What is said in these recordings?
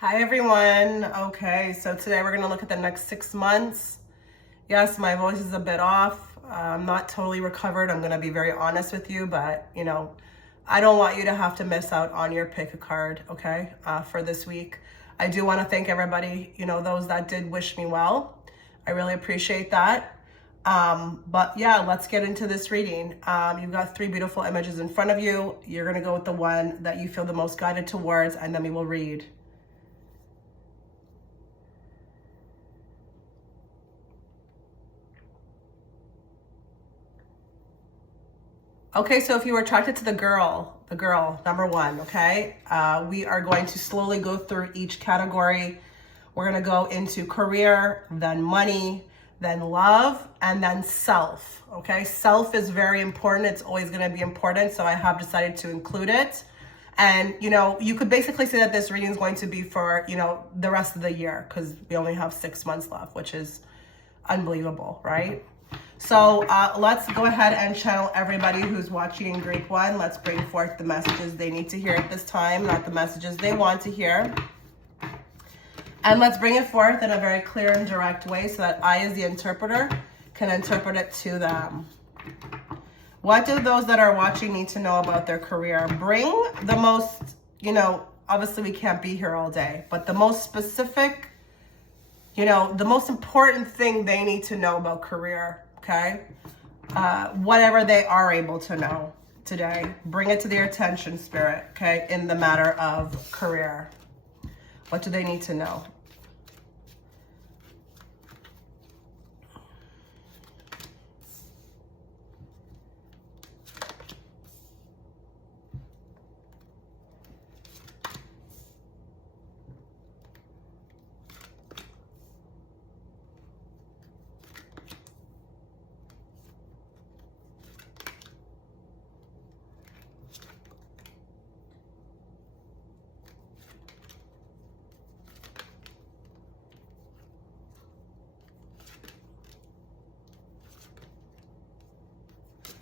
Hi everyone. Okay, so today we're going to look at the next 6 months. Yes, my voice is a bit off. I'm not totally recovered. I'm going to be very honest with you, but I don't want you to have to miss out on your pick a card, okay, for this week. I do want to thank everybody, those that did wish me well. I really appreciate that. But yeah, let's get into this reading. You've got 3 beautiful images in front of you. You're going to go with the one that you feel the most guided towards, and then we will read. Okay, so if you were attracted to the girl, number 1, okay? We are going to slowly go through each category. We're gonna go into career, then money, then love, and then self, okay? Self is very important. It's always gonna be important, so I have decided to include it. And, you could basically say that this reading is going to be for, the rest of the year, because we only have 6 months left, which is unbelievable, right? So let's go ahead and channel everybody who's watching in group 1. Let's bring forth the messages they need to hear at this time, not the messages they want to hear. And let's bring it forth in a very clear and direct way so that I, as the interpreter, can interpret it to them. What do those that are watching need to know about their career? Bring the most, obviously we can't be here all day, but the most specific, the most important thing they need to know about career. Okay, whatever they are able to know today, bring it to their attention, Spirit, okay, in the matter of career. What do they need to know?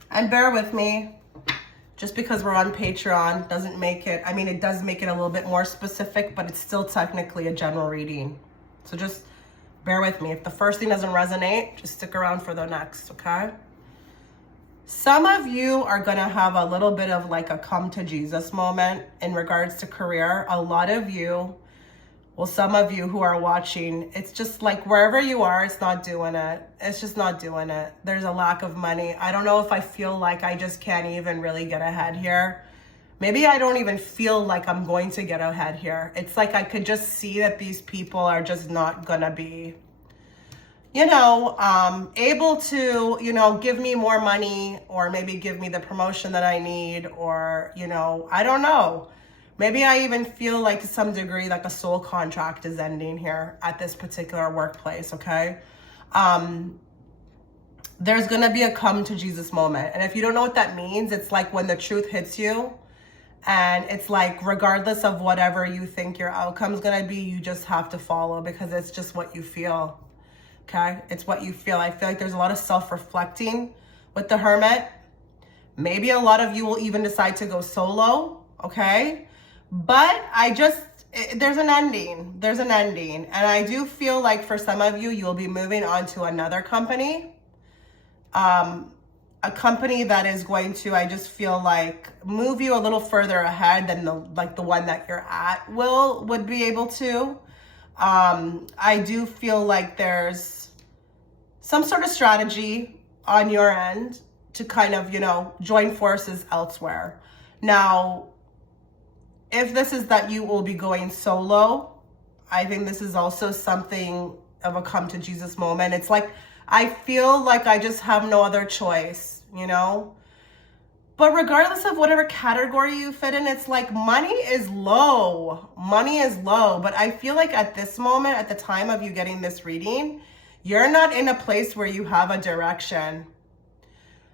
And bear with me, just because we're on Patreon doesn't make it, it does make it a little bit more specific, but it's still technically a general reading. So just bear with me. If the first thing doesn't resonate, just stick around for the next, okay? Some of you are going to have a little bit of like a come to Jesus moment in regards to career. A lot of you, well, some of you who are watching, it's just like wherever you are, it's not doing it. It's just not doing it. There's a lack of money. I don't know if I feel like I just can't even really get ahead here. Maybe I don't even feel like I'm going to get ahead here. It's like I could just see that these people are just not going to be, able to, give me more money, or maybe give me the promotion that I need, or, I don't know. Maybe I even feel like to some degree like a soul contract is ending here at this particular workplace, okay? There's going to be a come to Jesus moment. And if you don't know what that means, it's like when the truth hits you, and it's like regardless of whatever you think your outcome is going to be, you just have to follow because it's just what you feel, okay? It's what you feel. I feel like there's a lot of self-reflecting with the Hermit. Maybe a lot of you will even decide to go solo, okay? But there's an ending. There's an ending. And I do feel like for some of you, you'll be moving on to another company. A company that is going to, I just feel like, move you a little further ahead than the one that you're at would be able to. I do feel like there's some sort of strategy on your end to kind of, join forces elsewhere. Now, if this is that you will be going solo, I think this is also something of a come to Jesus moment. It's like, I feel like I just have no other choice, But regardless of whatever category you fit in, it's like money is low. Money is low. But I feel like at this moment, at the time of you getting this reading, you're not in a place where you have a direction.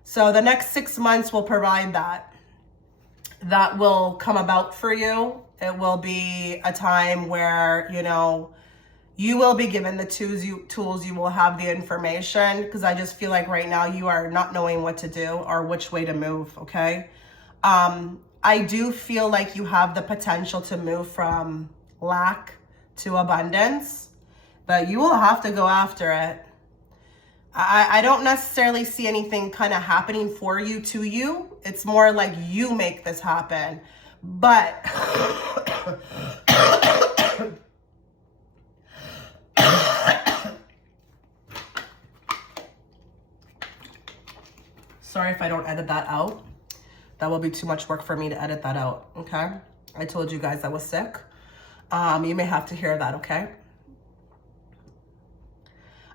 So the next 6 months will provide that. That will come about for you. It will be a time where, you will be given the tools, you will have the information, because I just feel like right now you are not knowing what to do or which way to move, okay? I do feel like you have the potential to move from lack to abundance, but you will have to go after it. I don't necessarily see anything kind of happening for you, to you. It's more like you make this happen. But sorry if I don't edit that out. That will be too much work for me to edit that out, okay? I told you guys I was sick. You may have to hear that, okay?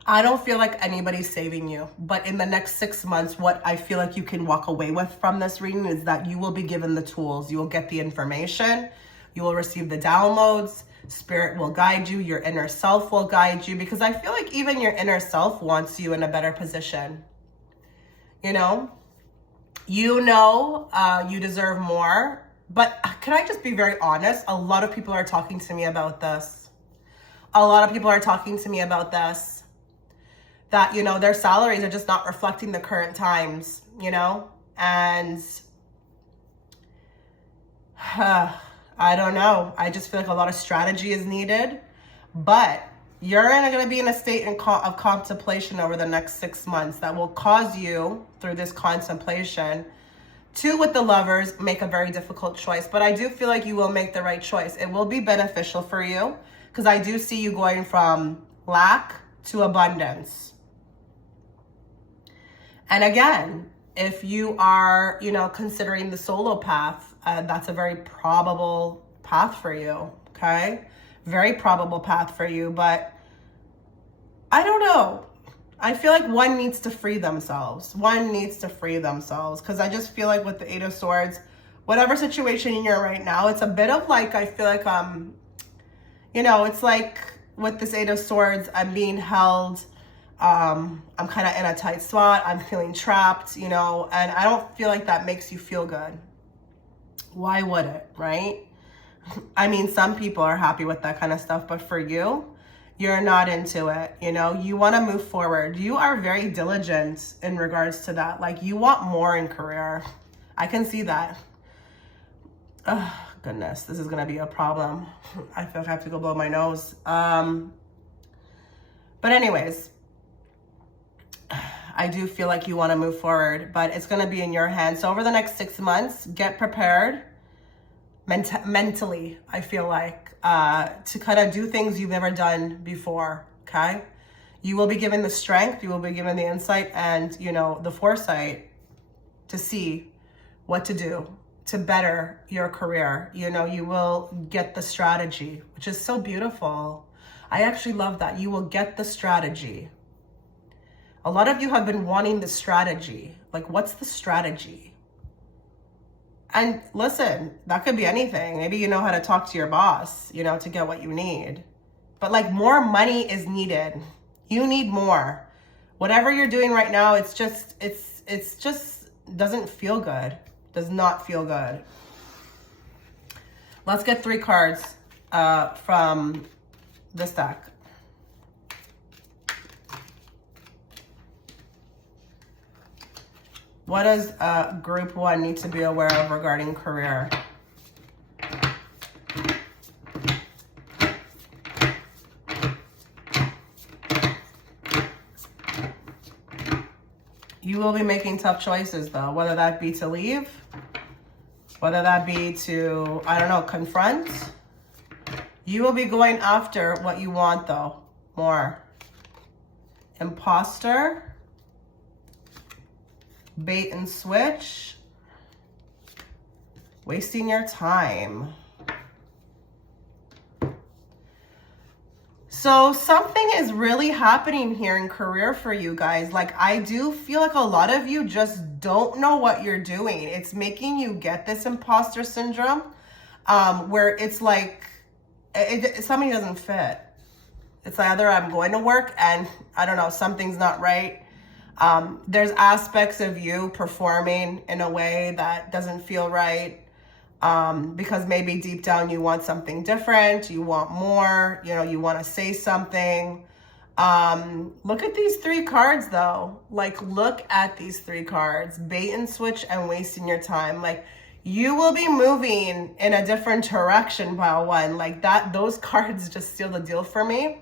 I don't feel like anybody's saving you, but in the next 6 months, what I feel like you can walk away with from this reading is that you will be given the tools. You will get the information. You will receive the downloads. Spirit will guide you. Your inner self will guide you, because I feel like even your inner self wants you in a better position. You know, you deserve more. But can I just be very honest? A lot of people are talking to me about this. A lot of people are talking to me about this. That, you know, their salaries are just not reflecting the current times, you know? And I don't know. I just feel like a lot of strategy is needed. But you're going to be in a state of contemplation over the next 6 months that will cause you, through this contemplation, to, with the Lovers, make a very difficult choice. But I do feel like you will make the right choice. It will be beneficial for you, because I do see you going from lack to abundance. And again, if you are, you know, considering the solo path, that's a very probable path for you, okay? Very probable path for you, but I don't know. I feel like one needs to free themselves. One needs to free themselves, because I just feel like with the Eight of Swords, whatever situation you're in right now, it's a bit of like, I feel like, you know, it's like with this Eight of Swords, I'm being held. I'm kind of in a tight spot. I'm feeling trapped, you know, and I don't feel like that makes you feel good. Why would it, right? I mean, some people are happy with that kind of stuff, but for you, you're not into it. You know, you want to move forward. You are very diligent in regards to that. Like, you want more in career. I can see that. Oh, goodness, this is going to be a problem. I feel like I have to go blow my nose. But anyways, I do feel like you want to move forward, but it's going to be in your hands. So over the next 6 months, get prepared mentally, I feel like, to kind of do things you've never done before, okay? You will be given the strength, you will be given the insight and, you know, the foresight to see what to do to better your career. You know, you will get the strategy, which is so beautiful. I actually love that. You will get the strategy. A lot of you have been wanting the strategy. Like, what's the strategy? And listen, that could be anything. Maybe you know how to talk to your boss, you know, to get what you need. But like, more money is needed. You need more. Whatever you're doing right now, it's just doesn't feel good. Does not feel good. Let's get 3 cards from this deck. What does group 1 need to be aware of regarding career? You will be making tough choices, though, whether that be to leave, whether that be to, I don't know, confront. You will be going after what you want, though, more. Imposter. Bait and switch. Wasting your time. So something is really happening here in career for you guys. Like, I do feel like a lot of you just don't know what you're doing. It's making you get this imposter syndrome, where it's like, something doesn't fit. It's either I'm going to work and, I don't know, something's not right. There's aspects of you performing in a way that doesn't feel right, because maybe deep down you want something different, you want more, you know, you want to say something. Look at these 3 cards, though. Like, look at these 3 cards. Bait and switch and wasting your time. Like, You will be moving in a different direction, pile one. Like that, those cards just seal the deal for me.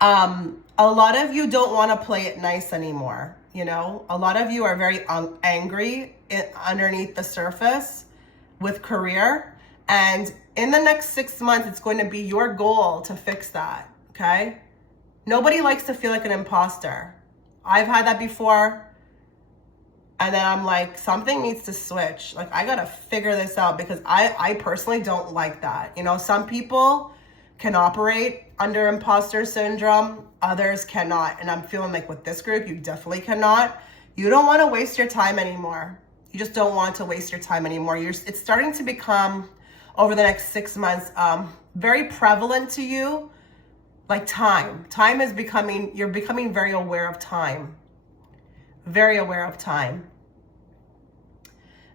A lot of you don't want to play it nice anymore. You know, a lot of you are very angry underneath the surface with career. And in the next 6 months, it's going to be your goal to fix that. Okay. Nobody likes to feel like an imposter. I've had that before. And then I'm like, something needs to switch. Like, I got to figure this out because I personally don't like that. You know, some people can operate under imposter syndrome. Others cannot. And I'm feeling like with this group, you definitely cannot. You don't want to waste your time anymore. You just don't want to waste your time anymore. It's starting to become, over the next 6 months, very prevalent to you. Like time is becoming, you're becoming very aware of time. Very aware of time.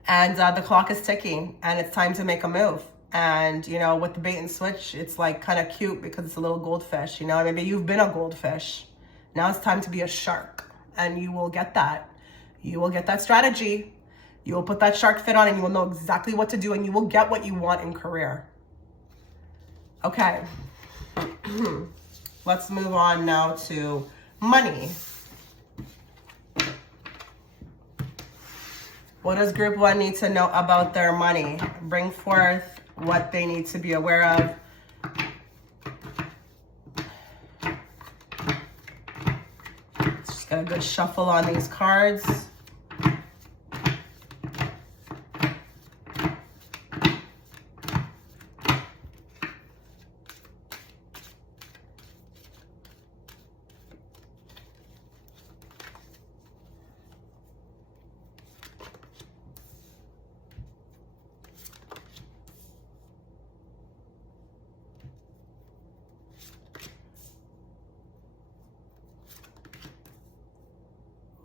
And the clock is ticking and it's time to make a move. And, you know, with the bait and switch, it's like kind of cute because it's a little goldfish, you know, maybe you've been a goldfish. Now it's time to be a shark and you will get that. You will get that strategy. You will put that shark fit on and you will know exactly what to do and you will get what you want in career. Okay. Let's move on now to money. What does group one need to know about their money? Bring forth what they need to be aware of. Just get a good shuffle on these cards.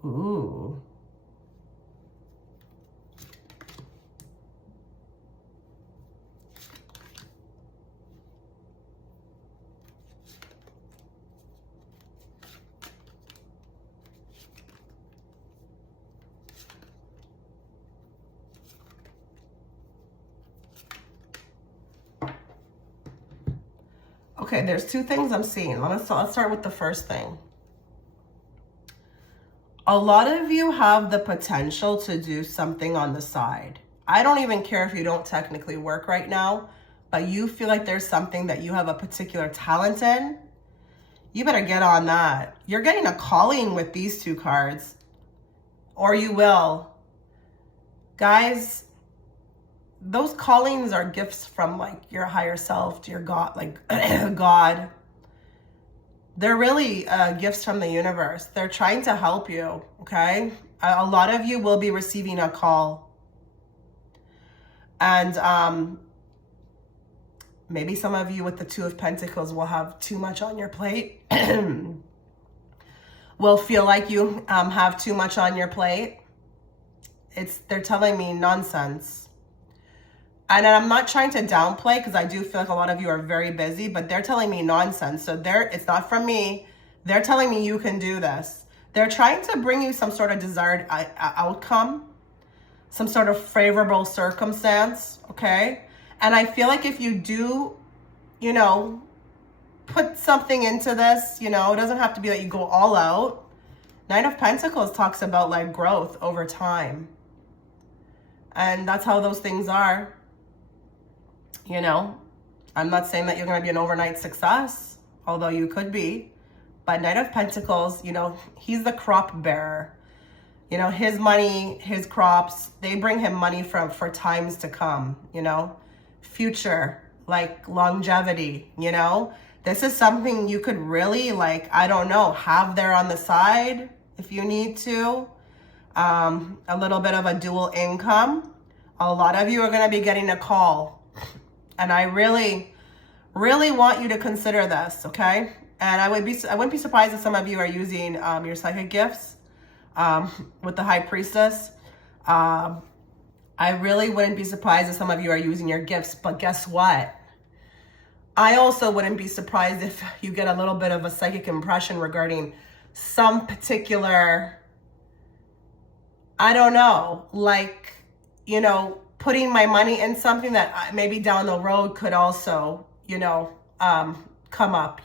Ooh. Okay, there's two things I'm seeing. Let's start with the first thing. A lot of you have the potential to do something on the side. I don't even care if you don't technically work right now, but you feel like there's something that you have a particular talent in. You better get on that. You're getting a calling with these two cards, or you will. Guys, those callings are gifts from like your higher self, to your God, like God. They're really gifts from the universe. They're trying to help you, okay? A lot of you will be receiving a call. And maybe some of you with the Two of Pentacles will have too much on your plate. Will feel like you have too much on your plate. They're telling me nonsense. And I'm not trying to downplay because I do feel like a lot of you are very busy, but they're telling me nonsense. So it's not from me. They're telling me you can do this. They're trying to bring you some sort of desired outcome, some sort of favorable circumstance, okay? And I feel like if you do, you know, put something into this, you know, it doesn't have to be that you go all out. Knight of Pentacles talks about like growth over time. And that's how those things are. You know, I'm not saying that you're going to be an overnight success, although you could be. But Knight of Pentacles, you know, he's the crop bearer. You know, his money, his crops, they bring him money for times to come, you know. Future, like longevity, you know. This is something you could really, like, I don't know, have there on the side if you need to. A little bit of a dual income. A lot of you are going to be getting a call. And I really, really want you to consider this, okay? And I wouldn't be surprised if some of you are using your psychic gifts with the High Priestess. I really wouldn't be surprised if some of you are using your gifts, but guess what? I also wouldn't be surprised if you get a little bit of a psychic impression regarding some particular, I don't know, like putting my money in something that maybe down the road could also, come up,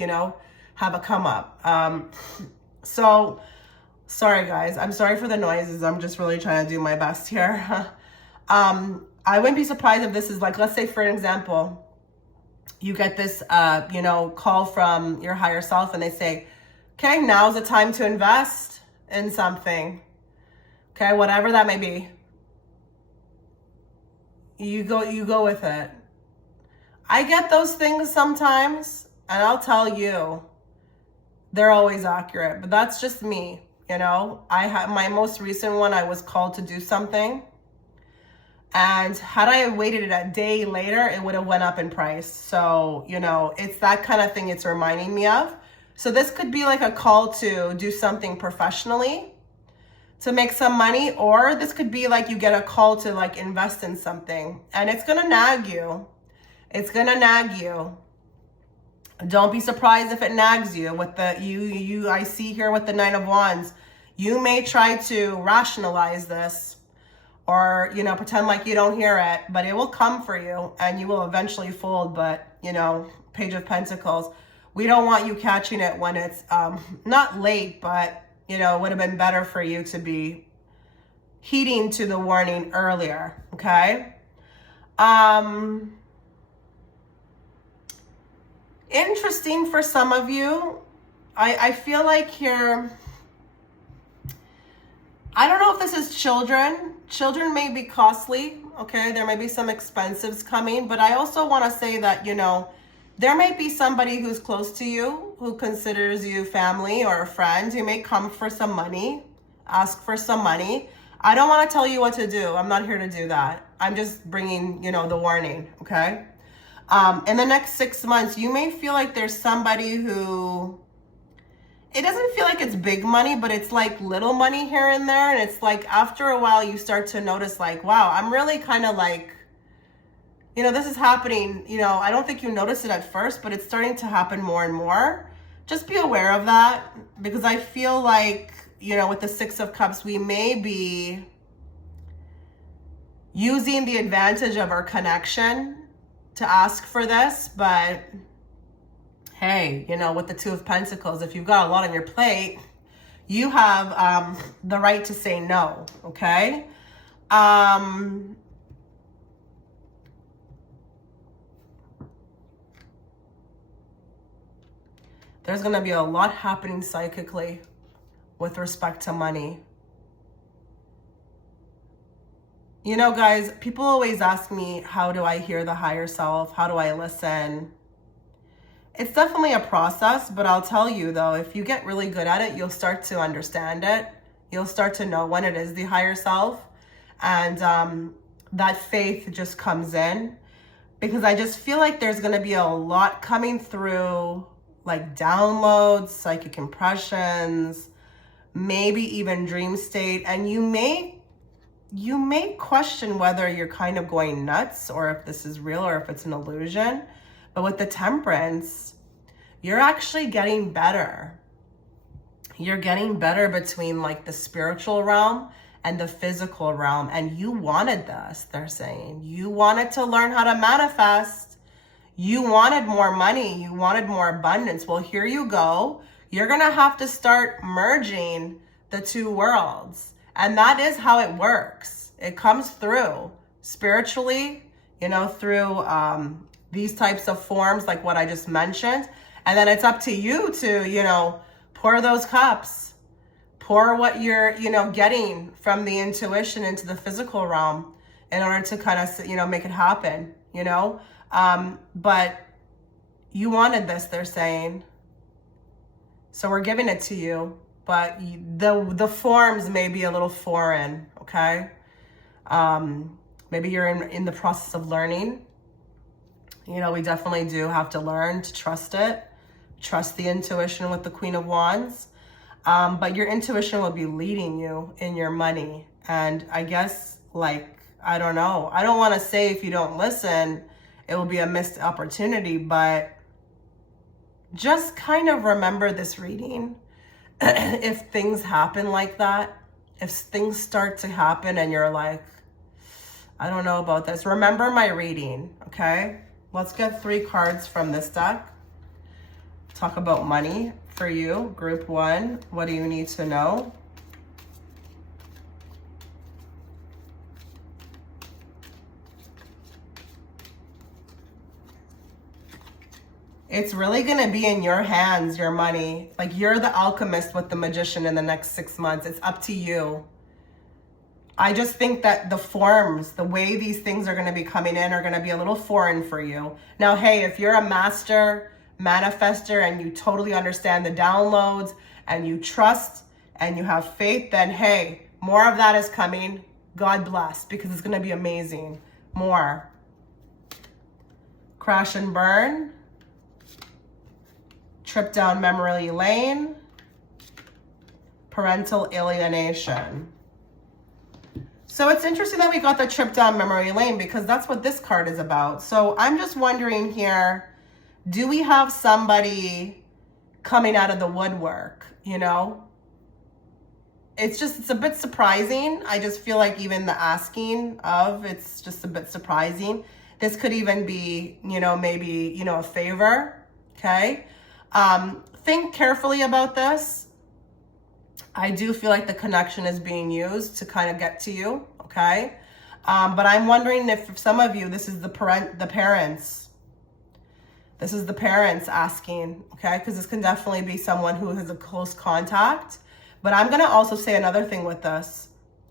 have a come up. So sorry guys, I'm sorry for the noises. I'm just really trying to do my best here. I wouldn't be surprised if this is like, let's say for an example, you get this, call from your higher self and they say, okay, now's the time to invest in something. Okay, whatever that may be. You go with it. I get those things sometimes, and I'll tell you, they're always accurate, but that's just me, I had my most recent one, I was called to do something. And had I waited a day later, it would have went up in price. So, it's that kind of thing it's reminding me of. So this could be like a call to do something professionally to make some money, or this could be like you get a call to like invest in something and it's going to nag you. It's going to nag you. Don't be surprised if it nags you with the, I see here with the 9 of Wands, you may try to rationalize this or, pretend like you don't hear it, but it will come for you and you will eventually fold. But, Page of Pentacles, we don't want you catching it when it's not late, but, it would have been better for you to be heeding to the warning earlier. Okay. Interesting for some of you. I feel like here, I don't know if this is children. Children may be costly, okay? There may be some expenses coming, but I also want to say that, there may be somebody who's close to you, who considers you family or a friend, who may come for some money, ask for some money. I don't want to tell you what to do. I'm not here to do that. I'm just bringing, the warning, okay? In the next 6 months, you may feel like there's somebody who, it doesn't feel like it's big money, but it's like little money here and there. And it's like after a while, you start to notice like, wow, I'm really kind of like, this is happening. I don't think you notice it at first, but it's starting to happen more and more. Just be aware of that, because I feel like, with the 6 of Cups, we may be using the advantage of our connection to ask for this, but hey, with the 2 of Pentacles, if you've got a lot on your plate, you have the right to say no, okay? There's going to be a lot happening psychically with respect to money. Guys, people always ask me, how do I hear the higher self? How do I listen? It's definitely a process, but I'll tell you though, if you get really good at it, you'll start to understand it. You'll start to know when it is the higher self. And that faith just comes in, because I just feel like there's going to be a lot coming through, like downloads, psychic impressions, maybe even dream state. And you may question whether you're kind of going nuts or if this is real or if it's an illusion. But with the Temperance, you're actually getting better. You're getting better between like the spiritual realm and the physical realm. And you wanted this, they're saying. You wanted to learn how to manifest. You wanted more money. You wanted more abundance. Well, here you go. You're going to have to start merging the 2 worlds. And that is how it works. It comes through spiritually, through these types of forms like what I just mentioned. And then it's up to you to, pour those cups. Pour what you're, getting from the intuition into the physical realm in order to kind of, make it happen, but you wanted this, they're saying. So we're giving it to you, but the forms may be a little foreign, okay? Maybe you're in the process of learning. We definitely do have to learn to trust it. Trust the intuition with the Queen of Wands. But your intuition will be leading you in your money. And I guess, I don't know. I don't want to say if you don't listen, it will be a missed opportunity, but just kind of remember this reading. If things happen like that, if things start to happen and you're like, I don't know about this. Remember my reading, okay? Let's get 3 cards from this deck. Talk about money for you, group 1. What do you need to know? It's really going to be in your hands, your money. Like, you're the alchemist with the magician in the next 6 months. It's up to you. I just think that the forms, the way these things are going to be coming in are going to be a little foreign for you. Now, hey, if you're a master manifester and you totally understand the downloads and you trust and you have faith, then hey, more of that is coming. God bless, because it's going to be amazing. More. Crash and burn. Trip down memory lane. Parental alienation. So it's interesting that we got the trip down memory lane, because that's what this card is about. So I'm just wondering here, do we have somebody coming out of the woodwork, you know? It's a bit surprising. I just feel like even the asking of, it's just a bit surprising. This could even be, you know, maybe, you know, a favor, okay? Think carefully about this. I do feel like the connection is being used to kind of get to you, okay? But I'm wondering if for some of you, this is the parents. This is the parents asking, okay? Because this can definitely be someone who has a close contact. But I'm going to also say another thing with this.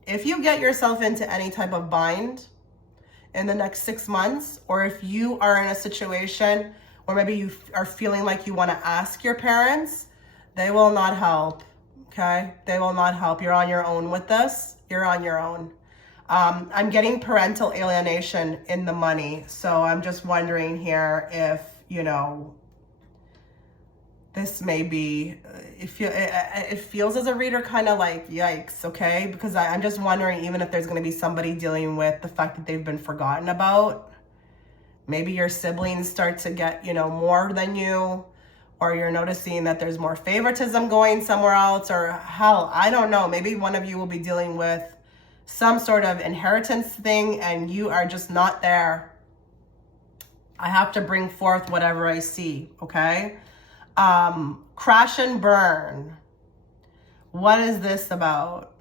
If you get yourself into any type of bind in the next 6 months, or if you are in a situation where maybe you are feeling like you want to ask your parents, they will not help. Okay, they will not help. You're on your own with this. You're on your own. I'm getting parental alienation in the money. So I'm just wondering here if, you know, this may be, it feels as a reader kind of like, yikes, okay? Because I'm just wondering even if there's going to be somebody dealing with the fact that they've been forgotten about. Maybe your siblings start to get, you know, more than you. Or you're noticing that there's more favoritism going somewhere else, or hell, I don't know. Maybe one of you will be dealing with some sort of inheritance thing and you are just not there. I have to bring forth whatever I see, okay? Crash and burn. What is this about?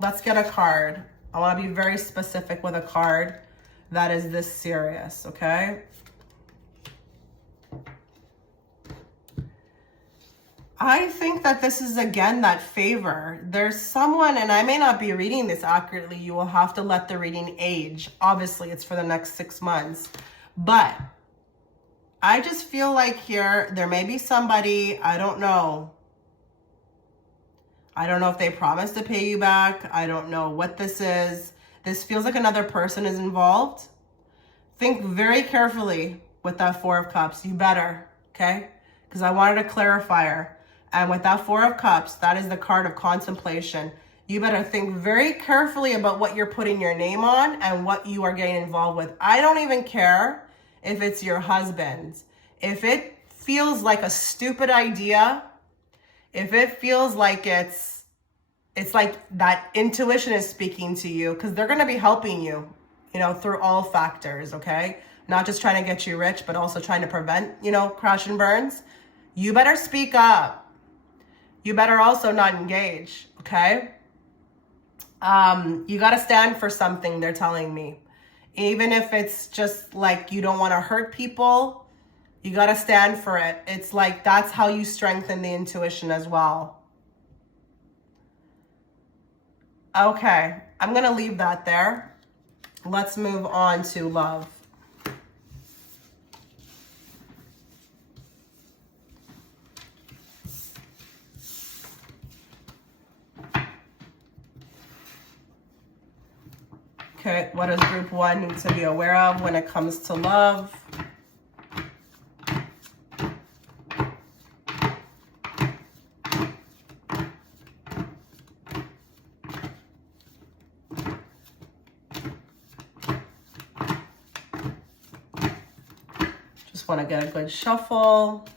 Let's get a card. I want to be very specific with a card that is this serious, okay? I think that this is, again, that favor. There's someone, and I may not be reading this accurately. You will have to let the reading age. Obviously, it's for the next 6 months. But I just feel like here, there may be somebody, I don't know. I don't know if they promised to pay you back. I don't know what this is. This feels like another person is involved. Think very carefully with that 4 of Cups. You better, okay? Because I wanted a clarifier. And with that 4 of Cups, that is the card of contemplation. You better think very carefully about what you're putting your name on and what you are getting involved with. I don't even care if it's your husband. If it feels like a stupid idea, if it feels like it's like that intuition is speaking to you, because they're going to be helping you, you know, through all factors, okay? Not just trying to get you rich, but also trying to prevent, you know, crash and burns. You better speak up. You better also not engage, okay? You got to stand for something, they're telling me. Even if it's just like you don't want to hurt people, you got to stand for it. It's like that's how you strengthen the intuition as well. Okay, I'm going to leave that there. Let's move on to love. Okay, what does group 1 need to be aware of when it comes to love? Just want to get a good shuffle.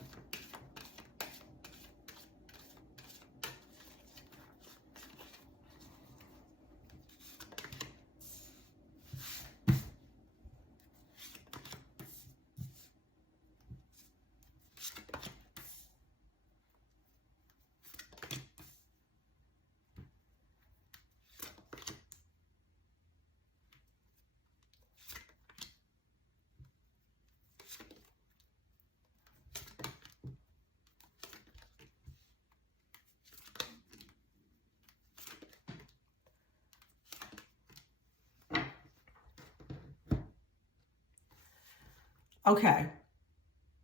Okay.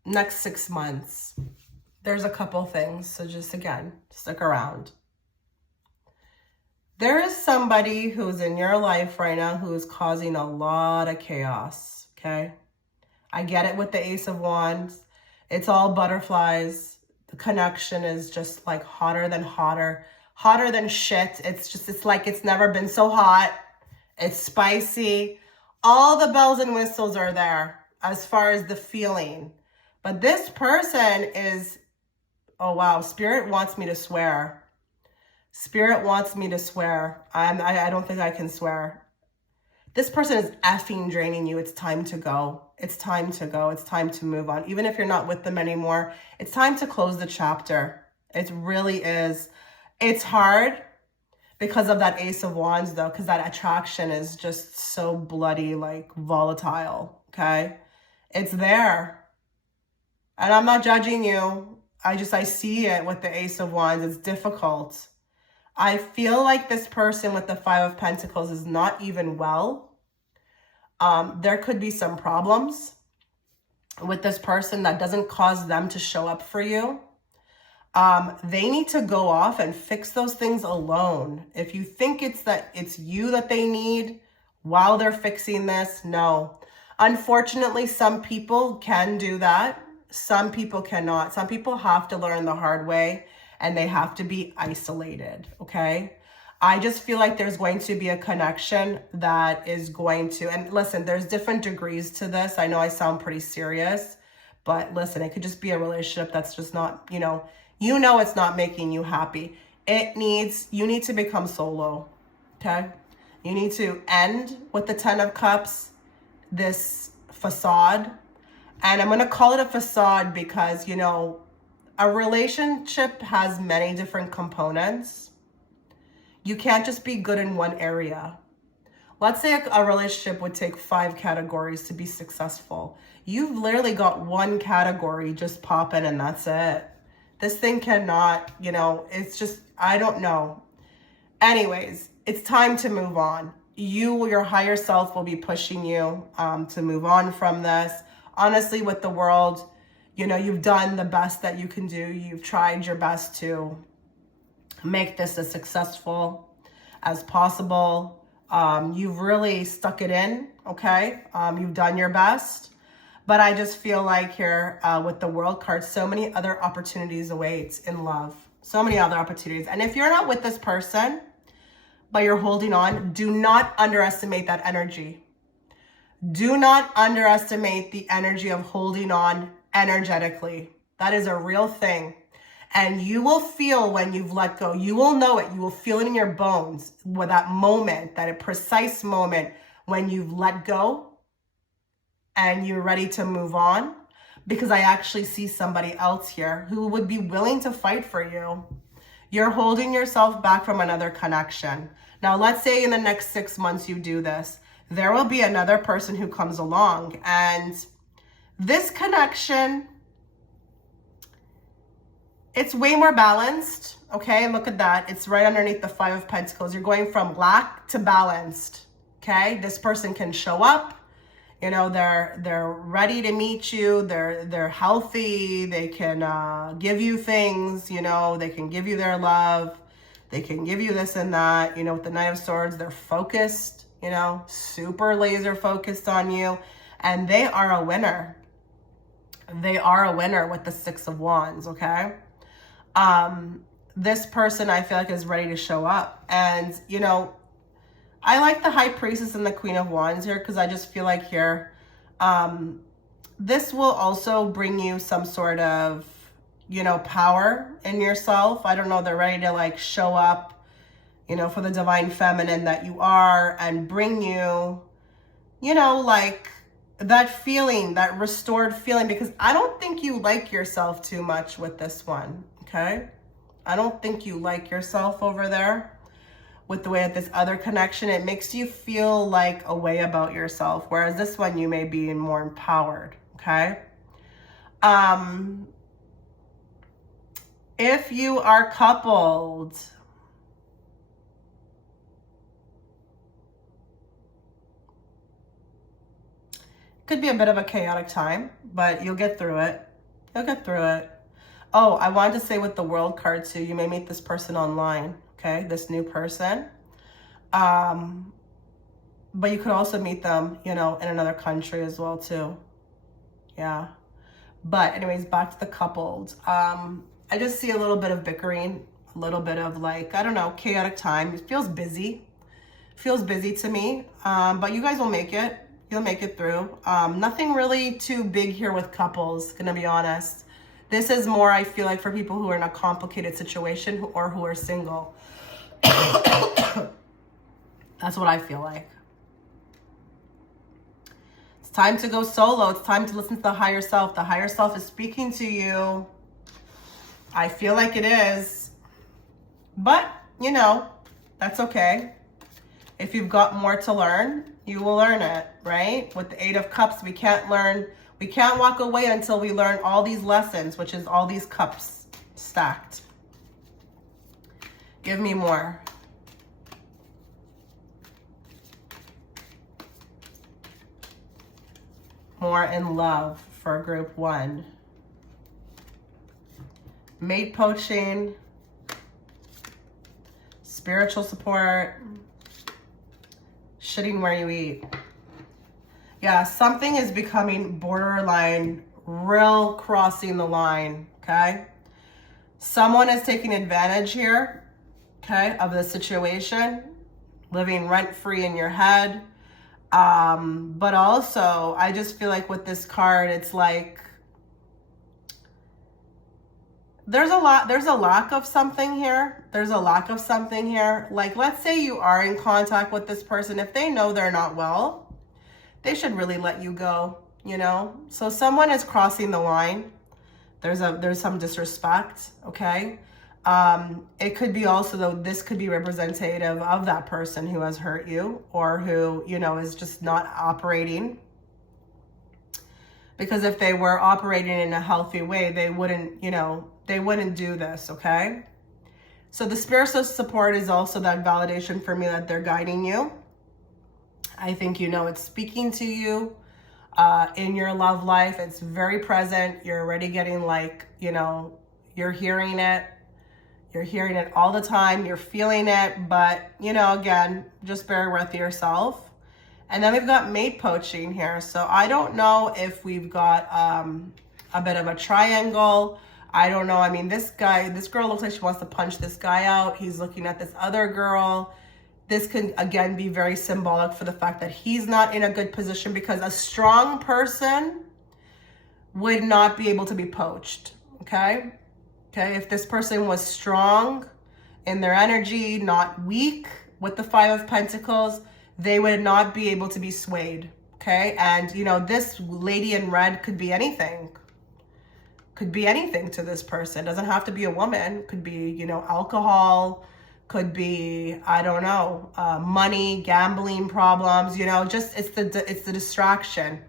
Next 6 months. There's a couple things. So just again, stick around. There is somebody who's in your life right now who is causing a lot of chaos. Okay. I get it with the Ace of Wands. It's all butterflies. The connection is just like hotter than shit. It's like it's never been so hot. It's spicy. All the bells and whistles are there as far as the feeling. But this person is, oh wow, Spirit wants me to swear. Spirit wants me to swear. I don't think I can swear. This person is effing draining you. It's time to go. It's time to go. It's time to move on. Even if you're not with them anymore, it's time to close the chapter. It really is. It's hard because of that Ace of Wands though, because that attraction is just so bloody, like volatile, okay? It's there. And I'm not judging you. I see it with the Ace of Wands. It's difficult. I feel like this person with the Five of Pentacles is not even well. There could be some problems with this person that doesn't cause them to show up for you. They need to go off and fix those things alone. If you think it's you that they need while they're fixing this, no. Unfortunately, some people can do that. Some people cannot. Some people have to learn the hard way and they have to be isolated, okay? I just feel like there's going to be a connection that is going to, and listen, there's different degrees to this. I know I sound pretty serious, but listen, it could just be a relationship that's just not, you know it's not making you happy. You need to become solo, okay? You need to end with the 10 of Cups, this facade. And I'm going to call it a facade because, a relationship has many different components. You can't just be good in one area. Let's say a relationship would take 5 categories to be successful. You've literally got one category just popping and that's it. This thing cannot, it's just, I don't know. Anyways, it's time to move on. Your higher self will be pushing you to move on from this. Honestly, with the world, you've done the best that you can do. You've tried your best to make this as successful as possible. You've really stuck it in, okay? You've done your best. But I just feel like here with the World card, so many other opportunities await in love. So many other opportunities. And if you're not with this person, but you're holding on, do not underestimate that energy. Do not underestimate the energy of holding on energetically. That is a real thing. And you will feel when you've let go. You will know it. You will feel it in your bones with that moment, that precise moment when you've let go and you're ready to move on. Because I actually see somebody else here who would be willing to fight for you. You're holding yourself back from another connection. Now, let's say in the next 6 months you do this. There will be another person who comes along. And this connection, it's way more balanced, okay? Look at that. It's right underneath the 5 of Pentacles. You're going from lack to balanced, okay? This person can show up. They're ready to meet you. They're healthy. They can give you things, they can give you their love. They can give you this and that. With the Knight of Swords, they're focused, super laser focused on you. And they are a winner. They are a winner with the 6 of Wands, okay? This person I feel like is ready to show up. And, I like the High Priestess and the Queen of Wands here because I just feel like here, this will also bring you some sort of, power in yourself. I don't know, they're ready to like show up, for the divine feminine that you are and bring you, like that feeling, that restored feeling, because I don't think you like yourself too much with this one, okay? I don't think you like yourself over there. With the way that this other connection, it makes you feel like a way about yourself. Whereas this one, you may be more empowered, okay? If you are coupled, Could be a bit of a chaotic time, but you'll get through it. You'll get through it. Oh, I wanted to say with the World card too, you may meet this person online, okay? This new person. But you could also meet them, you know, in another country as well too. Yeah. But anyways, back to the couples. I just see a little bit of bickering, a little bit of like, I don't know, chaotic time. It feels busy. Feels busy to me. But you guys will make it. You'll make it through. Nothing really too big here with couples, gonna be honest. This is more, I feel like, for people who are in a complicated situation or who are single. That's what I feel like. It's time to go solo. It's time to listen to the higher self. The higher self is speaking to you. I feel like it is. But, you know, that's okay. If you've got more to learn, you will learn it, right? With the 8 of Cups, we can't walk away until we learn all these lessons, which is all these cups stacked. Give me more. More in love for group 1. Mate poaching. Spiritual support. Shitting where you eat. Yeah, something is becoming borderline, real crossing the line, okay? Someone is taking advantage here, okay, of the situation, living rent-free in your head. But also, I just feel like with this card, it's like, there's a lack of something here. There's a lack of something here. Like, let's say you are in contact with this person. If they know they're not well, they should really let you go, you know? So someone is crossing the line. There's some disrespect, okay? It could be also, though, this could be representative of that person who has hurt you or who, you know, is just not operating. Because if they were operating in a healthy way, they wouldn't, you know, they wouldn't do this, okay? So the spiritual support is also that validation for me that they're guiding you. I think, you know, it's speaking to you in your love life. It's very present. You're already getting like, you know, you're hearing it. You're hearing it all the time. You're feeling it. But, you know, again, just bear with yourself. And then we've got mate poaching here. So I don't know if we've got a bit of a triangle. I don't know. I mean, this girl looks like she wants to punch this guy out. He's looking at this other girl. This can, again, be very symbolic for the fact that he's not in a good position because a strong person would not be able to be poached, okay? Okay, if this person was strong in their energy, not weak with the 5 of Pentacles, they would not be able to be swayed, okay? And, you know, this lady in red could be anything. Could be anything to this person. Doesn't have to be a woman. Could be, you know, alcohol. Could be, I don't know, money, gambling problems, you know, just it's the distraction.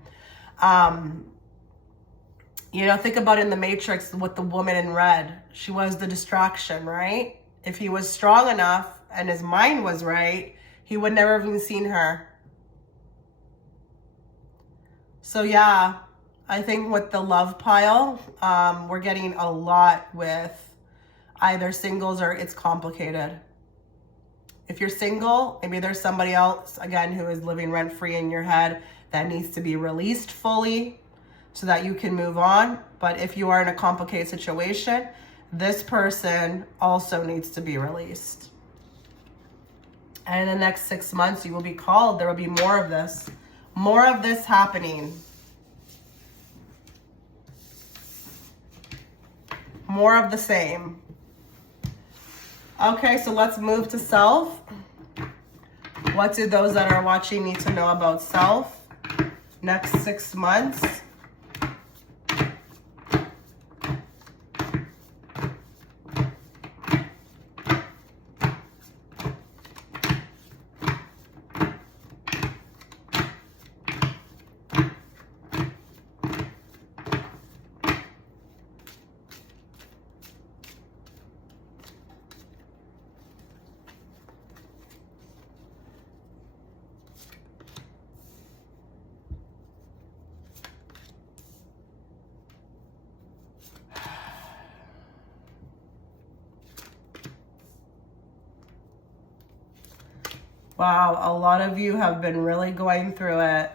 You know, think about in the Matrix with the woman in red. She was the distraction, right? If he was strong enough and his mind was right, he would never have even seen her. So yeah, I think with the love pile, we're getting a lot with either singles or it's complicated. If you're single, maybe there's somebody else, again, who is living rent-free in your head that needs to be released fully so that you can move on. But if you are in a complicated situation, this person also needs to be released. And in the next 6 months, you will be called. There will be more of this happening. More of the same. Okay, so let's move to self. What do those that are watching need to know about self? Next 6 months. Wow, a lot of you have been really going through it.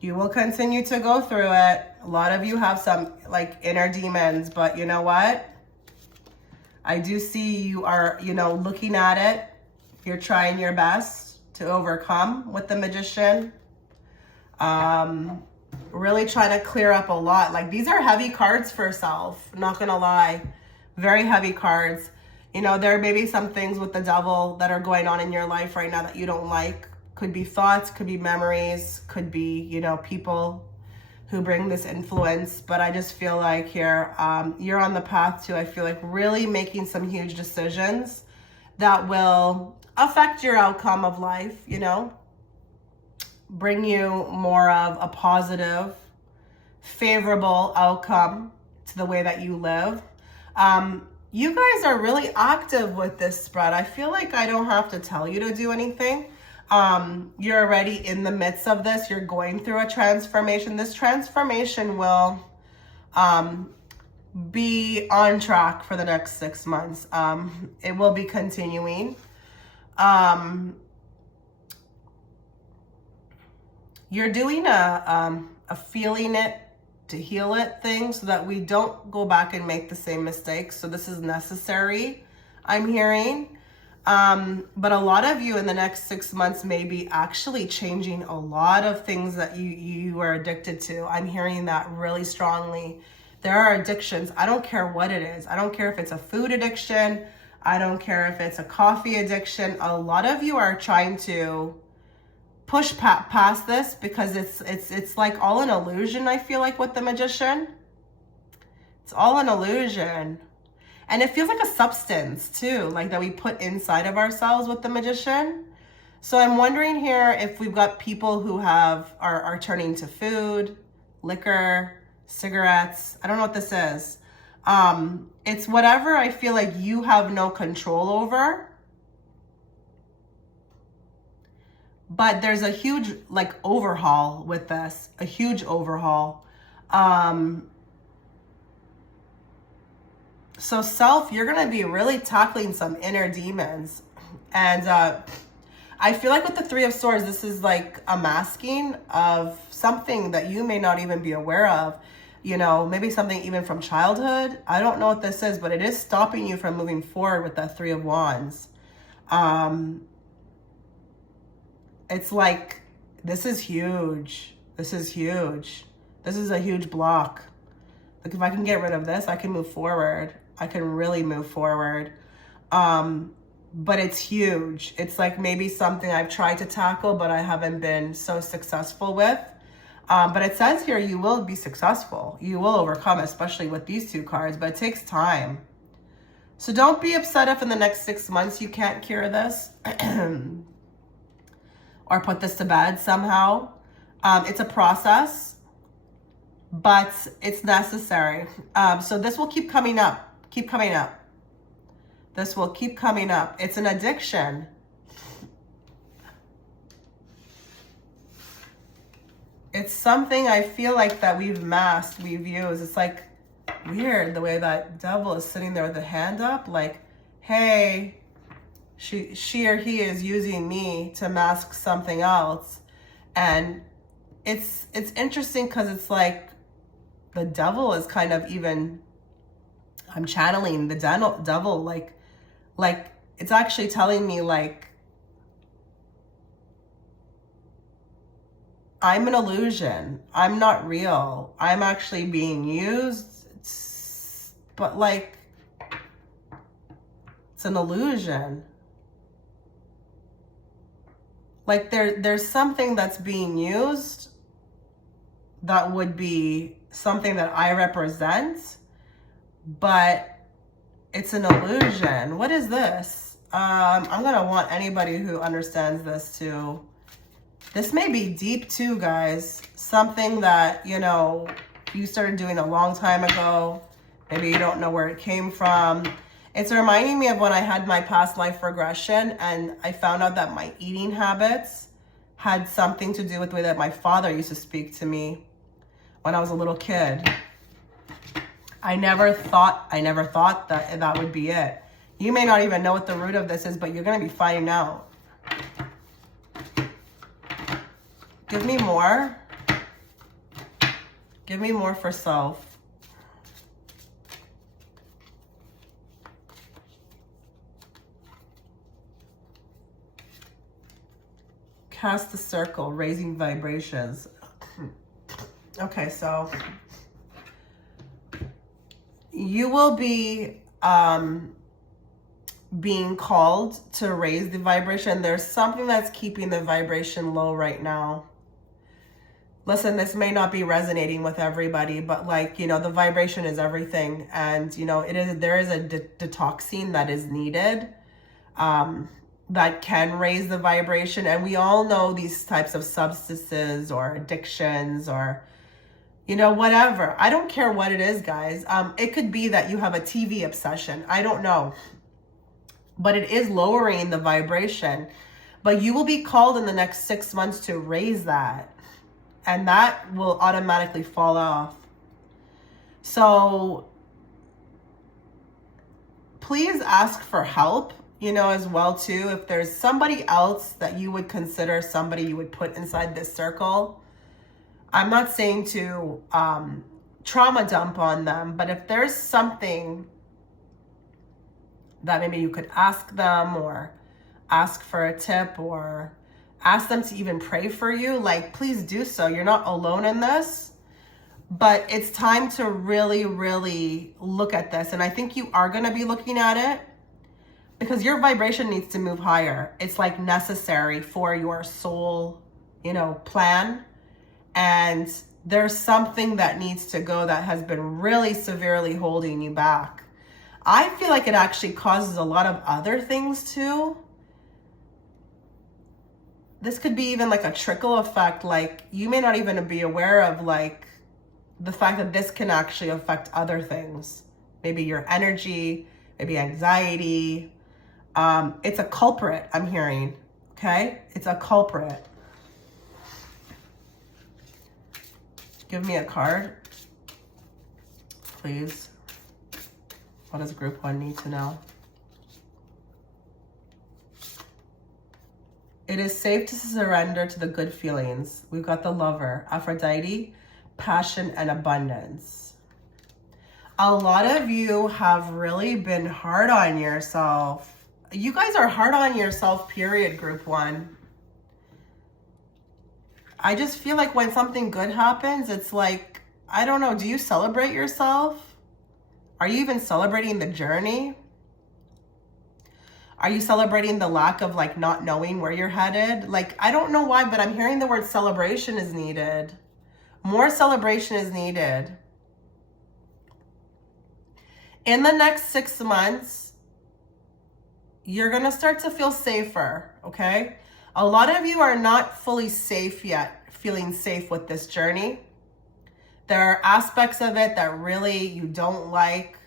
You will continue to go through it. A lot of you have some like inner demons, but you know what? I do see you are, you know, looking at it. You're trying your best to overcome with the Magician. Really trying to clear up a lot. Like, these are heavy cards for self, not gonna lie. Very heavy cards. You know, there may be some things with the Devil that are going on in your life right now that you don't like. Could be thoughts, could be memories, could be, you know, people who bring this influence. But I just feel like here, you're on the path to, I feel like, really making some huge decisions that will affect your outcome of life, you know, bring you more of a positive, favorable outcome to the way that you live. You guys are really active with this spread. I feel like I don't have to tell you to do anything. You're already in the midst of this. You're going through a transformation. This transformation will be on track for the next 6 months. It will be continuing. You're doing a feeling it to heal it thing so that we don't go back and make the same mistakes. So this is necessary, I'm hearing. But a lot of you in the next 6 months may be actually changing a lot of things that you are addicted to. I'm hearing that really strongly. There are addictions. I don't care what it is. I don't care if it's a food addiction. I don't care if it's a coffee addiction. A lot of you are trying to push past this because it's like all an illusion, I feel like, with the Magician. It's all an illusion. And it feels like a substance too, like that we put inside of ourselves with the Magician. So I'm wondering here if we've got people who are turning to food, liquor, cigarettes. I don't know what this is. It's whatever I feel like you have no control over. But there's a huge like overhaul with this, a huge overhaul. So self, you're going to be really tackling some inner demons. And I feel like with the Three of Swords, this is like a masking of something that you may not even be aware of. You know, maybe something even from childhood. I don't know what this is, but it is stopping you from moving forward with that Three of Wands. It's like, this is huge. This is huge. This is a huge block. Like, if I can get rid of this, I can move forward. I can really move forward. But it's huge. It's like maybe something I've tried to tackle, but I haven't been so successful with. But it says here, you will be successful. You will overcome, especially with these two cards, but it takes time. So don't be upset if in the next 6 months you can't cure this. Or put this to bed somehow. It's a process, but it's necessary. So this will keep coming up, keep coming up. This will keep coming up. It's an addiction. It's something I feel like that we've masked, we've used. It's like weird the way that Devil is sitting there with a hand up, like, hey, she or he is using me to mask something else. And it's interesting because it's like the Devil is kind of even, I'm channeling the Devil, like it's actually telling me like, I'm an illusion. I'm not real. I'm actually being used, but like, it's an illusion. Like there's something that's being used that would be something that I represent, but it's an illusion. What is this? I'm gonna want anybody who understands this to, this may be deep too, guys. Something that, you know, you started doing a long time ago. Maybe you don't know where it came from. It's reminding me of when I had my past life regression and I found out that my eating habits had something to do with the way that my father used to speak to me when I was a little kid. I never thought that would be it. You may not even know what the root of this is, but you're going to be finding out. Give me more. Give me more for self. Cast the circle, raising vibrations. Okay, so you will be being called to raise the vibration. There's something that's keeping the vibration low right now. Listen, this may not be resonating with everybody, but like, you know, the vibration is everything. And, you know, there is a detoxing that is needed that can raise the vibration. And we all know these types of substances or addictions or, you know, whatever. I don't care what it is, guys. It could be that you have a TV obsession. I don't know. But it is lowering the vibration. But you will be called in the next 6 months to raise that. And that will automatically fall off. So please ask for help, you know, as well too. If there's somebody else that you would consider somebody you would put inside this circle, I'm not saying to trauma dump on them, but if there's something that maybe you could ask them or ask for a tip or ask them to even pray for you, like, please do so. You're not alone in this, but it's time to really, really look at this. And I think you are going to be looking at it because your vibration needs to move higher. It's like necessary for your soul, you know, plan. And there's something that needs to go that has been really severely holding you back. I feel like it actually causes a lot of other things too. This could be even like a trickle effect. Like you may not even be aware of like the fact that this can actually affect other things. Maybe your energy, maybe anxiety. It's a culprit, I'm hearing. Okay? It's a culprit. Give me a card, please. What does group 1 need to know? It is safe to surrender to the good feelings. We've got the Lover, Aphrodite, passion, and abundance. A lot of you have really been hard on yourself. You guys are hard on yourself, period, group 1. I just feel like when something good happens, it's like, I don't know, do you celebrate yourself? Are you even celebrating the journey? Are you celebrating the lack of like not knowing where you're headed? Like, I don't know why, but I'm hearing the word celebration is needed. More celebration is needed. In the next 6 months, you're going to start to feel safer, okay? A lot of you are not fully safe yet, feeling safe with this journey. There are aspects of it that really you don't like,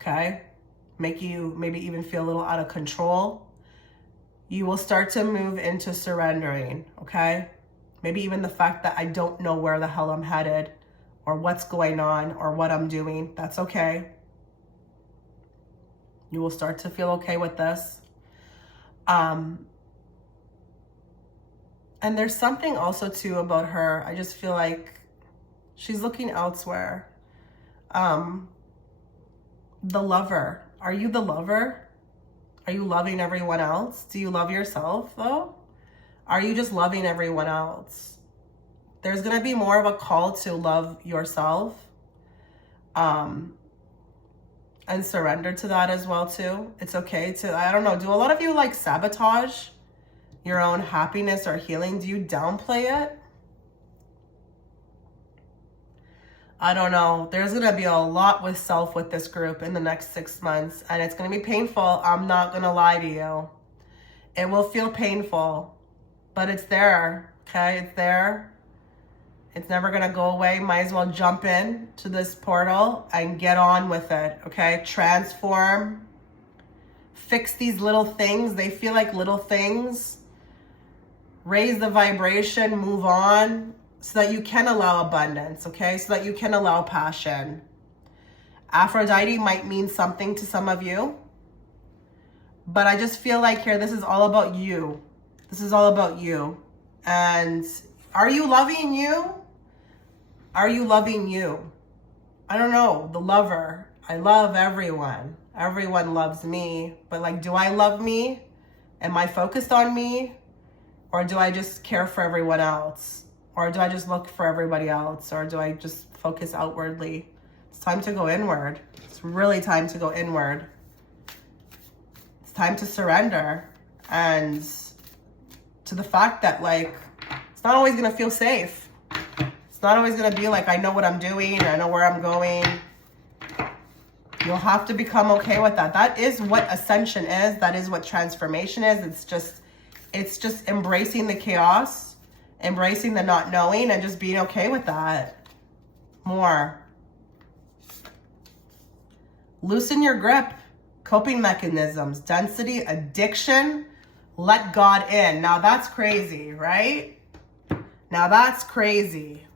okay? Make you maybe even feel a little out of control. You will start to move into surrendering, okay? Maybe even the fact that I don't know where the hell I'm headed or what's going on or what I'm doing. That's okay. You will start to feel okay with this. And there's something also too about her. I just feel like she's looking elsewhere. The Lover. Are you the lover? Are you loving everyone else? Do you love yourself though? Are you just loving everyone else? There's going to be more of a call to love yourself. And surrender to that as well too. It's okay to, I don't know, do a lot of you like sabotage your own happiness or healing? Do you downplay it? I don't know. There's going to be a lot with self with this group in the next 6 months. And it's going to be painful. I'm not going to lie to you. It will feel painful. But it's there. Okay? It's there. It's never going to go away. Might as well jump in to this portal and get on with it. Okay? Transform. Fix these little things. They feel like little things. Raise the vibration. Move on. So that you can allow abundance, okay? So that you can allow passion. Aphrodite might mean something to some of you. But I just feel like here, this is all about you. This is all about you. And Are you loving you? Are you loving you? I don't know, the lover. I love everyone. Everyone loves me. But like, do I love me? Am I focused on me? Or do I just care for everyone else? Or do I just look for everybody else? Or do I just focus outwardly? It's time to go inward. It's really time to go inward. It's time to surrender. And to the fact that like, it's not always gonna feel safe. It's not always gonna be like, I know what I'm doing, I know where I'm going. You'll have to become okay with that. That is what ascension is. That is what transformation is. It's just embracing the chaos, embracing the not knowing, and just being okay with that. More. Loosen your grip. Coping mechanisms, density, addiction, let God in. Now that's crazy, right? Now that's crazy.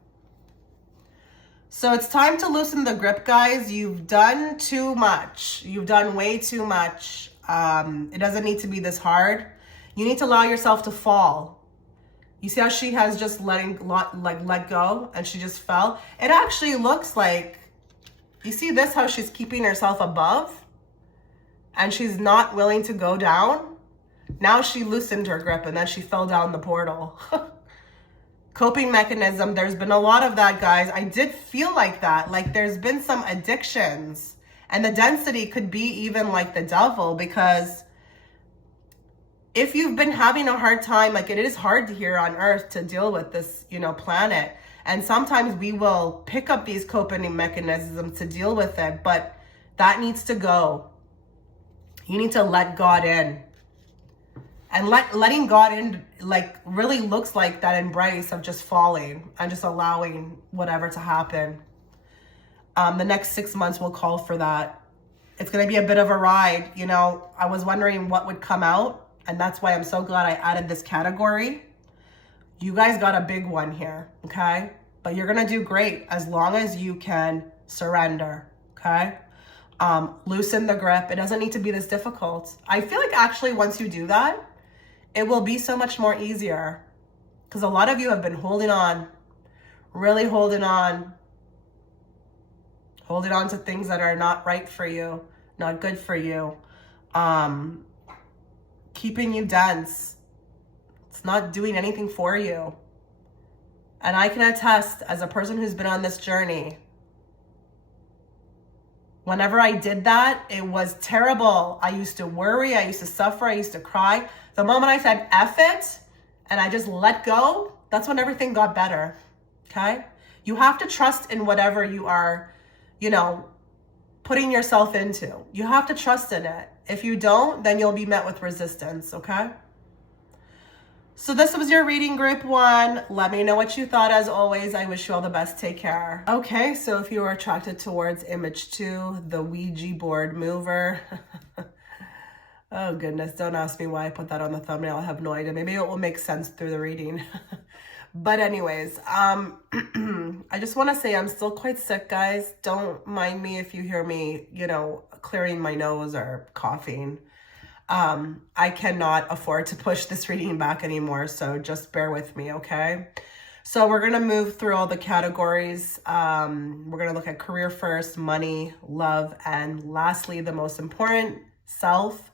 So it's time to loosen the grip, guys. You've done too much. You've done way too much. It doesn't need to be this hard. You need to allow yourself to fall. You see how she has just let go and she just fell? It actually looks like, you see this, how she's keeping herself above and she's not willing to go down? Now she loosened her grip and then she fell down the portal. Coping mechanism, there's been a lot of that, guys. I did feel like that. Like there's been some addictions, and the density could be even like the devil, because if you've been having a hard time, like it is hard here on earth to deal with this, planet. And sometimes we will pick up these coping mechanisms to deal with it, but that needs to go. You need to let God in. And letting God in, like, really looks like that embrace of just falling and just allowing whatever to happen. The next 6 months will call for that. It's going to be a bit of a ride. I was wondering what would come out, and that's why I'm so glad I added this category. You guys got a big one here, okay? But you're going to do great as long as you can surrender, okay? Loosen the grip. It doesn't need to be this difficult. I feel like actually once you do that, it will be so much more easier, because a lot of you have been holding on, really holding on to things that are not right for you, not good for you, keeping you dense. It's not doing anything for you. And I can attest, as a person who's been on this journey, whenever I did that, it was terrible. I used to worry, I used to suffer, I used to cry. The moment I said F it and I just let go, that's when everything got better, okay? You have to trust in whatever you are, putting yourself into. You have to trust in it. If you don't, then you'll be met with resistance, okay? So this was your reading, group 1. Let me know what you thought. As always, I wish you all the best. Take care. Okay, so if you are attracted towards image 2, the Ouija board mover. Oh goodness, don't ask me why I put that on the thumbnail. I have no idea. Maybe it will make sense through the reading. But anyways, I just want to say I'm still quite sick, guys. Don't mind me if you hear me, clearing my nose or coughing. I cannot afford to push this reading back anymore, so just bear with me, okay? So we're going to move through all the categories. We're going to look at career first, money, love, and lastly, the most important, self.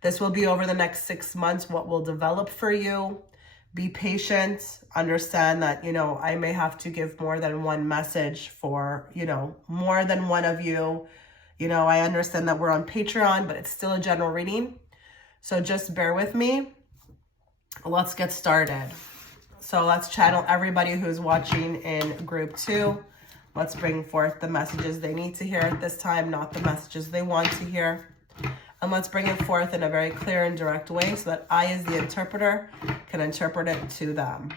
This will be over the next 6 months, what will develop for you. Be patient. Understand that, I may have to give more than one message for, more than one of you. I understand that we're on Patreon, but it's still a general reading. So just bear with me. Let's get started. So let's channel everybody who's watching in group 2. Let's bring forth the messages they need to hear at this time, not the messages they want to hear. And let's bring it forth in a very clear and direct way so that I, as the interpreter, can interpret it to them.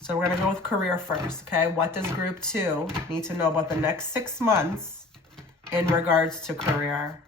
So we're going to go with career first, okay? What does group 2 need to know about the next 6 months in regards to career?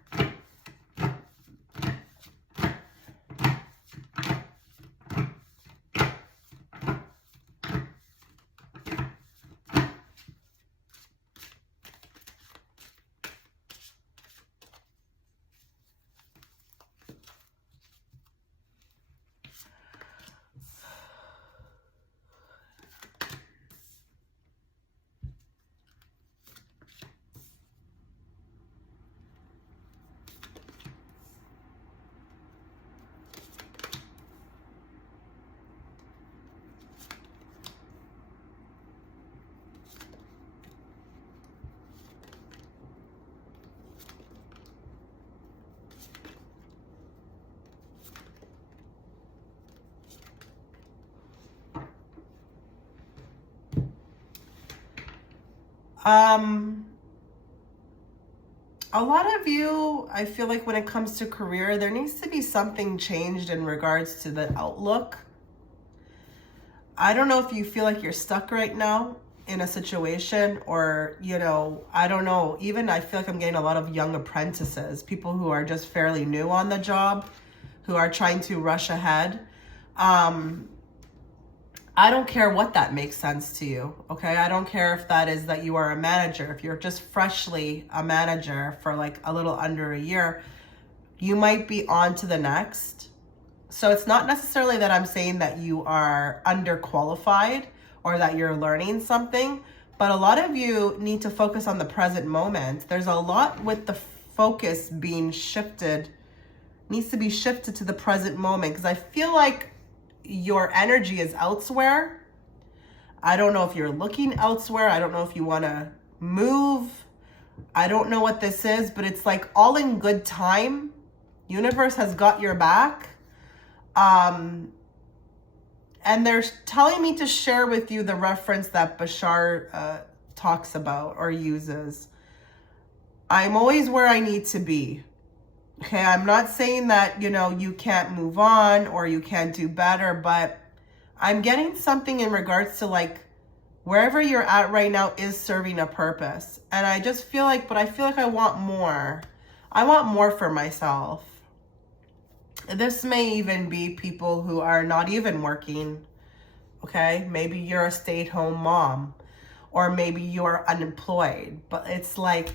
Um, a lot of you, I feel like when it comes to career, there needs to be something changed in regards to the outlook. I don't know if you feel like you're stuck right now in a situation, or, I don't know. Even I feel like I'm getting a lot of young apprentices, people who are just fairly new on the job, who are trying to rush ahead. I don't care what that makes sense to you, okay? I don't care if that is that you are a manager. If you're just freshly a manager for like a little under a year, you might be on to the next. So it's not necessarily that I'm saying that you are underqualified or that you're learning something, but a lot of you need to focus on the present moment. There's a lot with the focus being shifted, needs to be shifted to the present moment, because I feel like your energy is elsewhere. I don't know if you're looking elsewhere. I don't know if you want to move. I don't know what this is, but it's like all in good time. Universe has got your back. And they're telling me to share with you the reference that Bashar talks about or uses. I'm always where I need to be. Okay, I'm not saying that, you can't move on or you can't do better, but I'm getting something in regards to like wherever you're at right now is serving a purpose. And I just feel like, I want more. I want more for myself. This may even be people who are not even working. Okay, maybe you're a stay-at-home mom, or maybe you're unemployed, but it's like,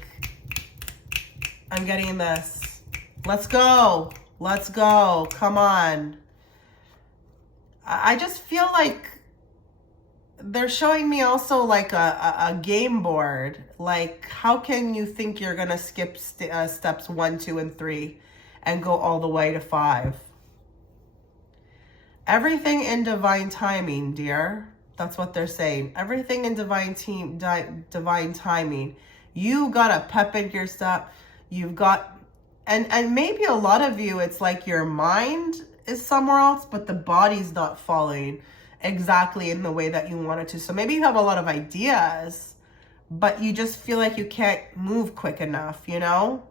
I'm getting this. Let's go. Let's go. Come on. I just feel like they're showing me also like a game board. Like, how can you think you're going to skip steps 1, 2, and 3 and go all the way to 5? Everything in divine timing, dear. That's what they're saying. Everything in divine timing. You got a pep in your step. You've got... And maybe a lot of you, it's like your mind is somewhere else, but the body's not following exactly in the way that you want it to. So maybe you have a lot of ideas, but you just feel like you can't move quick enough, Things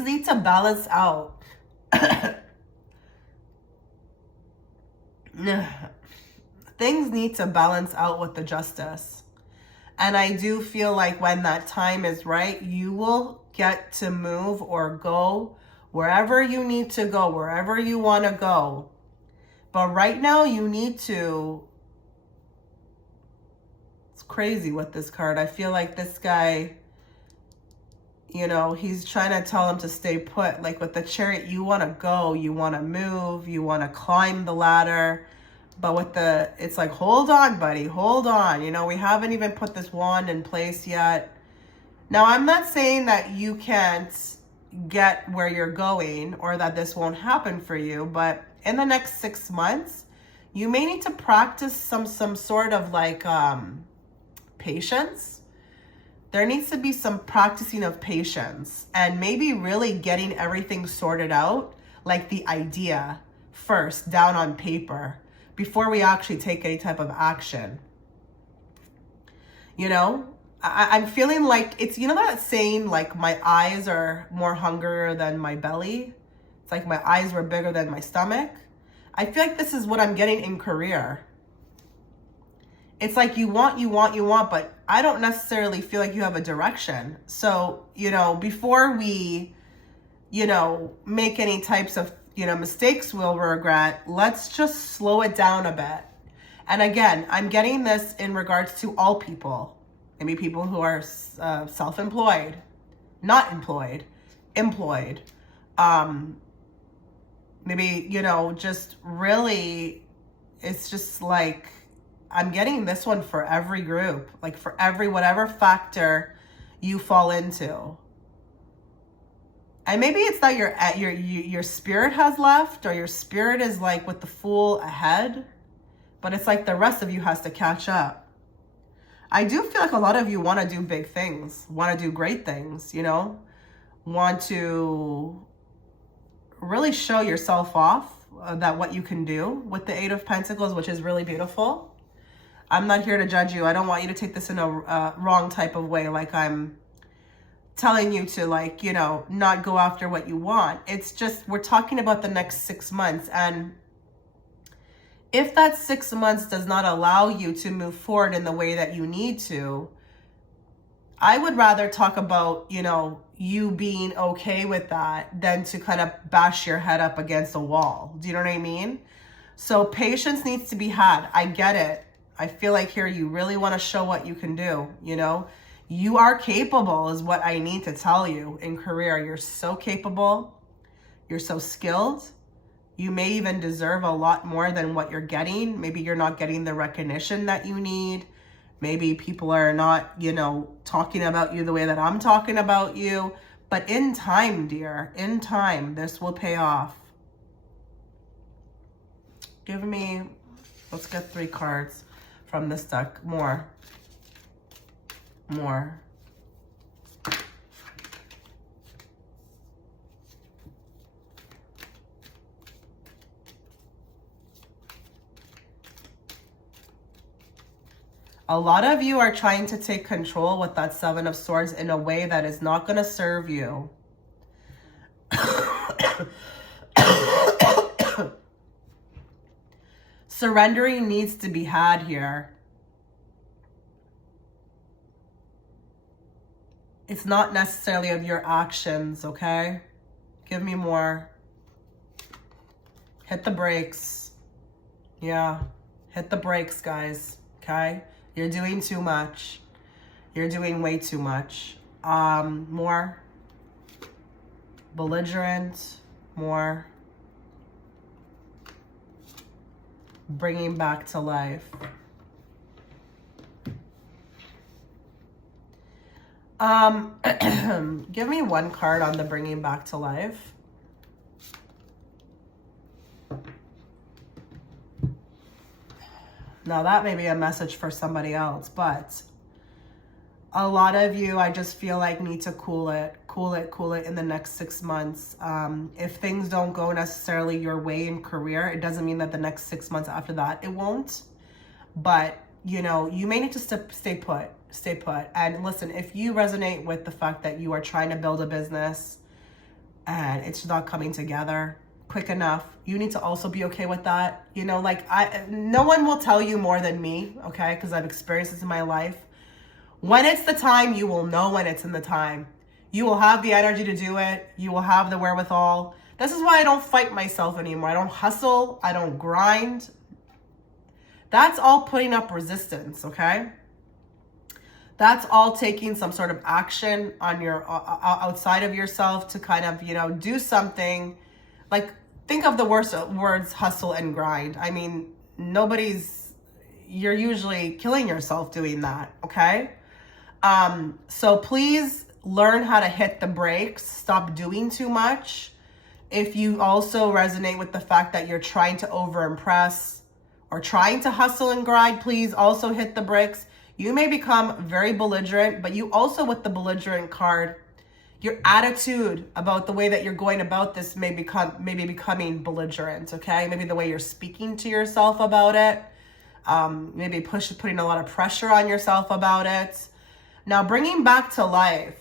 need to balance out. Things need to balance out with the justice. And I do feel like when that time is right, you will get to move or go wherever you need to go, wherever you want to go. But right now you need to... It's crazy with this card. I feel like this guy, he's trying to tell him to stay put. Like with the Chariot, you want to go, you want to move, you want to climb the ladder. But with it's like, hold on, buddy, hold on. We haven't even put this wand in place yet. Now, I'm not saying that you can't get where you're going or that this won't happen for you, but in the next 6 months, you may need to practice some sort of like patience. There needs to be some practicing of patience and maybe really getting everything sorted out, like the idea first down on paper before we actually take any type of action. I'm feeling like it's, that saying, like, my eyes are more hungrier than my belly. It's like my eyes were bigger than my stomach. I feel like this is what I'm getting in career. It's like you want, but I don't necessarily feel like you have a direction. So, before we, make any types of, mistakes we'll regret, let's just slow it down a bit. And again, I'm getting this in regards to all people. Maybe people who are self-employed, not employed, employed. Maybe, just really, it's just like, I'm getting this one for every group, like for every whatever factor you fall into. And maybe it's that your spirit has left, or your spirit is like with the Fool ahead, but it's like the rest of you has to catch up. I do feel like a lot of you want to do big things, want to do great things, want to really show yourself off that what you can do with the Eight of Pentacles, which is really beautiful. I'm not here to judge you. I don't want you to take this in a wrong type of way, like I'm telling you to, like, you know, not go after what you want. It's just, we're talking about the next 6 months. And if that 6 months does not allow you to move forward in the way that you need to, I would rather talk about, you know, you being okay with that than to kind of bash your head up against a wall. Do you know what I mean? So patience needs to be had. I get it. I feel like here you really want to show what you can do, you know? You are capable is what I need to tell you in career. You're so capable. You're so skilled. You may even deserve a lot more than what you're getting. Maybe you're not getting the recognition that you need. Maybe people are not, you know, talking about you the way that I'm talking about you. But in time, dear, in time, this will pay off. Give me, let's get 3 cards from this deck. More. A lot of you are trying to take control with that 7 of Swords in a way that is not going to serve you. Surrendering needs to be had here. It's not necessarily of your actions, okay? Give me more. Hit the brakes. Yeah, hit the brakes, guys, okay? You're doing too much. You're doing way too much. More. Belligerent. More. Bringing back to life. Give me 1 card on the bringing back to life. Now that may be a message for somebody else, but a lot of you, I just feel like need to cool it in the next 6 months. If things don't go necessarily your way in career, it doesn't mean that the next 6 months after that, it won't. But, you know, you may need to stay put. And listen, if you resonate with the fact that you are trying to build a business and it's not coming together quick enough, you need to also be okay with that. You know, like no one will tell you more than me, okay? Because I've experienced this in my life. When it's the time, you will know when it's in the time. You will have the energy to do it. You will have the wherewithal. This is why I don't fight myself anymore. I don't hustle. I don't grind. That's all putting up resistance, okay? That's all taking some sort of action on your outside of yourself to kind of, you know, do something. Like, think of the worst words, hustle and grind. I mean, you're usually killing yourself doing that, okay? So please learn how to hit the brakes. Stop doing too much. If you also resonate with the fact that you're trying to over-impress or trying to hustle and grind, please also hit the brakes. You may become very belligerent, but you also, with the belligerent card, your attitude about the way that you're going about this may be becoming belligerent, okay? Maybe the way you're speaking to yourself about it, maybe putting a lot of pressure on yourself about it. Now, bringing back to life,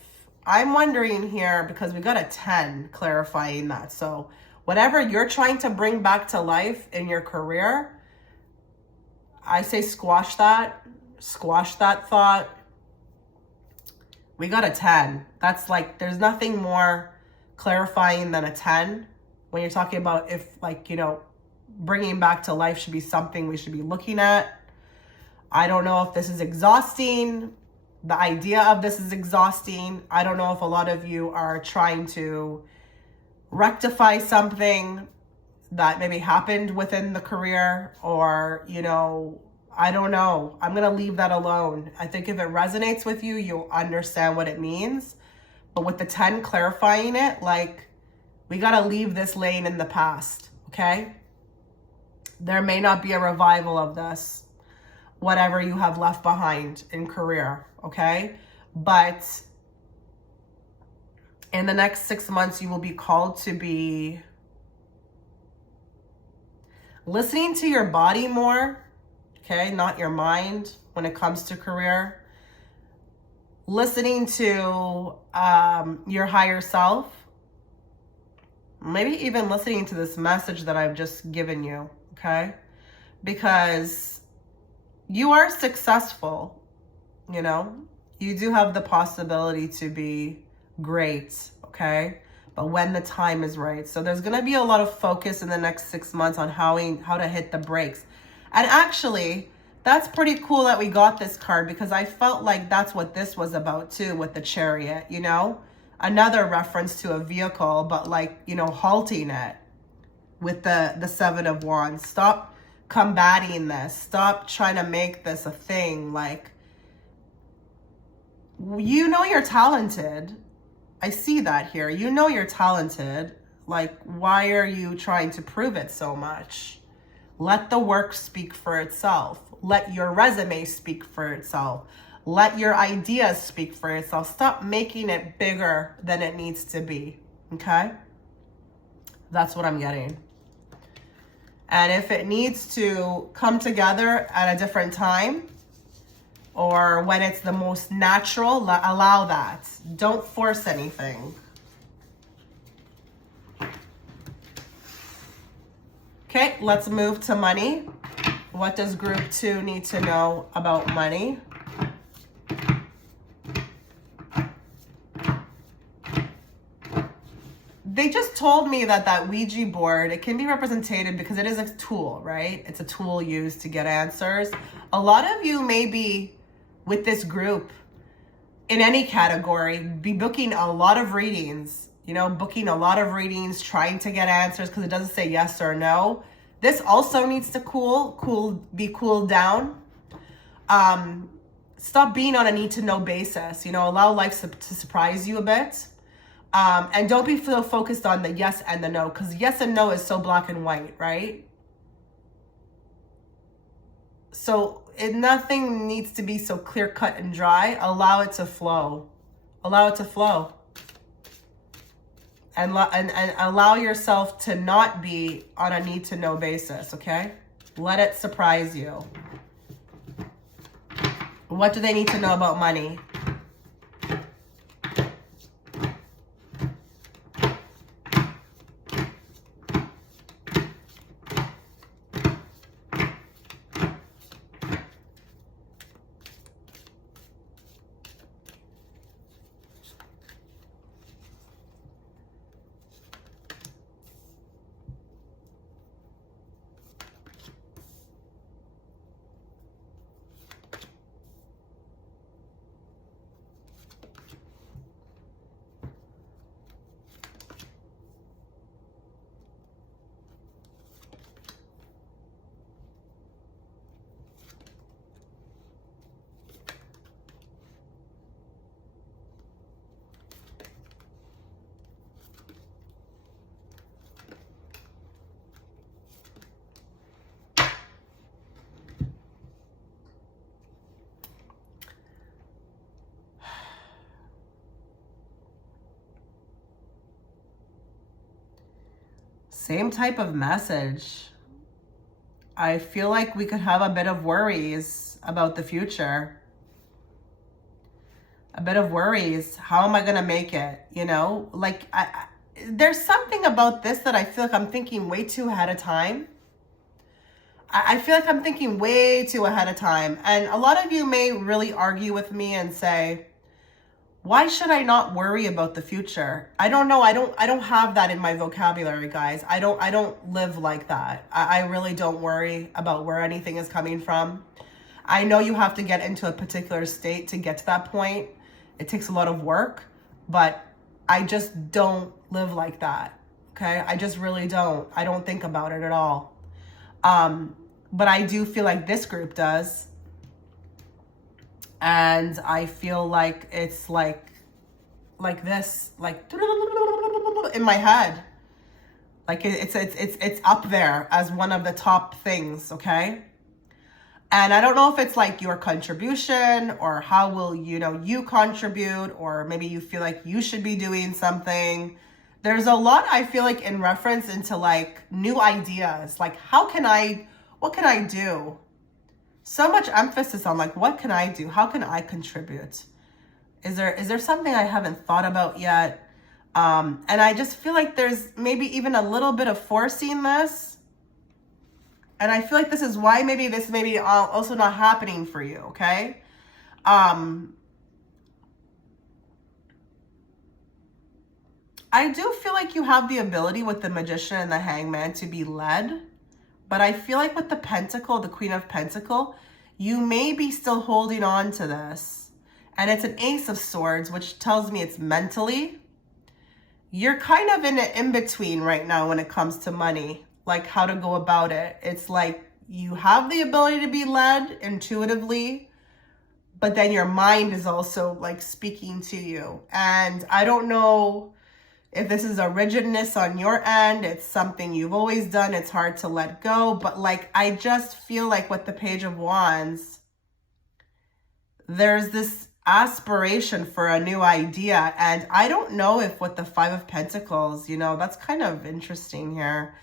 I'm wondering here, because we got a 10 clarifying that. So whatever you're trying to bring back to life in your career, I say squash that thought. We got a 10. That's like, there's nothing more clarifying than a 10 when you're talking about if, like, you know, bringing back to life should be something we should be looking at. I don't know if this is exhausting. The idea of this is exhausting. I don't know if a lot of you are trying to rectify something that maybe happened within the career, or, you know, I don't know. I'm going to leave that alone. I think if it resonates with you, you'll understand what it means. But with the 10 clarifying it, like, we got to leave this lane in the past, okay? There may not be a revival of this, whatever you have left behind in career, okay? But in the next 6 months, you will be called to be listening to your body more, okay? Not your mind when it comes to career. Listening to your higher self. Maybe even listening to this message that I've just given you, okay? Because you are successful, you know? You do have the possibility to be great, okay? But when the time is right. So there's going to be a lot of focus in the next 6 months on how to hit the brakes. And actually, that's pretty cool that we got this card, because I felt like that's what this was about too, with the Chariot, you know? Another reference to a vehicle, but like, you know, halting it with the Seven of Wands. Stop combating this. Stop trying to make this a thing. Like, you know you're talented. I see that here. You know you're talented. Like, why are you trying to prove it so much? Let the work speak for itself. Let your resume speak for itself. Let your ideas speak for itself. Stop making it bigger than it needs to be, okay? That's what I'm getting. And if it needs to come together at a different time, or when it's the most natural, allow that. Don't force anything. Okay, let's move to money. What does group 2 need to know about money? They just told me that Ouija board, it can be represented because it is a tool, right? It's a tool used to get answers. A lot of you may be with this group in any category, be booking a lot of readings, you know, booking a lot of readings, trying to get answers because it doesn't say yes or no. This also needs to be cooled down. Stop being on a need to know basis, you know, allow life to surprise you a bit. And don't be so focused on the yes and the no, because yes and no is so black and white, right? So nothing needs to be so clear cut and dry. Allow it to flow. Allow it to flow. And allow yourself to not be on a need to know basis, okay? Let it surprise you. What do they need to know about money? Same type of message. I feel like we could have a bit of worries about the future. A bit of worries. How am I going to make it? You know, like there's something about this that I feel like I'm thinking way too ahead of time. I feel like I'm thinking way too ahead of time. And a lot of you may really argue with me and say, why should I not worry about the future? I don't know. I don't have that in my vocabulary, guys. I don't live like that. I really don't worry about where anything is coming from. I know you have to get into a particular state to get to that point. It takes a lot of work, but I just don't live like that. Okay? I just really don't. I don't think about it at all. But I do feel like this group does. And I feel like it's like this, like in my head. Like it's up there as one of the top things, okay? And I don't know if it's like your contribution or how will you contribute, or maybe you feel like you should be doing something. There's a lot, I feel like, in reference into like new ideas, like what can I do? so much emphasis on like, what can I do? How can I contribute? Is there something I haven't thought about yet? And I just feel like there's maybe even a little bit of forcing this. And I feel like this is why maybe this may be also not happening for you, okay? I do feel like you have the ability with the Magician and the Hangman to be led. But I feel like with the Pentacle, the Queen of Pentacle, you may be still holding on to this. And it's an Ace of Swords, which tells me it's mentally. You're kind of in an in-between right now when it comes to money, like how to go about it. It's like you have the ability to be led intuitively, but then your mind is also like speaking to you. And I don't know if this is a rigidness on your end, it's something you've always done, it's hard to let go. But like, I just feel like with the Page of Wands, there's this aspiration for a new idea. And I don't know if with the Five of Pentacles, you know, that's kind of interesting here.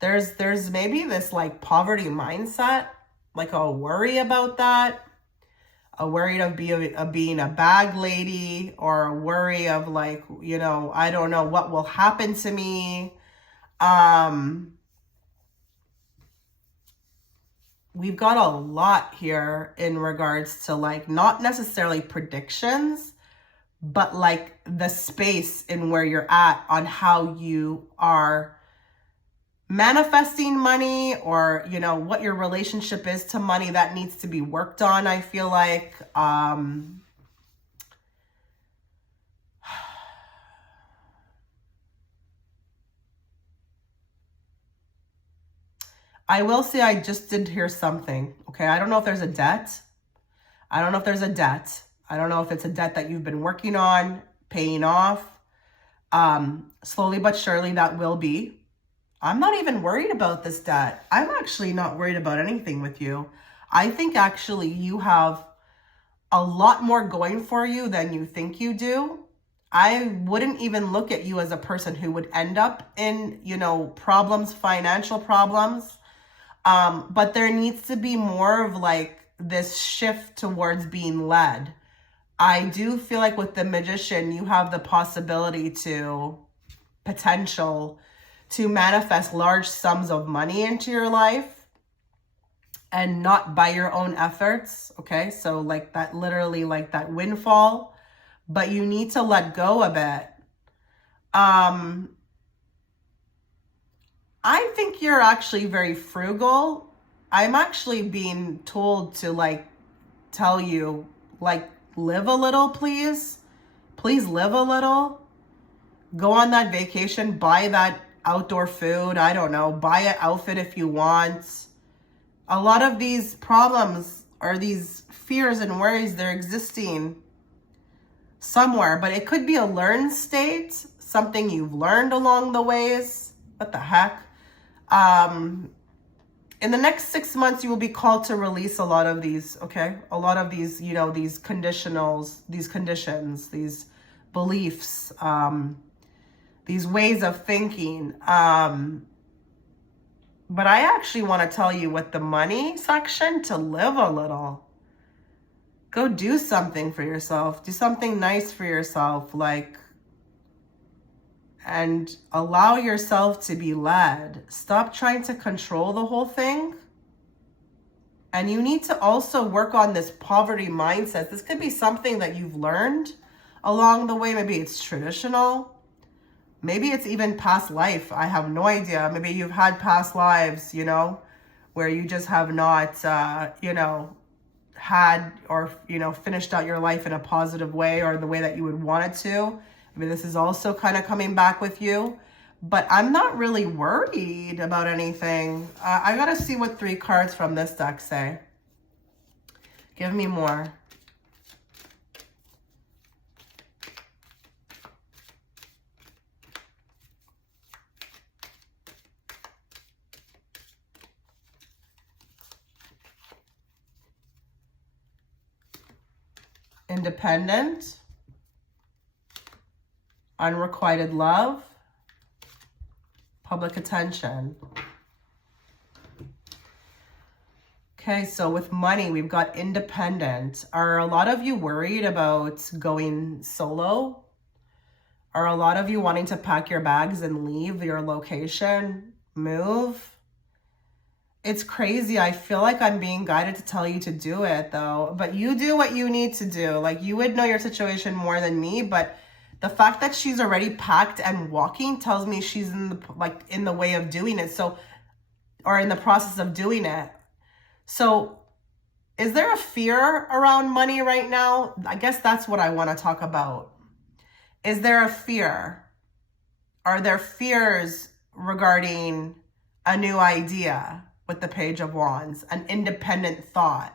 There's maybe this like poverty mindset, like a worry about that. A worry of being a bag lady, or a worry of like, you know, I don't know what will happen to me. We've got a lot here in regards to like, not necessarily predictions, but like the space in where you're at on how you are manifesting money, or, you know, what your relationship is to money that needs to be worked on. I feel like, I will say I just did hear something. Okay. I don't know if there's a debt. I don't know if there's a debt. I don't know if it's a debt that you've been working on, paying off. Slowly but surely that will be. I'm not even worried about this debt. I'm actually not worried about anything with you. I think actually you have a lot more going for you than you think you do. I wouldn't even look at you as a person who would end up in, you know, problems, financial problems. But there needs to be more of like this shift towards being led. I do feel like with the Magician, you have the possibility potential to manifest large sums of money into your life, and not by your own efforts. Okay. So like that, literally like that windfall, but you need to let go of it. I think you're actually very frugal. I'm actually being told to like tell you, like, live a little, please. Please live a little. Go on that vacation, buy that outdoor food. I don't know, buy an outfit if you want. A lot of these problems or these fears and worries, they're existing somewhere, but it could be a learned state, something you've learned along the ways. What the heck? In the next 6 months, you will be called to release a lot of these, okay? A lot of these, you know, these conditionals, these conditions, these beliefs, these ways of thinking. But I actually want to tell you with the money section to live a little. Go do something for yourself. Do something nice for yourself, like, and allow yourself to be led. Stop trying to control the whole thing. And you need to also work on this poverty mindset. This could be something that you've learned along the way. Maybe it's traditional. Maybe it's even past life. I have no idea. Maybe you've had past lives, you know, where you just have not, you know, had or, you know, finished out your life in a positive way or the way that you would want it to. I mean, this is also kind of coming back with you, but I'm not really worried about anything. I got to see what 3 cards from this deck say. Give me more. Independent. Unrequited love, public attention. Okay, so with money, we've got independent. Are a lot of you worried about going solo? Are a lot of you wanting to pack your bags and leave your location, move? It's crazy. I feel like I'm being guided to tell you to do it though, but you do what you need to do. Like, you would know your situation more than me, but the fact that she's already packed and walking tells me she's in the way of doing it. So, or in the process of doing it. So is there a fear around money right now? I guess that's what I want to talk about. Is there a fear? Are there fears regarding a new idea with the Page of Wands, an independent thought,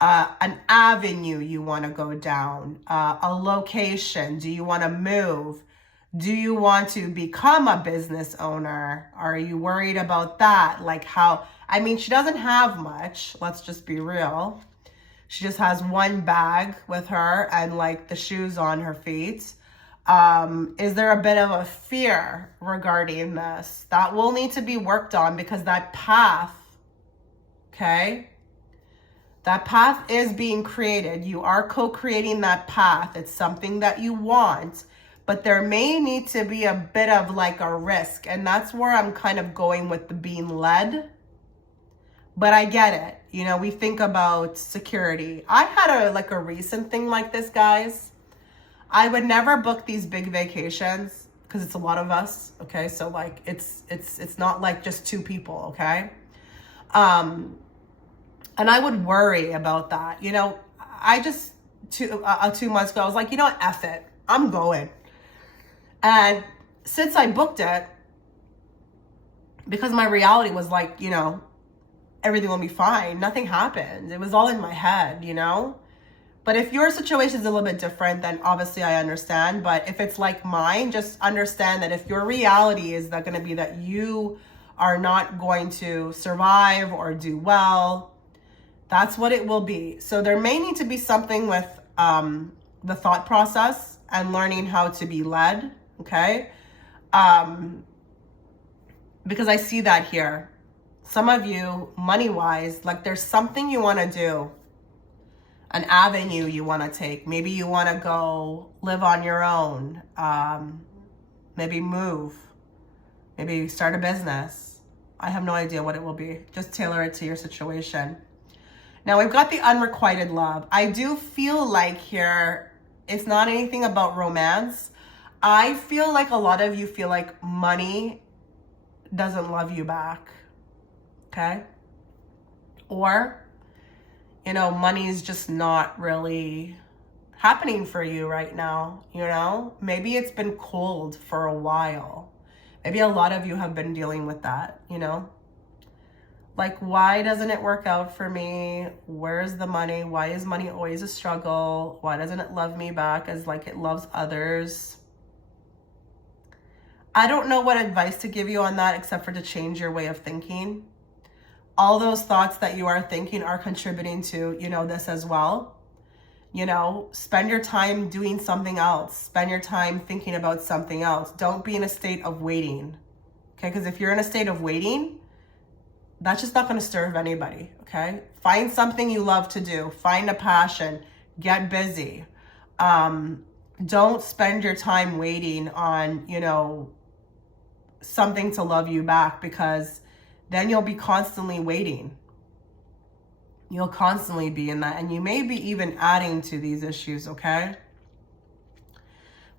an avenue you want to go down, a location? Do you want to move? Do you want to become a business owner? Are you worried about that? Like how, I mean, she doesn't have much. Let's just be real. She just has one bag with her and like the shoes on her feet. Is there a bit of a fear regarding this? That will need to be worked on, because that path, okay, that path is being created. You are co-creating that path. It's something that you want, but there may need to be a bit of like a risk. And that's where I'm kind of going with the being led. But I get it. You know, we think about security. I had a recent thing like this, guys. I would never book these big vacations because it's a lot of us. Okay. So like, it's not like just two people. Okay. And I would worry about that. You know, I just, 2 months ago, I was like, you know what, F it. I'm going. And since I booked it, because my reality was like, you know, everything will be fine. Nothing happened. It was all in my head, you know? But if your situation is a little bit different, then obviously I understand. But if it's like mine, just understand that if your reality is not going to be that you are not going to survive or do well, that's what it will be. So there may need to be something with the thought process and learning how to be led, okay? Because I see that here. Some of you, money-wise, like there's something you want to do, an avenue you want to take. Maybe you want to go live on your own, maybe move, maybe start a business. I have no idea what it will be. Just tailor it to your situation. Now we've got the unrequited love. I do feel like here, it's not anything about romance. I feel like a lot of you feel like money doesn't love you back. Okay? Or, you know, money is just not really happening for you right now, you know? Maybe it's been cold for a while. Maybe a lot of you have been dealing with that, you know? Like, why doesn't it work out for me? Where's the money? Why is money always a struggle? Why doesn't it love me back as like it loves others? I don't know what advice to give you on that except for to change your way of thinking. All those thoughts that you are thinking are contributing to, you know, this as well. You know, spend your time doing something else. Spend your time thinking about something else. Don't be in a state of waiting. Okay, because if you're in a state of waiting, that's just not going to serve anybody. Okay, find something you love to do. Find a passion. Get busy. Don't spend your time waiting on, you know, something to love you back, because then you'll be constantly waiting. You'll constantly be in that, and you may be even adding to these issues, okay?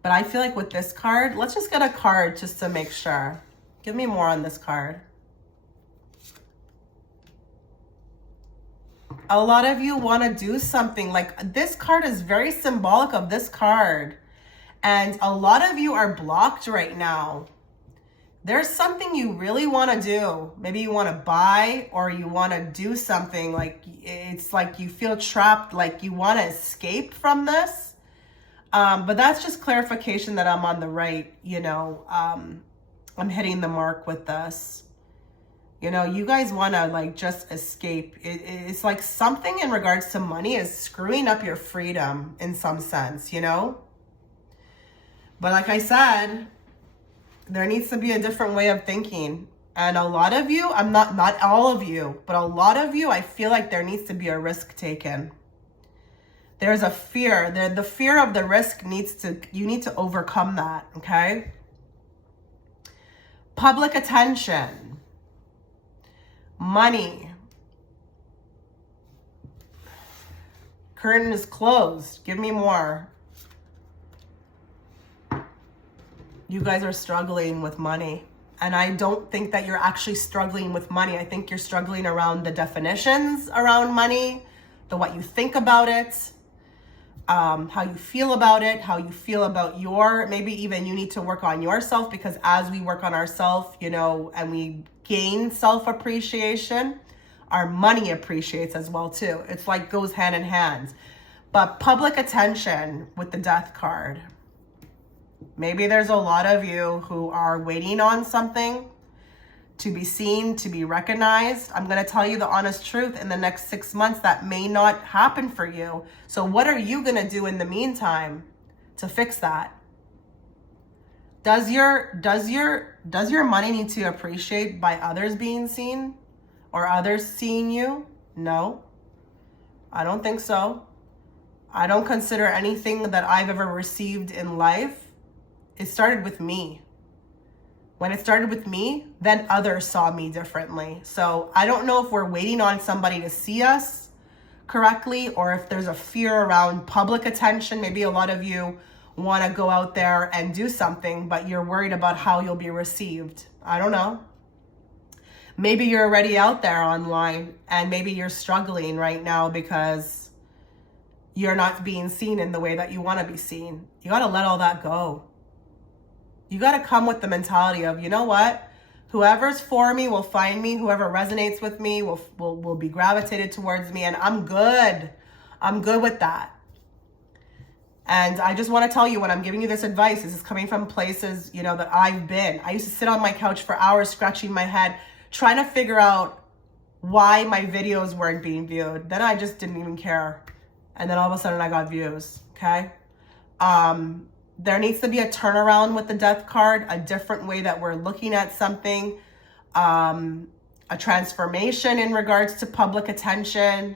But I feel like with this card, let's just get a card just to make sure. Give me more on this card. A lot of you want to do something. Like, this card is very symbolic of this card. And a lot of you are blocked right now. There's something you really want to do. Maybe you want to buy, or you want to do something. Like, it's like you feel trapped, like you want to escape from this. But that's just clarification that I'm on the right, you know, I'm hitting the mark with this. You know, you guys want to like just escape. It's like something in regards to money is screwing up your freedom in some sense, you know? But like I said, there needs to be a different way of thinking. And a lot of you, not all of you, but a lot of you, I feel like there needs to be a risk taken. There's a fear. The fear of the risk you need to overcome that, okay? Public attention. Money. Curtain is closed. Give me more. You guys are struggling with money. And I don't think that you're actually struggling with money. I think you're struggling around the definitions around money, what you think about it, how you feel about it, how you feel about maybe even you need to work on yourself, because as we work on ourselves, you know, and we gain self-appreciation, our money appreciates as well too. It's like goes hand in hand. But public attention with the Death card. Maybe there's a lot of you who are waiting on something to be seen, to be recognized. I'm going to tell you the honest truth. In the next 6 months, that may not happen for you. So what are you going to do in the meantime to fix that? Does your money need to appreciate by others being seen or others seeing you? No, I don't think so. I don't consider anything that I've ever received in life. It started with me. When it started with me, then others saw me differently. So I don't know if we're waiting on somebody to see us correctly, or if there's a fear around public attention. Maybe a lot of you want to go out there and do something, but you're worried about how you'll be received. I don't know. Maybe you're already out there online and maybe you're struggling right now because you're not being seen in the way that you want to be seen. You got to let all that go. You got to come with the mentality of, you know what? Whoever's for me will find me. Whoever resonates with me will be gravitated towards me. And I'm good. I'm good with that. And I just want to tell you, when I'm giving you this advice, this is coming from places, you know, that I've been. I used to sit on my couch for hours scratching my head, trying to figure out why my videos weren't being viewed. Then I just didn't even care. And then all of a sudden I got views, okay? There needs to be a turnaround with the Death card, a different way that we're looking at something, a transformation in regards to public attention.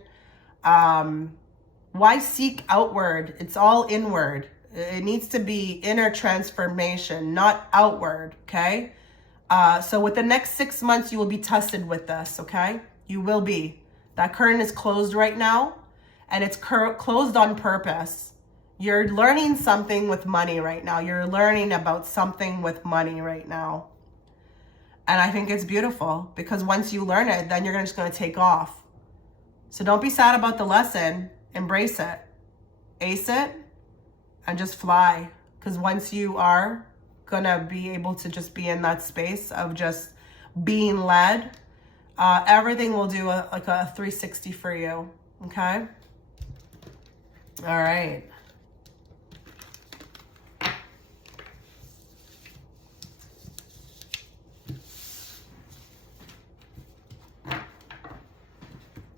Why seek outward? It's all inward. It needs to be inner transformation, not outward, okay? So with the next 6 months, you will be tested with this, okay? You will be. That curtain is closed right now, and it's closed on purpose. You're learning something with money right now. You're learning about something with money right now. And I think it's beautiful, because once you learn it, then you're just going to take off. So don't be sad about the lesson. Embrace it. Ace it and just fly. Because once you are going to be able to just be in that space of just being led, everything will do like a 360 for you. Okay? All right.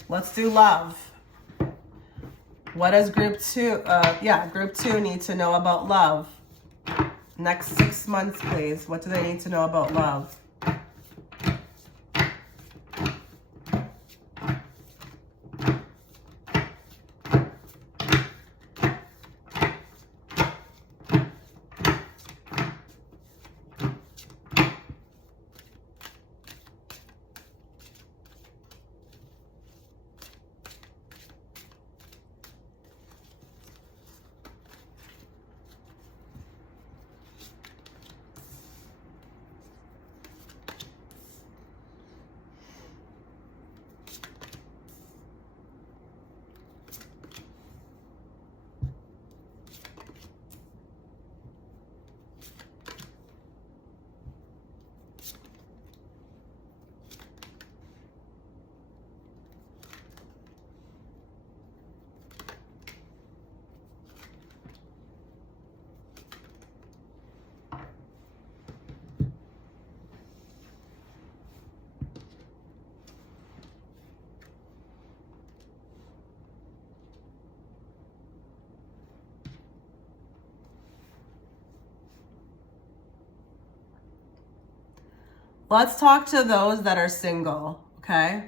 Let's do love. What does group two need to know about love? Next 6 months, please. What do they need to know about love? Let's talk to those that are single, okay?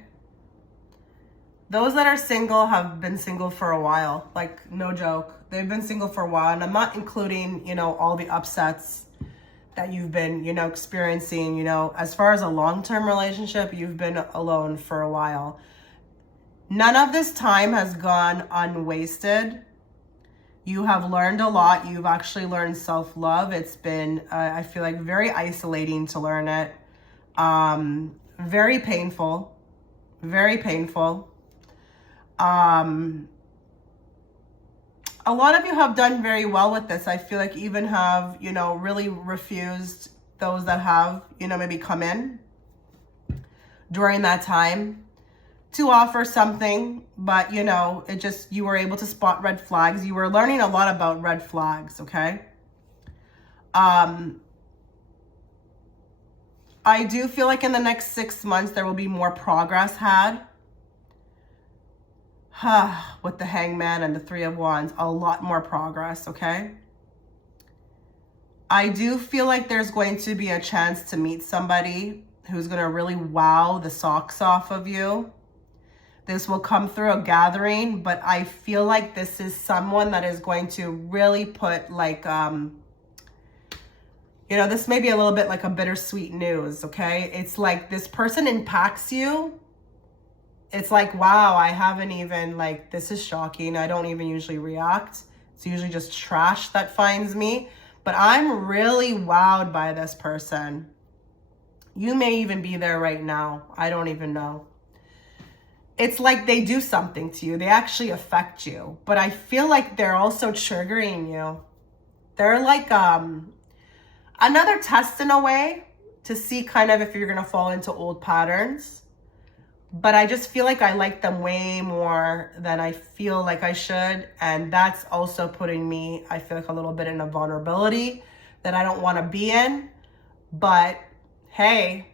Those that are single have been single for a while, like no joke. They've been single for a while, and I'm not including, all the upsets that you've been, experiencing, as far as a long-term relationship, you've been alone for a while. None of this time has gone unwasted. You have learned a lot. You've actually learned self-love. It's been, I feel like, very isolating to learn it. Very painful. Very painful. A lot of you have done very well with this. I feel like even have, really refused those that have, maybe come in during that time to offer something, but it just, you were able to spot red flags. You were learning a lot about red flags, okay? I do feel like in the next 6 months, there will be more progress had. With the Hangman and the Three of Wands, a lot more progress, okay? I do feel like there's going to be a chance to meet somebody who's going to really wow the socks off of you. This will come through a gathering, but I feel like this is someone that is going to really put like, this may be a little bit like a bittersweet news, okay? It's like this person impacts you. It's like, wow, I haven't even, like, this is shocking. I don't even usually react. It's usually just trash that finds me. But I'm really wowed by this person. You may even be there right now. I don't even know. It's like they do something to you. They actually affect you. But I feel like they're also triggering you. They're like another test in a way to see kind of if you're going to fall into old patterns. But I just feel like I like them way more than I feel like I should. And that's also putting me, I feel like, a little bit in a vulnerability that I don't want to be in. But hey,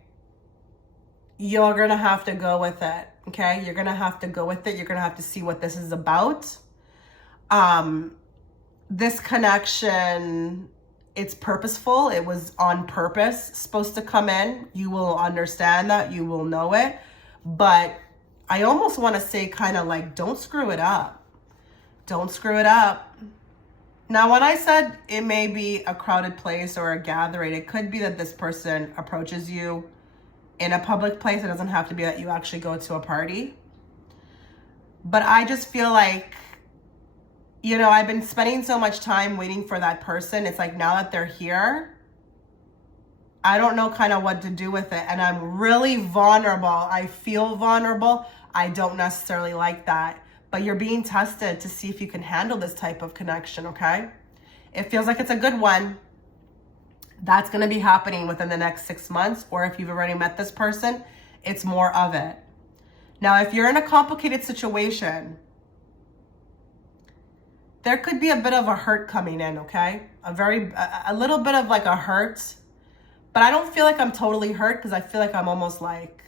you're going to have to go with it. Okay, you're going to have to go with it. You're going to have to see what this is about. This connection, it's purposeful. It was on purpose supposed to come in. You will understand that. You will know it. But I almost want to say kind of like, don't screw it up. Don't screw it up. Now, when I said it may be a crowded place or a gathering, it could be that this person approaches you in a public place. It doesn't have to be that you actually go to a party. But I just feel like, I've been spending so much time waiting for that person. It's like now that they're here, I don't know kind of what to do with it. And I'm really vulnerable. I feel vulnerable. I don't necessarily like that. But you're being tested to see if you can handle this type of connection, okay? It feels like it's a good one. That's going to be happening within the next 6 months. Or if you've already met this person, it's more of it. Now, if you're in a complicated situation, there could be a bit of a hurt coming in, okay? A little bit of like a hurt. But I don't feel like I'm totally hurt because I feel like I'm almost like,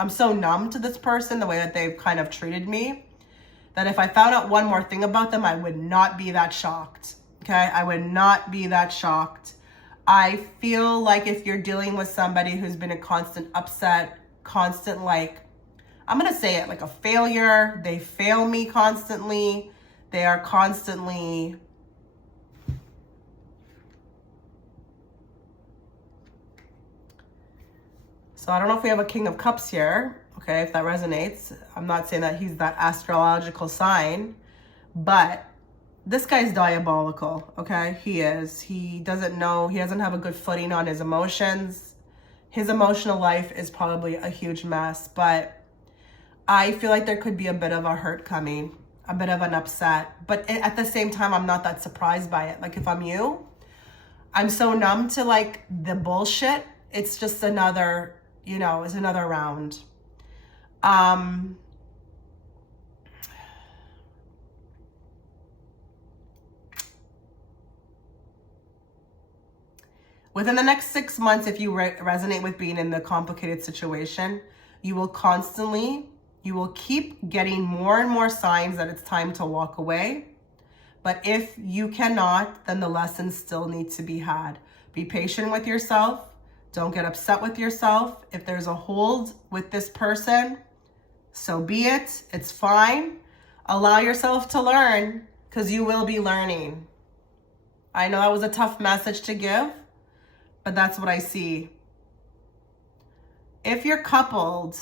I'm so numb to this person, the way that they've kind of treated me, that if I found out one more thing about them, I would not be that shocked, okay? I would not be that shocked. I feel like if you're dealing with somebody who's been a constant upset, constant like, I'm going to say it, like a failure, they fail me constantly, they are constantly So I don't know if we have a King of Cups here, okay, if that resonates. I'm not saying that he's that astrological sign, but this guy's diabolical, okay? He is. He doesn't know, he doesn't have a good footing on his emotions. His emotional life is probably a huge mess, but I feel like there could be a bit of a hurt coming, a bit of an upset. But at the same time, I'm not that surprised by it. Like if I'm you, I'm so numb to like the bullshit. It's just another, it's another round. Within the next 6 months, if you resonate with being in the complicated situation, you will keep getting more and more signs that it's time to walk away. But if you cannot, then the lessons still need to be had. Be patient with yourself. Don't get upset with yourself. If there's a hold with this person, so be it. It's fine. Allow yourself to learn, because you will be learning. I know that was a tough message to give, but that's what I see. If you're coupled,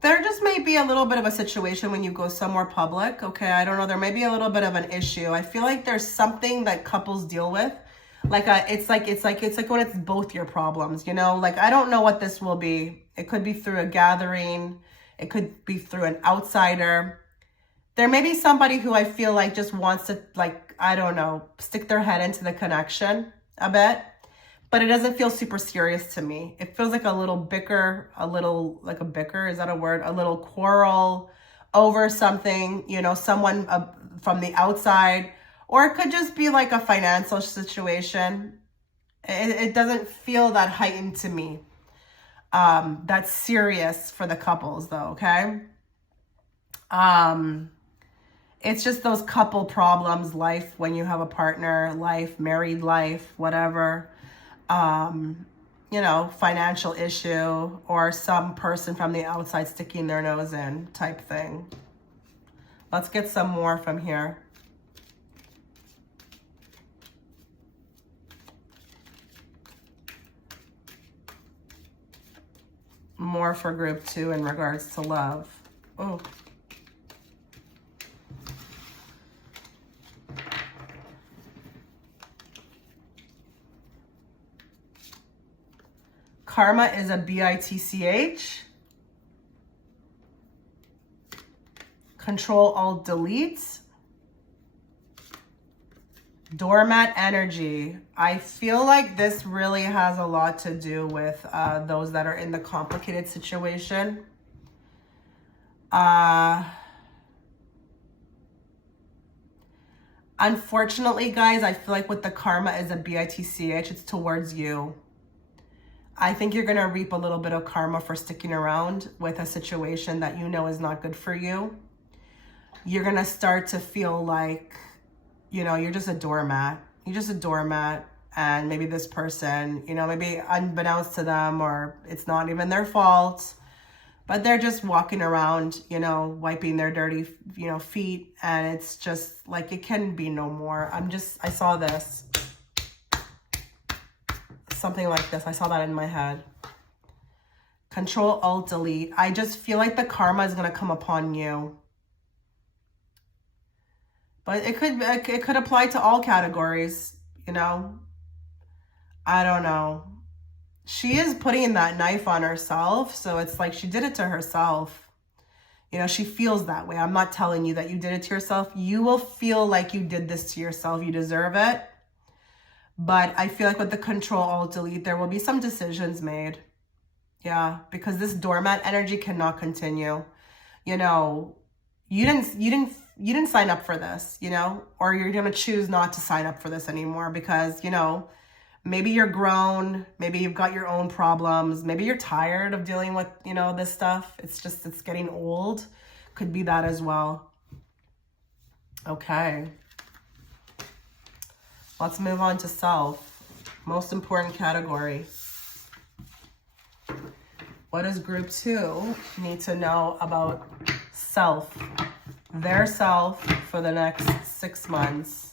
there just may be a little bit of a situation when you go somewhere public, okay? I don't know. There may be a little bit of an issue. I feel like there's something that couples deal with. It's like when it's both your problems, you know? Like, I don't know what this will be. It could be through a gathering. It could be through an outsider. There may be somebody who I feel like just wants to, like, I don't know, stick their head into the connection a bit. But it doesn't feel super serious to me. It feels like a little bicker, like a bicker, is that a word? A little quarrel over something, you know, someone from the outside. Or it could just be like a financial situation. It doesn't feel that heightened to me. That's serious for the couples though, okay? It's just those couple problems, life when you have a partner, life, married life, whatever. You know, financial issue, or some person from the outside sticking their nose in type thing. Let's get some more from here. More for group 2 in regards to love. Oh. Karma is a bitch. Control, Alt, Delete. Doormat energy. I feel like this really has a lot to do with those that are in the complicated situation. Unfortunately, guys, I feel like with the karma is a bitch, it's towards you. I think you're going to reap a little bit of karma for sticking around with a situation that you know is not good for you. You're going to start to feel like, you know, you're just a doormat. You're just a doormat. And maybe this person, you know, maybe unbeknownst to them, or it's not even their fault, but they're just walking around, you know, wiping their dirty, you know, feet. And it's just like, it can be no more. I saw this. Something like this. I saw that in my head. Control, Alt, Delete. I just feel like the karma is going to come upon you. But it could apply to all categories, you know. I don't know. She is putting that knife on herself, so it's like she did it to herself. You know, she feels that way. I'm not telling you that you did it to yourself. You will feel like you did this to yourself. You deserve it. But I feel like with the Control, Alt, Delete, there will be some decisions made. Yeah, because this doormat energy cannot continue. You know, you didn't sign up for this, you know, or you're going to choose not to sign up for this anymore because, you know, maybe you're grown, maybe you've got your own problems, maybe you're tired of dealing with, you know, this stuff. It's getting old. Could be that as well. Okay. Let's move on to self. Most important category. What does group 2 need to know about self? Their self for the next 6 months.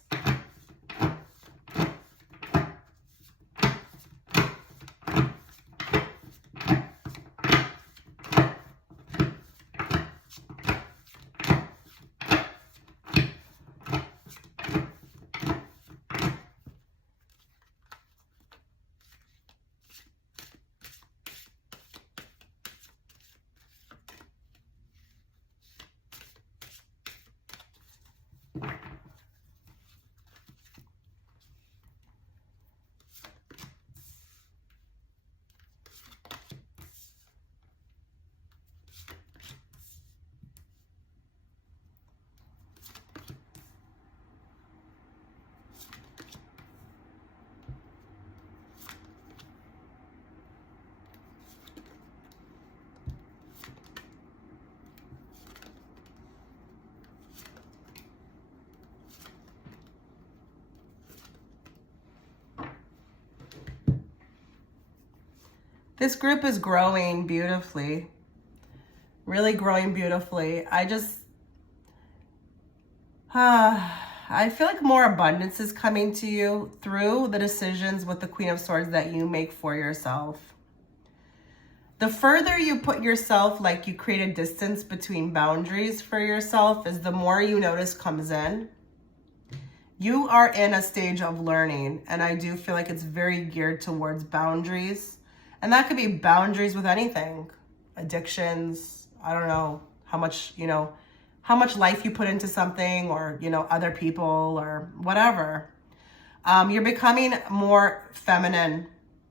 This group is growing beautifully. Really growing beautifully. I feel like more abundance is coming to you through the decisions with the Queen of Swords that you make for yourself. The further you put yourself, like you create a distance between boundaries for yourself, is the more you notice comes in. You are in a stage of learning, and I do feel like it's very geared towards boundaries. And that could be boundaries with anything. Addictions, I don't know how much, how much life you put into something, or, other people or whatever. You're becoming more feminine,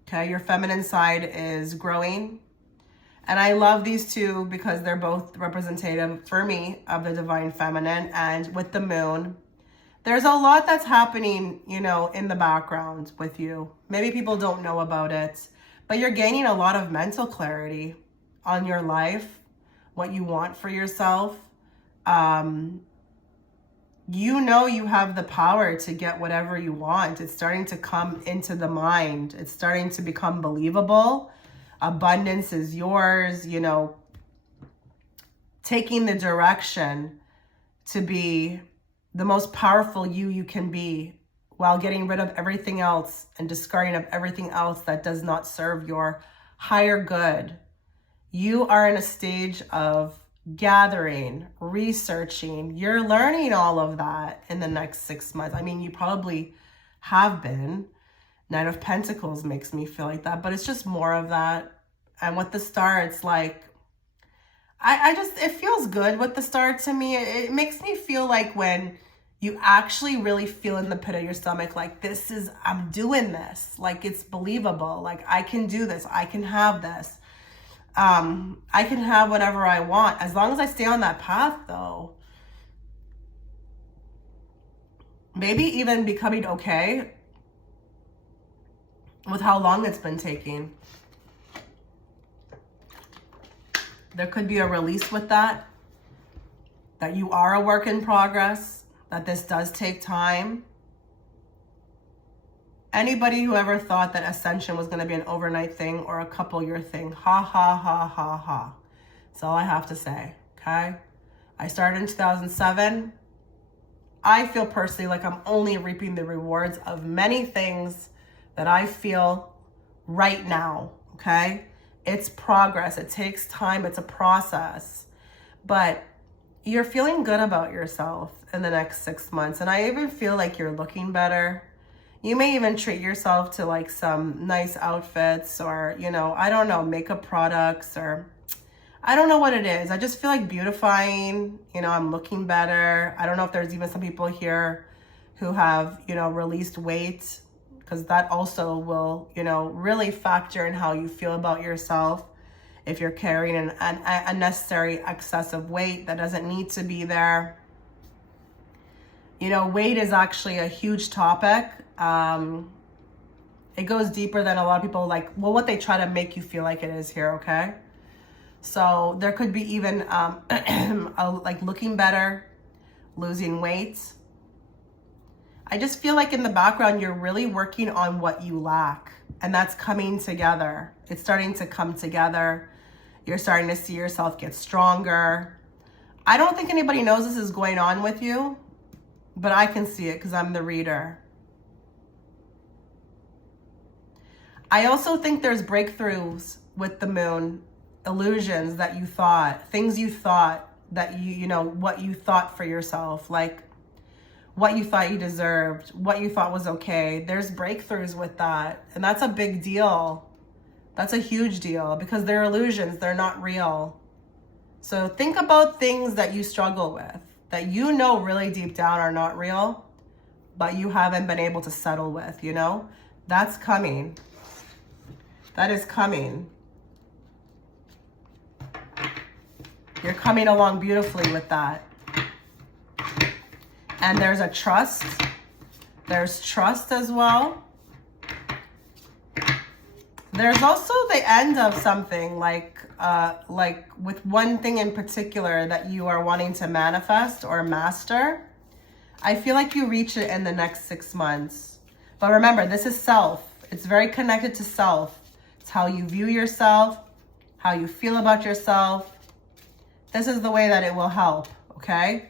okay? Your feminine side is growing. And I love these two because they're both representative for me of the divine feminine. And with the moon, there's a lot that's happening, in the background with you. Maybe people don't know about it, but you're gaining a lot of mental clarity on your life, what you want for yourself. You have the power to get whatever you want. It's starting to come into the mind. It's starting to become believable. Abundance is yours, taking the direction to be the most powerful you can be, while getting rid of everything else and discarding of everything else that does not serve your higher good. You are in a stage of gathering, researching. You're learning all of that in the next 6 months. I mean, you probably have been. Knight of Pentacles makes me feel like that, but it's just more of that. And with the star, it's like, it feels good with the star to me. It makes me feel like when you actually really feel in the pit of your stomach, like I'm doing this. Like it's believable. Like I can do this. I can have this. I can have whatever I want. As long as I stay on that path though. Maybe even becoming okay with how long it's been taking. There could be a release with that you are a work in progress, that this does take time. Anybody who ever thought that ascension was going to be an overnight thing or a couple-year thing, ha, ha, ha, ha, ha. That's all I have to say, okay? I started in 2007. I feel personally like I'm only reaping the rewards of many things that I feel right now, okay? It's progress. It takes time. It's a process. But you're feeling good about yourself in the next 6 months. And I even feel like you're looking better. You may even treat yourself to like some nice outfits or, I don't know, makeup products, or I don't know what it is. I just feel like beautifying, I'm looking better. I don't know if there's even some people here who have, released weight, because that also will, really factor in how you feel about yourself. If you're carrying an unnecessary excessive weight that doesn't need to be there. Weight is actually a huge topic. It goes deeper than a lot of people what they try to make you feel like it is here, okay? So there could be even like looking better, losing weight. I just feel like in the background, you're really working on what you lack, and that's coming together. It's starting to come together. You're starting to see yourself get stronger. I don't think anybody knows this is going on with you, but I can see it because I'm the reader. I also think there's breakthroughs with the moon, illusions that you thought, things you thought that what you thought for yourself, like what you thought you deserved, what you thought was okay. There's breakthroughs with that. And that's a big deal. That's a huge deal because they're illusions. They're not real. So think about things that you struggle with, that really deep down are not real, but you haven't been able to settle with, That's coming. That is coming. You're coming along beautifully with that. And there's a trust. There's trust as well. There's also the end of something like with one thing in particular that you are wanting to manifest or master. I feel like you reach it in the next 6 months. But remember, this is self. It's very connected to self. It's how you view yourself, how you feel about yourself. This is the way that it will help, okay?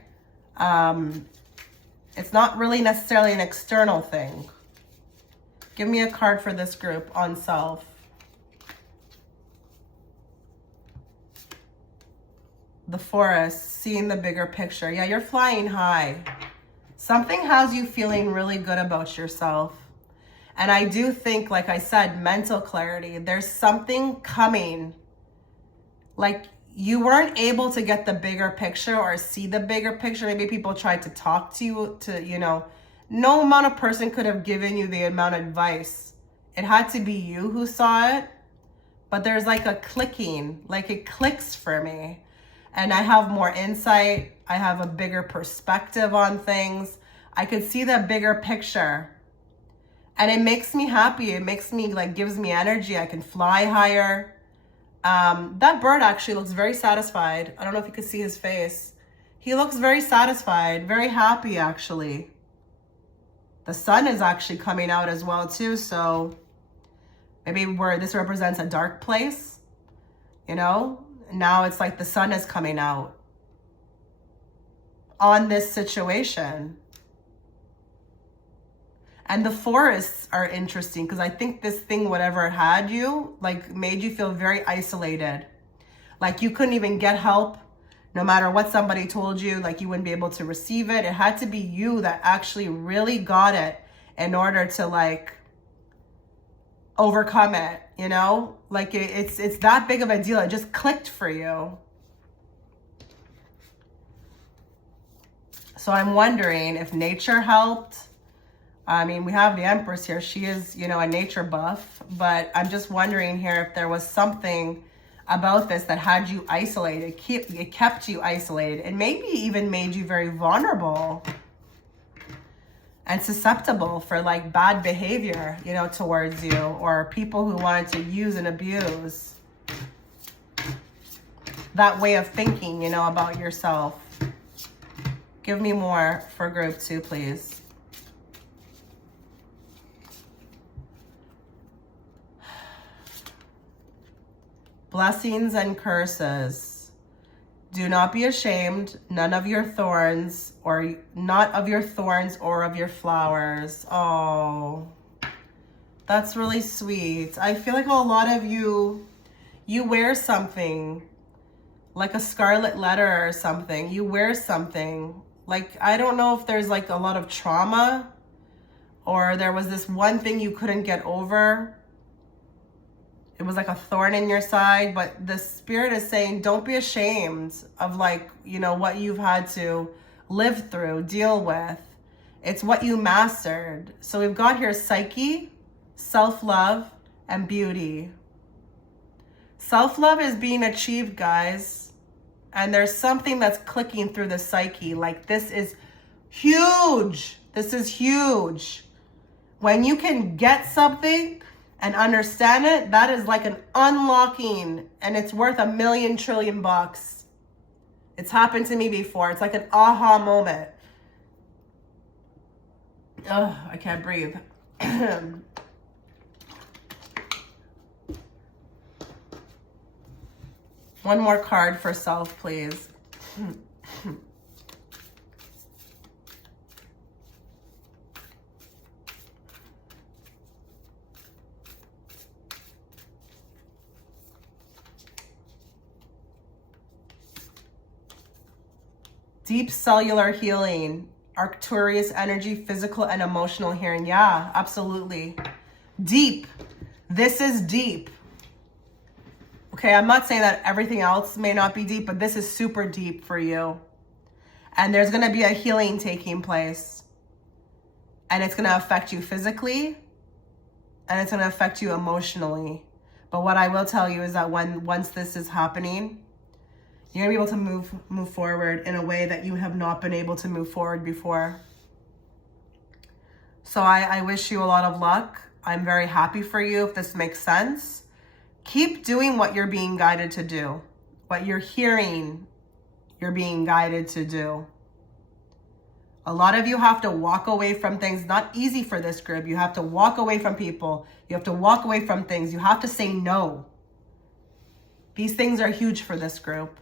It's not really necessarily an external thing. Give me a card for this group on self. The Forest, seeing the bigger picture. Yeah, you're flying high. Something has you feeling really good about yourself. And I do think, like I said, mental clarity. There's something coming. Like you weren't able to get the bigger picture or see the bigger picture. Maybe people tried to talk to you to, you know, no amount of person could have given you the amount of advice. It had to be you who saw it. But there's like a clicking, like it clicks for me. And I have more insight. I have a bigger perspective on things. I could see the bigger picture. And it makes me happy. It makes me, like, gives me energy. I can fly higher. That bird actually looks very satisfied. I don't know if you can see his face. He looks very satisfied, very happy, actually. The sun is actually coming out as well, too. So maybe this represents a dark place, you know? Now it's like the sun is coming out on this situation. And the forests are interesting because I think this thing, whatever it had you, like made you feel very isolated. Like you couldn't even get help no matter what somebody told you, like you wouldn't be able to receive it. It had to be you that actually really got it in order to like overcome it, you know? Like it's that big of a deal. It just clicked for you. So I'm wondering if nature helped. I mean, we have the Empress here. She is, you know, a nature buff, but I'm just wondering here if there was something about this that had you isolated. It kept you isolated and maybe even made you very vulnerable and susceptible for like bad behavior, you know, towards you, or people who wanted to use and abuse that way of thinking, you know, about yourself. Give me more for group 2, please. Blessings and curses. Do not be ashamed, none of your thorns, or not of your thorns or of your flowers. Oh, that's really sweet. I feel like a lot of you wear something, like a scarlet letter or something. You wear something. Like, I don't know if there's like a lot of trauma or there was this one thing you couldn't get over. It was like a thorn in your side, but the spirit is saying, don't be ashamed of like, you know, what you've had to live through, deal with. It's what you mastered. So we've got here psyche, self-love, and beauty. Self-love is being achieved, guys. And there's something that's clicking through the psyche. Like, this is huge. This is huge. When you can get something and understand it, that is like an unlocking, and it's worth $1 million trillion bucks. It's happened to me before. It's like an aha moment. Oh, I can't breathe. One more card for self, please. Deep cellular healing, Arcturus energy, physical and emotional healing. Yeah, absolutely. Deep. This is deep. Okay, I'm not saying that everything else may not be deep, but this is super deep for you. And there's going to be a healing taking place. And it's going to affect you physically. And it's going to affect you emotionally. But what I will tell you is that once this is happening, you're going to be able to move forward in a way that you have not been able to move forward before. So I wish you a lot of luck. I'm very happy for you, if this makes sense. Keep doing what you're being guided to do. What you're hearing, you're being guided to do. A lot of you have to walk away from things. Not easy for this group. You have to walk away from people. You have to walk away from things. You have to say no. These things are huge for this group.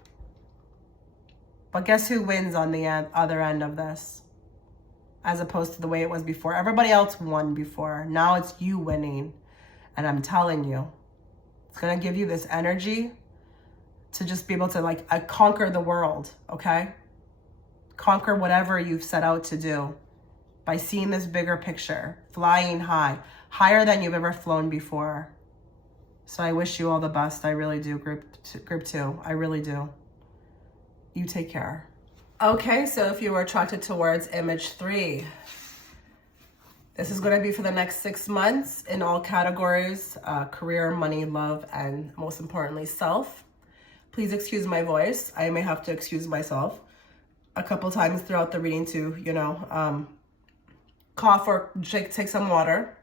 But guess who wins on the other end of this? As opposed to the way it was before. Everybody else won before. Now it's you winning. And I'm telling you, it's going to give you this energy to just be able to like conquer the world, okay? Conquer whatever you've set out to do by seeing this bigger picture, flying high, higher than you've ever flown before. So I wish you all the best. I really do, group two. I really do. You take care. Okay, so if you were attracted towards image 3, this is going to be for the next 6 months in all categories, career, money, love, and most importantly, self. Please excuse my voice. I may have to excuse myself a couple times throughout the reading to, cough or take some water.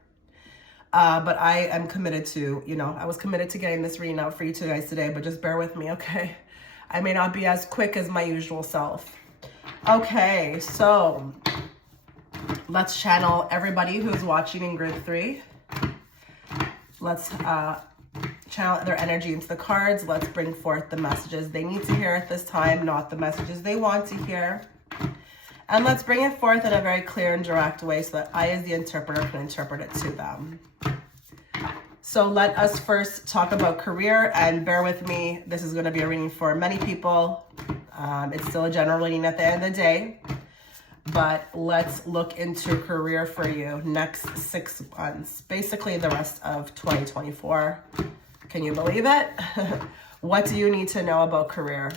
But I am committed to, I was committed to getting this reading out for you two guys today, but just bear with me, okay? I may not be as quick as my usual self. Okay, so let's channel everybody who's watching in group 3. Let's channel their energy into the cards. Let's bring forth the messages they need to hear at this time, not the messages they want to hear. And let's bring it forth in a very clear and direct way so that I, as the interpreter, can interpret it to them. So let us first talk about career, and bear with me. This is going to be a reading for many people. It's still a general reading at the end of the day. But let's look into career for you next 6 months. Basically the rest of 2024. Can you believe it? What do you need to know about career?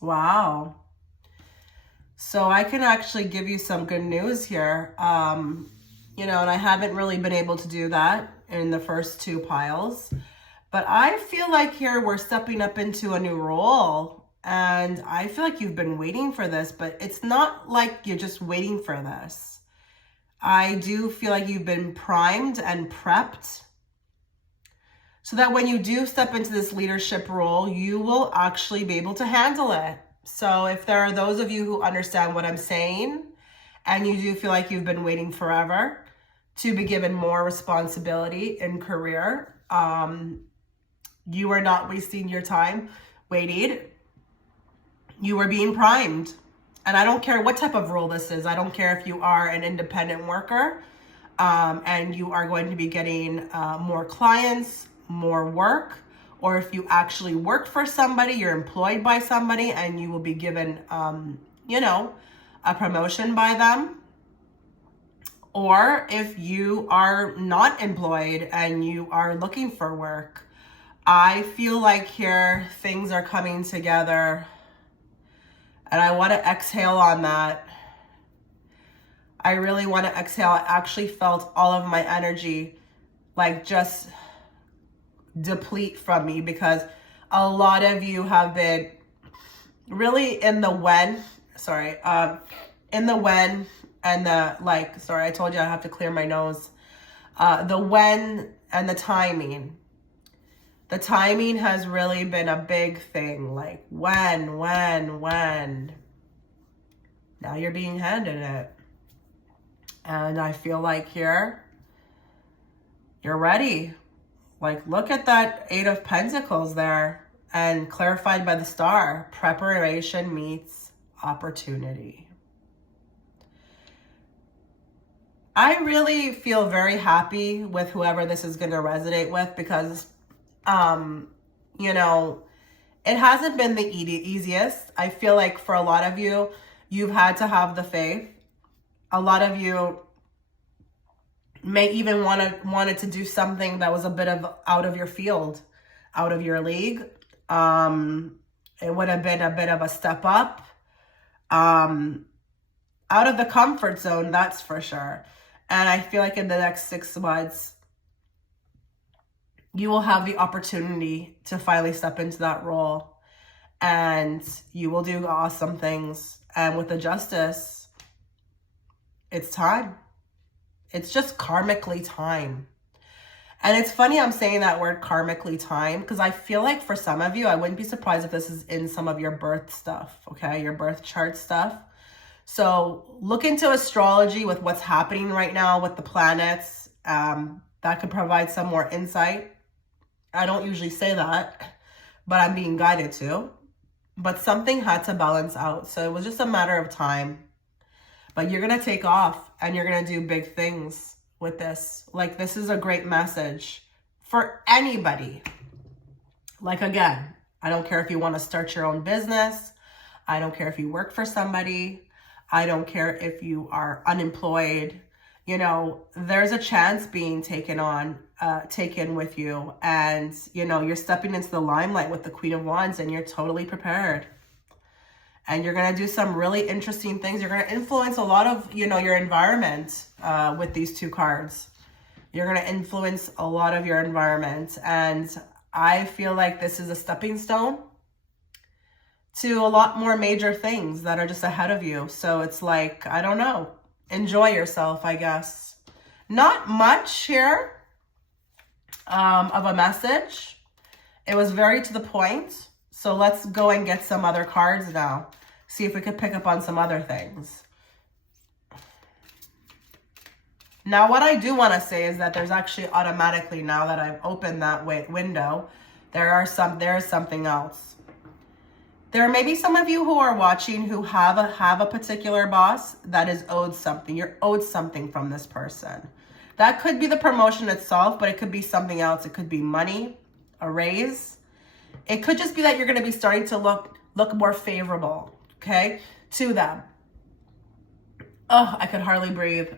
Wow. So I can actually give you some good news here. And I haven't really been able to do that in the first 2 piles. But I feel like here we're stepping up into a new role. And I feel like you've been waiting for this, but it's not like you're just waiting for this. I do feel like you've been primed and prepped so that when you do step into this leadership role, you will actually be able to handle it. So if there are those of you who understand what I'm saying, and you do feel like you've been waiting forever to be given more responsibility in career, you are not wasting your time waiting. You are being primed. And I don't care what type of role this is. I don't care if you are an independent worker and you are going to be getting more clients, more work, or if you actually work for somebody, you're employed by somebody and you will be given, a promotion by them. Or if you are not employed and you are looking for work, I feel like here things are coming together. And I want to exhale on that. I really want to exhale. I actually felt all of my energy like just deplete from me, because a lot of you have been really in the when and the I told you I have to clear my nose. The when and the timing. The timing has really been a big thing. Like when. Now you're being handed it. And I feel like here, you're ready. Like, look at that 8 of Pentacles there, and clarified by the star. Preparation meets opportunity. I really feel very happy with whoever this is going to resonate with because, you know, it hasn't been the easiest. I feel like for a lot of you, you've had to have the faith. A lot of you may even wanted to do something that was a bit of out of your field, out of your league. It would have been a bit of a step up. Out of the comfort zone, that's for sure. And I feel like in the next 6 months, you will have the opportunity to finally step into that role. And you will do awesome things. And with the justice, it's time. It's just karmically time. And it's funny I'm saying that word karmically time because I feel like for some of you, I wouldn't be surprised if this is in some of your birth stuff, okay? Your birth chart stuff. So look into astrology with what's happening right now with the planets. That could provide some more insight. I don't usually say that, but I'm being guided to. But something had to balance out. So it was just a matter of time. But you're going to take off and you're going to do big things with this. Like, this is a great message for anybody. Like, again, I don't care if you want to start your own business. I don't care if you work for somebody. I don't care if you are unemployed. You know, there's a chance being taken with you. And, you know, you're stepping into the limelight with the Queen of Wands and you're totally prepared. And you're going to do some really interesting things. You're going to influence a lot of, you know, your environment with these 2 cards. You're going to influence a lot of your environment. And I feel like this is a stepping stone to a lot more major things that are just ahead of you. So it's like, I don't know, enjoy yourself, I guess. Not much here of a message. It was very to the point. So let's go and get some other cards now. See if we could pick up on some other things. Now, what I do want to say is that there's actually automatically, now that I've opened that window, there is something else. There may be some of you who are watching who have a particular boss that is owed something. You're owed something from this person. That could be the promotion itself, but it could be something else. It could be money, a raise. It could just be that you're going to be starting to look more favorable, okay, to them. Oh, I could hardly breathe.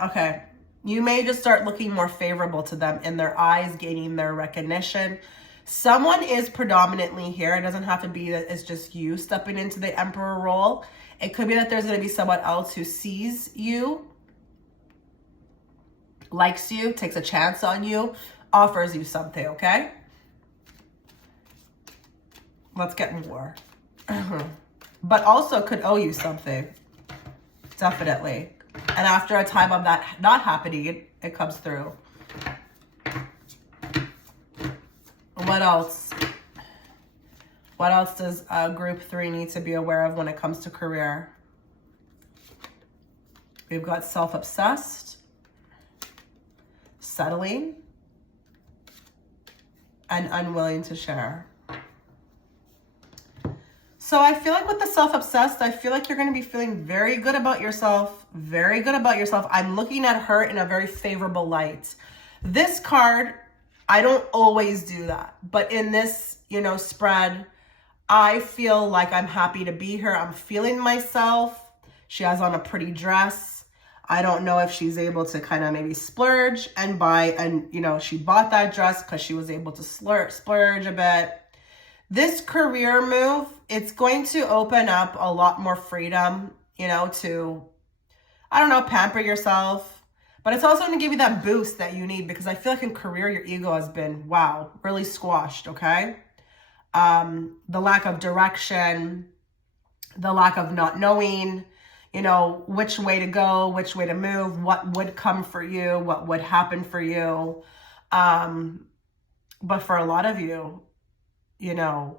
Okay. You may just start looking more favorable to them in their eyes, gaining their recognition. Someone is predominantly here. It doesn't have to be that it's just you stepping into the emperor role. It could be that there's going to be someone else who sees you, likes you, takes a chance on you, offers you something, okay? Let's get more. But also could owe you something. Definitely. And after a time of that not happening, it comes through. What else? What else does group 3 need to be aware of when it comes to career? We've got self-obsessed, settling, and unwilling to share. So I feel like with the self-obsessed, I feel like you're going to be feeling very good about yourself, very good about yourself. I'm looking at her in a very favorable light. This card, I don't always do that. But in this, you know, spread, I feel like I'm happy to be here. I'm feeling myself. She has on a pretty dress. I don't know if she's able to kind of maybe splurge and buy, and, you know, she bought that dress because she was able to splurge a bit. This career move, it's going to open up a lot more freedom, you know, to, I don't know, pamper yourself. But it's also going to give you that boost that you need, because I feel like in career, your ego has been, wow, really squashed, okay? The lack of direction, the lack of not knowing, you know, which way to go, which way to move, what would come for you, what would happen for you. But for a lot of you, you know,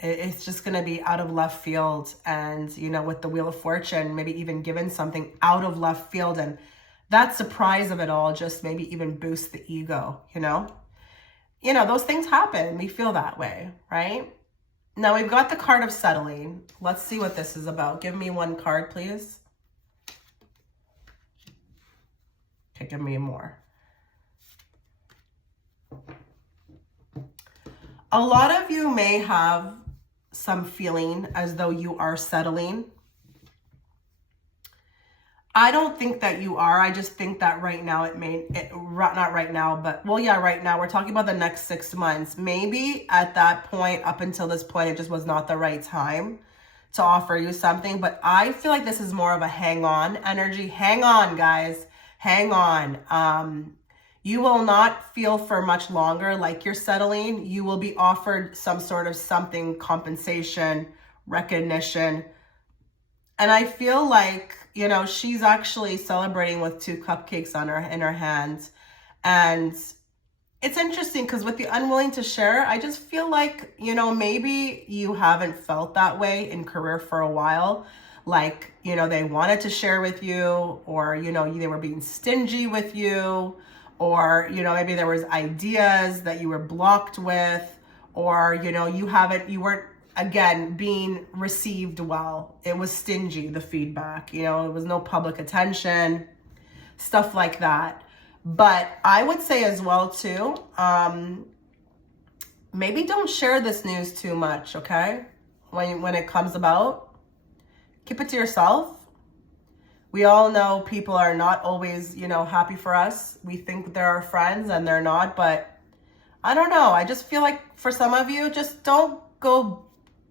it's just going to be out of left field. And, you know, with the Wheel of Fortune, maybe even given something out of left field, and that surprise of it all just maybe even boosts the ego, you know? You know, those things happen. We feel that way, right? Now we've got the card of settling. Let's see what this is about. Give me one card, please. give me more. A lot of you may have some feeling as though you are settling. I don't think that you are. I just think that right now not right now, but well, yeah, right now we're talking about the next 6 months. Maybe at that point, up until this point, it just was not the right time to offer you something. But I feel like this is more of a hang on energy. Hang on, guys. Hang on. You will not feel for much longer like you're settling. You will be offered some sort of something, compensation, recognition. And I feel like, you know, she's actually celebrating with 2 cupcakes in her hands. And it's interesting because with the unwilling to share, I just feel like, you know, maybe you haven't felt that way in career for a while. Like, you know, they wanted to share with you, or, you know, they were being stingy with you, or, you know, maybe there was ideas that you were blocked with, or, you know, you weren't, again, being received well. It was stingy, the feedback, you know, it was no public attention, stuff like that. But I would say as well too, maybe don't share this news too much, okay? When it comes about, keep it to yourself. We all know people are not always, you know, happy for us. We think they're our friends and they're not, but I don't know. I just feel like for some of you, just don't go,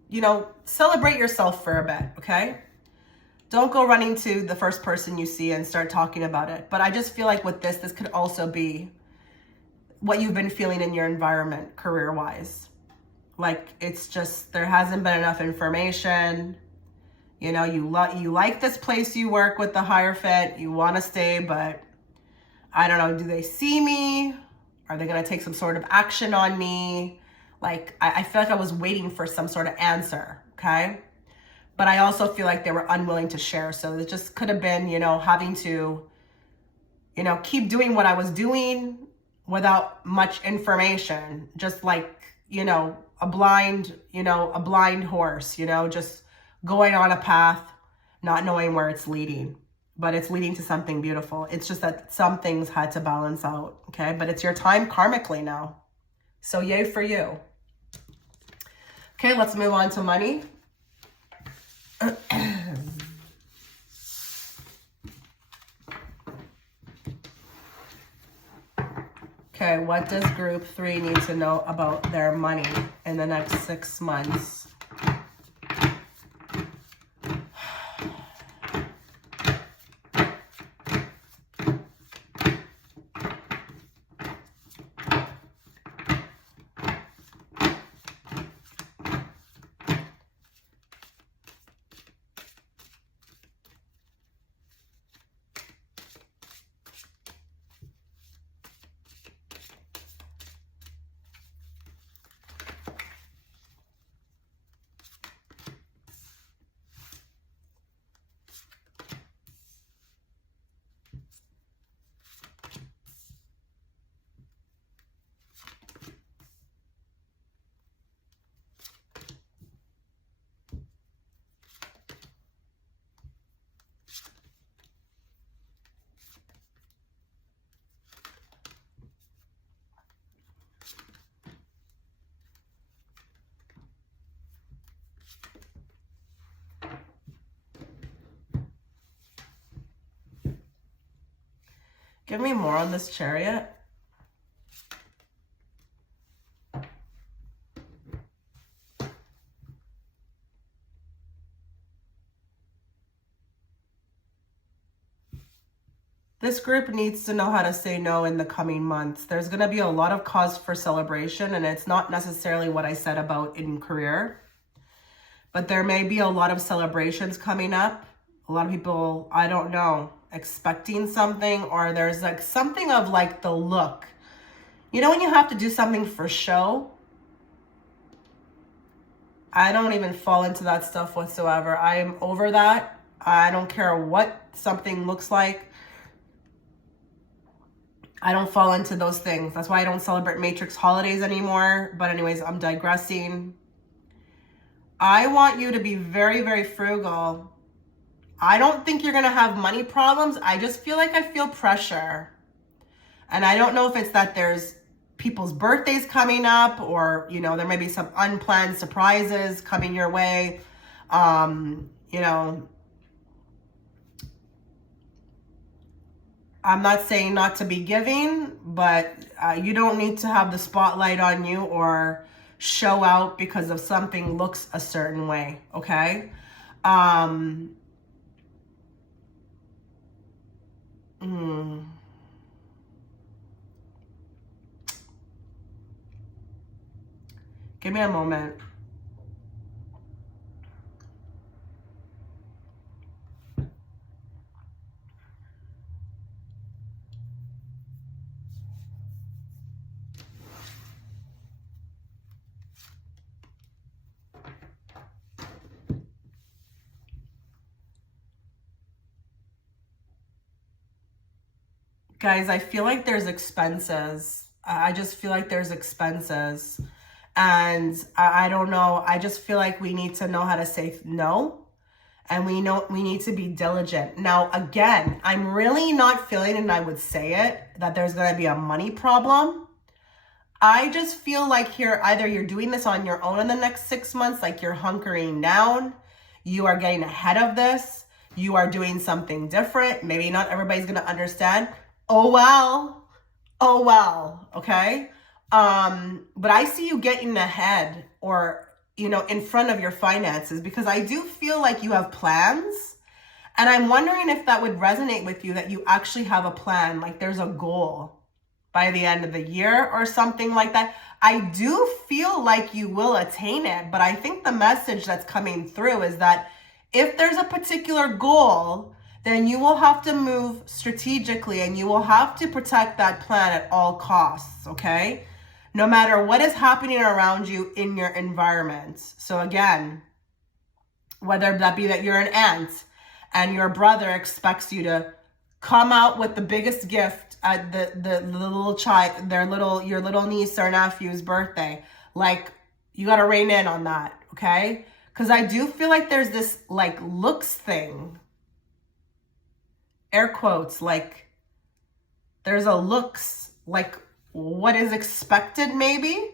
you know, celebrate yourself for a bit, okay? Don't go running to the first person you see and start talking about it. But I just feel like with this could also be what you've been feeling in your environment career-wise. Like, it's just, there hasn't been enough information. You know, you like this place you work with, the higher fit, you want to stay, but I don't know, do they see me? Are they going to take some sort of action on me? Like, I feel like I was waiting for some sort of answer, okay? But I also feel like they were unwilling to share. So it just could have been, you know, having to, you know, keep doing what I was doing without much information. Just like, you know, a blind horse, you know, just going on a path, not knowing where it's leading. But it's leading to something beautiful. It's just that some things had to balance out, okay? But it's your time karmically now. So yay for you. Okay, let's move on to money. Okay, what does group 3 need to know about their money in the next 6 months? Give me more on this Chariot. This group needs to know how to say no in the coming months. There's going to be a lot of cause for celebration, and it's not necessarily what I said about in career. But there may be a lot of celebrations coming up. A lot of people, I don't know, expecting something, or there's like something of like the look. You know when you have to do something for show? I don't even fall into that stuff whatsoever. I am over that. I don't care what something looks like. I don't fall into those things. That's why I don't celebrate Matrix holidays anymore. But anyways, I'm digressing. I want you to be very, very frugal. I don't think you're going to have money problems. I just feel like I feel pressure. And I don't know if it's that there's people's birthdays coming up, or, you know, there may be some unplanned surprises coming your way. You know, I'm not saying not to be giving, but you don't need to have the spotlight on you or show out because of something looks a certain way, okay? Give me a moment. Guys, I feel like there's expenses. I just feel like there's expenses. And I don't know. I just feel like we need to know how to say no. And we need to be diligent. Now, again, I'm really not feeling, and I would say it, that there's going to be a money problem. I just feel like here, either you're doing this on your own in the next 6 months, like you're hunkering down, you are getting ahead of this, you are doing something different. Maybe not everybody's going to understand. Oh, well, okay? But I see you getting ahead, or, you know, in front of your finances, because I do feel like you have plans. And I'm wondering if that would resonate with you, that you actually have a plan, like there's a goal by the end of the year or something like that. I do feel like you will attain it, but I think the message that's coming through is that if there's a particular goal, then you will have to move strategically, and you will have to protect that plan at all costs, okay? No matter what is happening around you in your environment. So again, whether that be that you're an aunt and your brother expects you to come out with the biggest gift at the little child, your little niece or nephew's birthday, like, you got to rein in on that, okay? Because I do feel like there's this like looks thing, air quotes, like there's a looks, like what is expected maybe.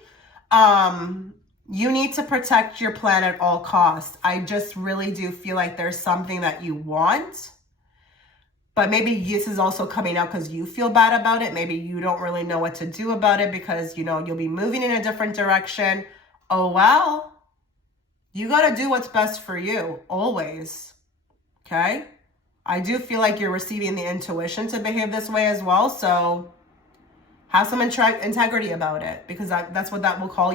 You need to protect your plan at all costs. I just really do feel like there's something that you want, but maybe this is also coming out because you feel bad about it. Maybe you don't really know what to do about it because, you know, you'll be moving in a different direction. Oh, well, you got to do what's best for you always. Okay. I do feel like you're receiving the intuition to behave this way as well. So have some integrity about it, because that's what that will call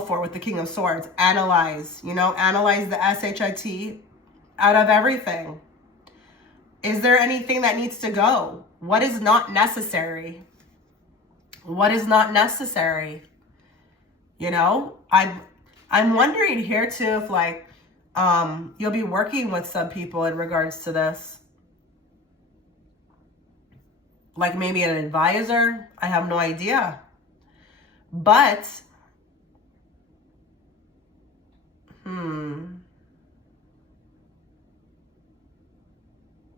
for with the King of Swords. Analyze, you know, analyze the SHIT out of everything. Is there anything that needs to go? What is not necessary? What is not necessary? You know, I'm wondering here too if like you'll be working with some people in regards to this. Like maybe an advisor. I have no idea. But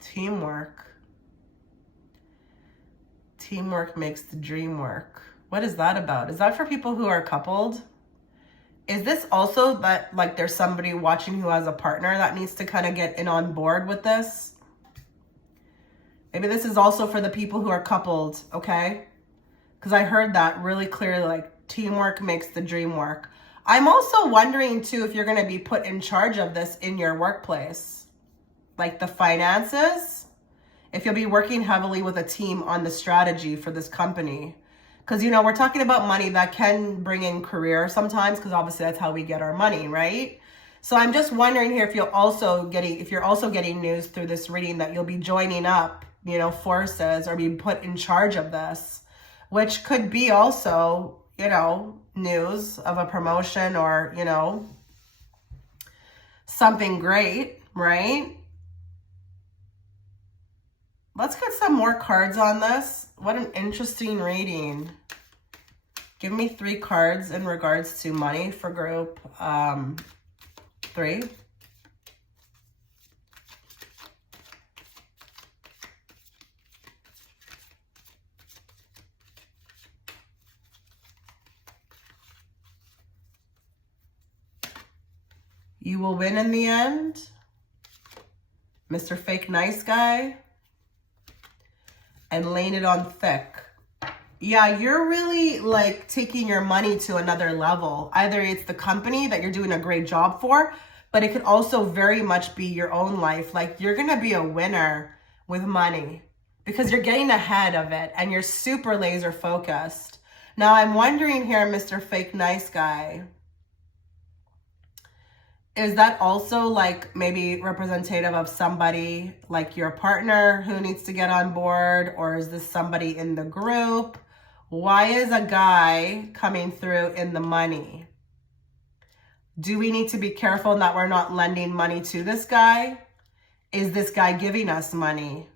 teamwork. Teamwork makes the dream work. What is that about? Is that for people who are coupled? Is this also that like there's somebody watching who has a partner that needs to kind of get in on board with this? Maybe this is also for the people who are coupled, okay? Because I heard that really clearly, like teamwork makes the dream work. I'm also wondering too if you're going to be put in charge of this in your workplace, like the finances, if you'll be working heavily with a team on the strategy for this company. Because, you know, we're talking about money that can bring in career sometimes, because obviously that's how we get our money, right? So I'm just wondering here if you're also getting news through this reading that you'll be joining up, you know, forces, or be put in charge of this, which could be also, you know, news of a promotion or, you know, something great, right? Let's get some more cards on this. What an interesting reading. Give me 3 cards in regards to money for group 3. You will win in the end. Mr. Fake Nice Guy. And laying it on thick. Yeah, you're really like taking your money to another level. Either it's the company that you're doing a great job for, but it could also very much be your own life. Like you're going to be a winner with money because you're getting ahead of it and you're super laser focused. Now I'm wondering here, Mr. Fake Nice Guy, is that also like maybe representative of somebody like your partner who needs to get on board, or is this somebody in the group? Why is a guy coming through in the money? Do we need to be careful that we're not lending money to this guy? Is this guy giving us money?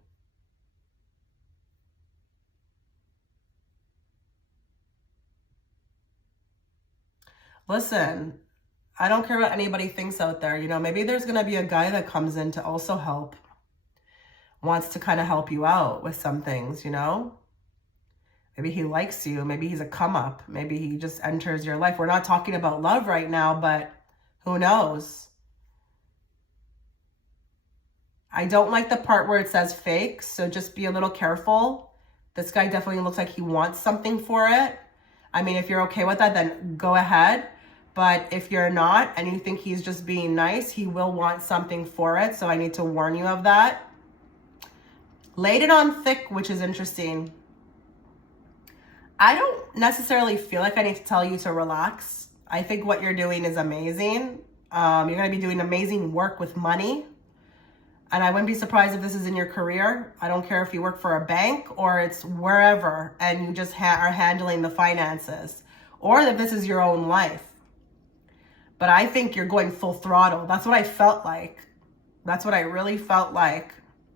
Listen, I don't care what anybody thinks out there. You know, maybe there's going to be a guy that comes in to also help, wants to kind of help you out with some things, you know? Maybe he likes you. Maybe he's a come up. Maybe he just enters your life. We're not talking about love right now, but who knows? I don't like the part where it says fake, so just be a little careful. This guy definitely looks like he wants something for it. I mean, if you're okay with that, then go ahead. But if you're not and you think he's just being nice, he will want something for it. So I need to warn you of that. Laid it on thick, which is interesting. I don't necessarily feel like I need to tell you to relax. I think what you're doing is amazing. You're going to be doing amazing work with money. And I wouldn't be surprised if this is in your career. I don't care if you work for a bank or it's wherever and you just are handling the finances, or that this is your own life. But I think you're going full throttle. That's what I felt like. That's what I really felt like.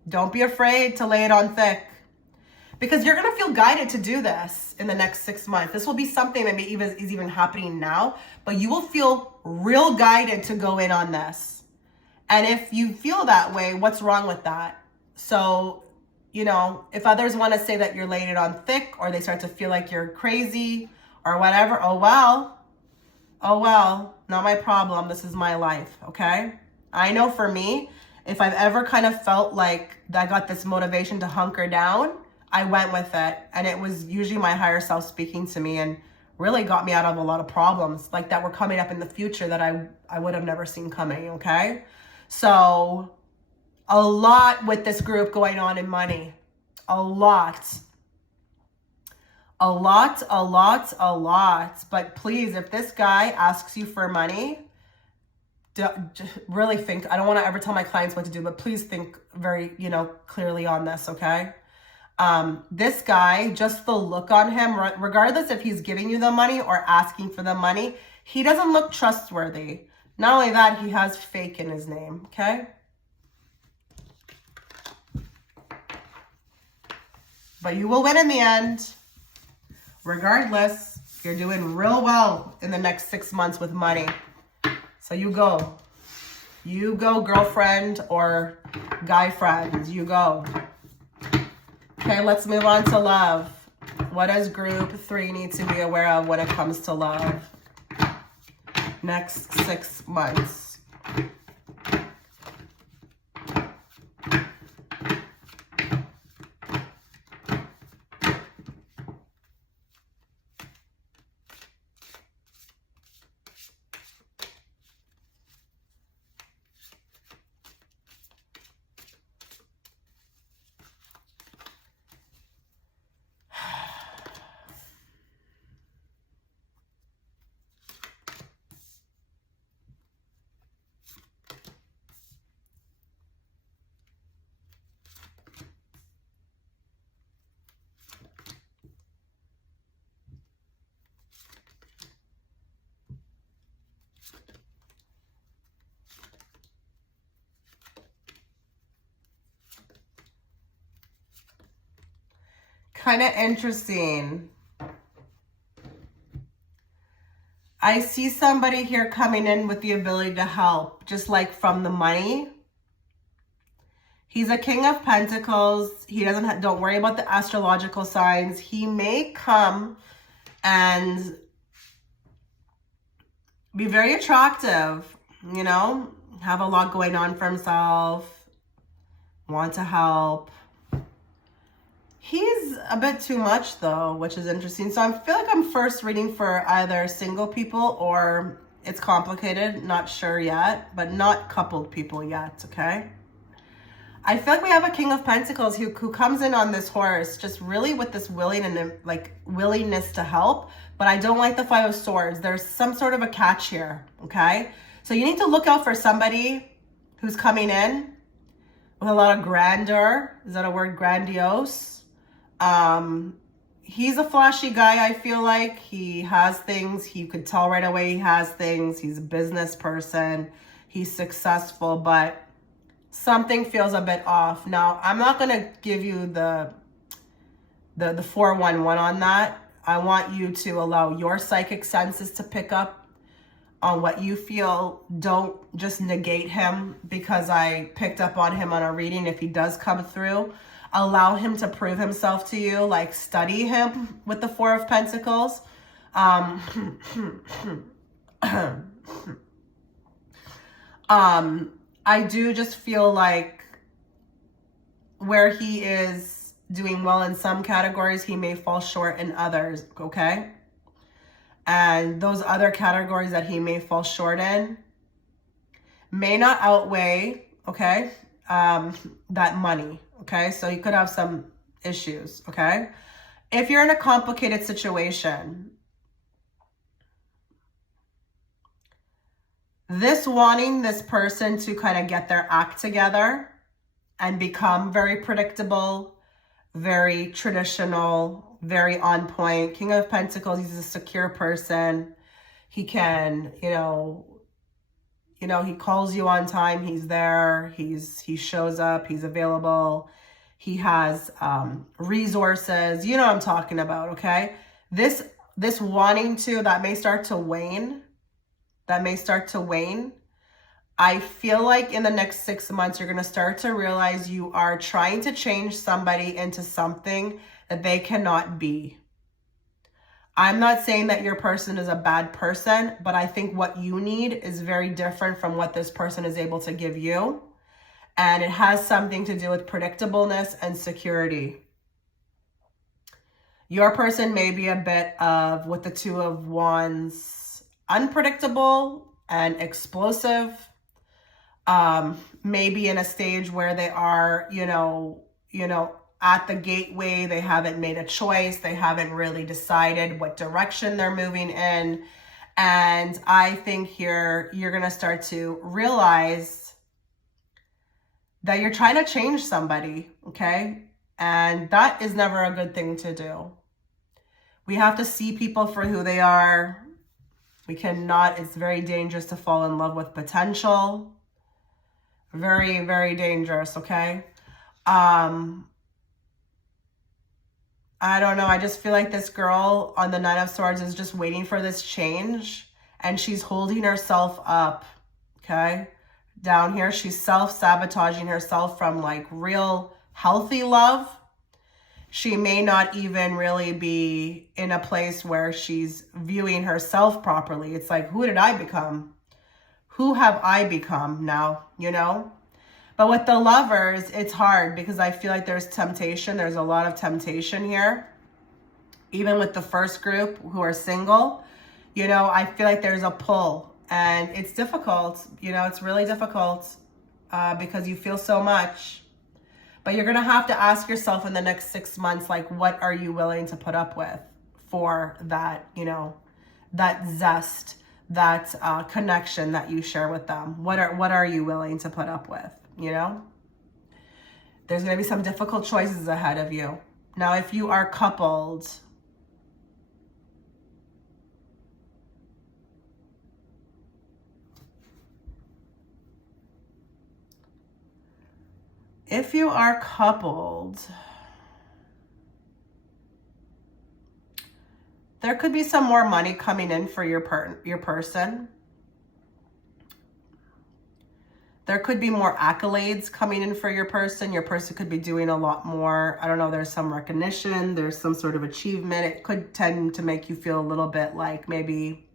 Don't be afraid to lay it on thick, because you're going to feel guided to do this in the next 6 months. This will be something that maybe is even happening now, but you will feel real guided to go in on this. And if you feel that way, what's wrong with that? So, you know, if others want to say that you're laying it on thick, or they start to feel like you're crazy or whatever, oh well, not my problem. This is my life, okay? I know for me, if I've ever kind of felt like I got this motivation to hunker down, I went with it. And it was usually my higher self speaking to me and really got me out of a lot of problems like that were coming up in the future that I would have never seen coming, okay? So a lot with this group going on in money. A lot. But please, if this guy asks you for money, really think. I don't want to ever tell my clients what to do, but please think very, clearly on this, okay? This guy, just the look on him, regardless if he's giving you the money or asking for the money, he doesn't look trustworthy. Not only that, he has fake in his name, okay? But you will win in the end. Regardless, you're doing real well in the next 6 months with money. So you go. You go, girlfriend or guy friends. You go. Okay, let's move on to love. What does group 3 need to be aware of when it comes to love? Next 6 months. Kind of interesting. I see somebody here coming in with the ability to help, just like from the money. He's a King of Pentacles. He don't worry about the astrological signs. He may come and be very attractive. you know, have a lot going on for himself, want to help. He's a bit too much though, which is interesting. So I feel like I'm first reading for either single people or it's complicated, not sure yet, but not coupled people yet, okay? I feel like we have a King of Pentacles who comes in on this horse just really with this willingness to help, but I don't like the Five of Swords. There's some sort of a catch here, okay? So you need to look out for somebody who's coming in with a lot of grandeur. Is that a word? Grandiose. He's a flashy guy, I feel like. He has things. You could tell right away he has things. He's a business person. He's successful, but something feels a bit off. Now, I'm not going to give you the 411 on that. I want you to allow your psychic senses to pick up on what you feel. Don't just negate him because I picked up on him on a reading. If he does come through, allow him to prove himself to you. Like, study him with the Four of Pentacles. I do just feel like where he is doing well in some categories, he may fall short in others, okay? And those other categories that he may fall short in may not outweigh, okay, that money, okay? So you could have some issues, okay? If you're in a complicated situation, this wanting this person to kind of get their act together and become very predictable, very traditional, very on point. King of Pentacles, he's a secure person. He can, you know, he calls you on time. He's there. He shows up. He's available. He has resources. You know what I'm talking about, okay? This wanting to, that may start to wane. I feel like in the next 6 months, you're going to start to realize you are trying to change somebody into something that they cannot be. I'm not saying that your person is a bad person, but I think what you need is very different from what this person is able to give you. And it has something to do with predictableness and security. Your person may be a bit of, with the Two of Wands, unpredictable and explosive. Maybe in a stage where they are, you know, at the gateway, they haven't made a choice. They haven't really decided what direction they're moving in. And I think here you're going to start to realize that you're trying to change somebody, okay? And that is never a good thing to do. We have to see people for who they are. We cannot, it's very dangerous to fall in love with potential. Very, very dangerous, okay? I don't know. I just feel like this girl on the Nine of Swords is just waiting for this change. And she's holding herself up, okay? Down here, she's self-sabotaging herself from like real healthy love. She may not even really be in a place where she's viewing herself properly. It's like, who did I become? Who have I become now, you know? But with the Lovers, it's hard because I feel like there's temptation. There's a lot of temptation here. Even with the first group who are single, you know, I feel like there's a pull. And it's difficult, you know, it's really difficult because you feel so much. But you're going to have to ask yourself in the next 6 months, like, what are you willing to put up with for that, you know, that zest, that connection that you share with them? What are you willing to put up with, you know? There's going to be some difficult choices ahead of you. Now, if you are coupled, there could be some more money coming in for your person. There could be more accolades coming in for your person. Your person could be doing a lot more. I don't know, there's some recognition. There's some sort of achievement. It could tend to make you feel a little bit like maybe,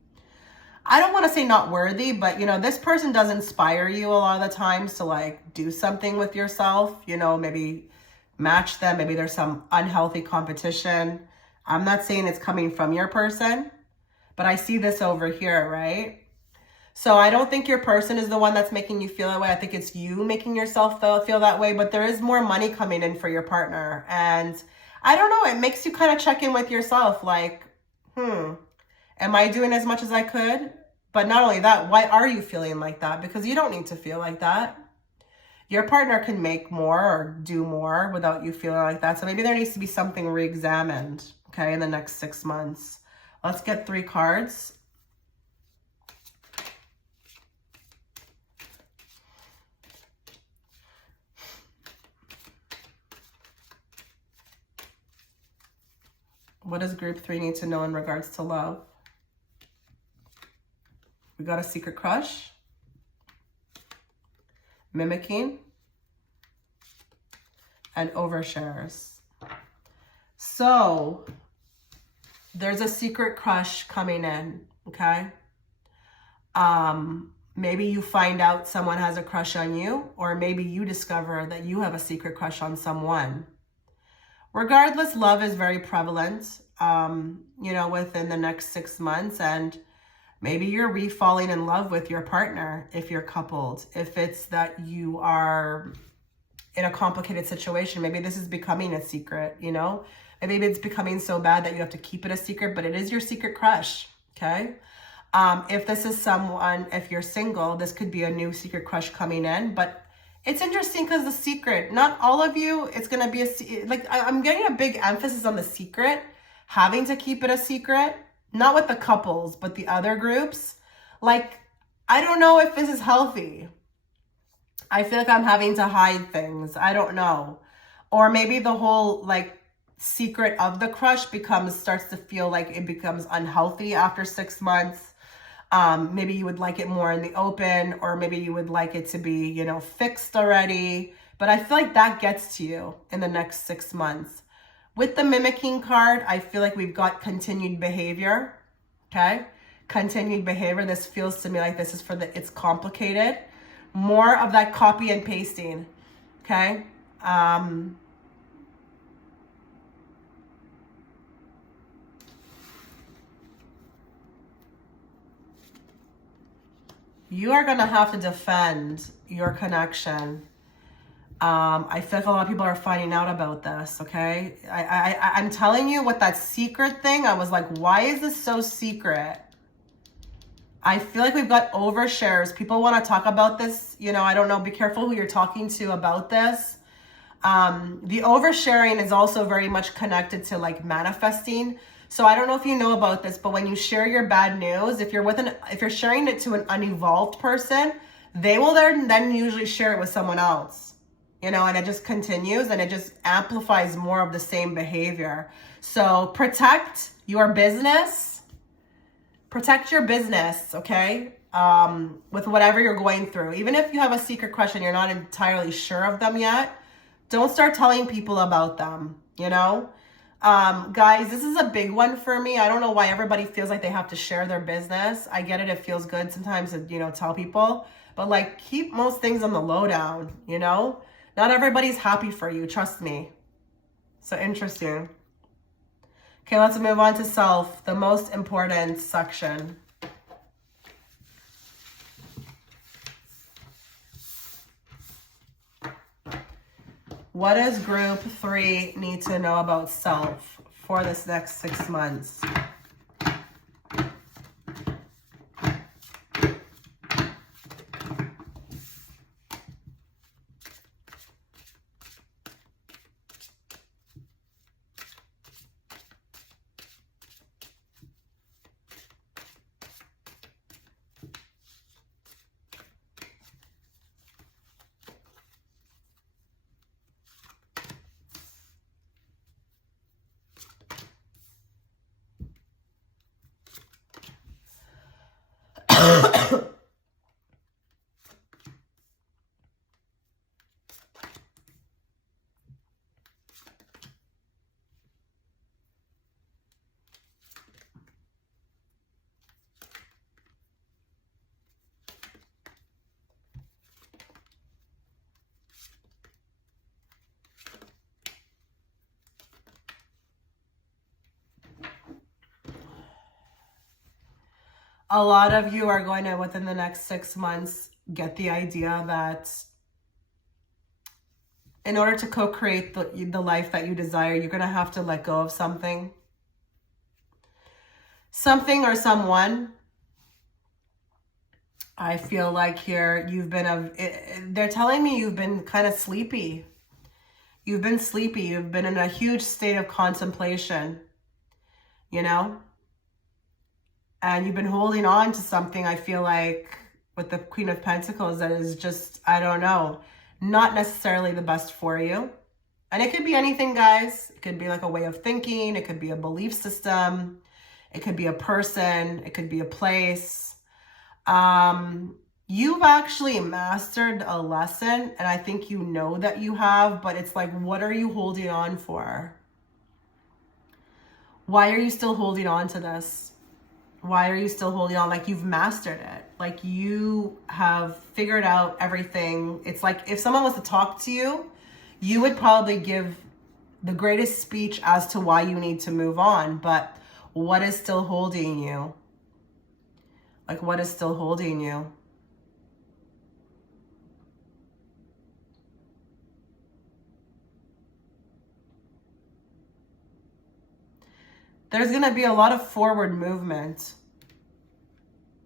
I don't want to say not worthy, but, you know, this person does inspire you a lot of the times to like do something with yourself, you know, maybe match them. Maybe there's some unhealthy competition. I'm not saying it's coming from your person, but I see this over here, right? So I don't think your person is the one that's making you feel that way. I think it's you making yourself feel that way, but there is more money coming in for your partner. And I don't know, it makes you kind of check in with yourself like, am I doing as much as I could? But not only that, why are you feeling like that? Because you don't need to feel like that. Your partner can make more or do more without you feeling like that. So maybe there needs to be something re-examined, okay, in the next 6 months. Let's get 3 cards. What does group 3 need to know in regards to love? We got a secret crush, mimicking, and overshares. So there's a secret crush coming in, okay? Maybe you find out someone has a crush on you, or maybe you discover that you have a secret crush on someone. Regardless, love is very prevalent, you know, within the next 6 months. And maybe you're re-falling in love with your partner if you're coupled. If it's that you are in a complicated situation, maybe this is becoming a secret, you know? Maybe it's becoming so bad that you have to keep it a secret, but it is your secret crush, okay? If this is someone, if you're single, this could be a new secret crush coming in. But it's interesting because the secret, not all of you, it's going to be I'm getting a big emphasis on the secret, having to keep it a secret, not with the couples, but the other groups. Like, I don't know if this is healthy. I feel like I'm having to hide things. I don't know. Or maybe the whole like secret of the crush starts to feel like it becomes unhealthy after 6 months. Maybe you would like it more in the open, or maybe you would like it to be, you know, fixed already. But I feel like that gets to you in the next 6 months. With the mimicking card, I feel like we've got continued behavior, okay? Continued behavior. This feels to me like this is it's complicated. More of that copy and pasting, okay? You are going to have to defend your connection. I feel like a lot of people are finding out about this, okay? I'm telling you, with that secret thing, I was like, why is this so secret? I feel like we've got overshares. People want to talk about this. You know, I don't know. Be careful who you're talking to about this. The oversharing is also very much connected to like manifesting. So I don't know if you know about this, but when you share your bad news, if you're sharing it to an unevolved person, they will then usually share it with someone else, you know, and it just continues and it just amplifies more of the same behavior. So protect your business. Protect your business, okay? With whatever you're going through. Even if you have a secret crush and you're not entirely sure of them yet, don't start telling people about them, you know? Guys, this is a big one for me. I don't know why everybody feels like they have to share their business. I get it. It feels good sometimes to, you know, tell people. But, like, keep most things on the lowdown, you know? Not everybody's happy for you. Trust me. So interesting. Okay, let's move on to self, the most important section. What does group 3 need to know about self for this next 6 months? A lot of you are going to, within the next 6 months, get the idea that in order to co-create the life that you desire, you're going to have to let go of something. Something or someone. I feel like here you've been, they're telling me you've been kind of sleepy. You've been sleepy. You've been in a huge state of contemplation, you know? And you've been holding on to something, I feel like, with the Queen of Pentacles that is just, I don't know, not necessarily the best for you. And it could be anything, guys. It could be like a way of thinking. It could be a belief system. It could be a person. It could be a place. You've actually mastered a lesson, and I think you know that you have, but it's like, what are you holding on for? Why are you still holding on to this? Why are you still holding on? Like, you've mastered it. Like, you have figured out everything. It's like if someone was to talk to you, you would probably give the greatest speech as to why you need to move on. But what is still holding you? Like, what is still holding you? There's going to be a lot of forward movement.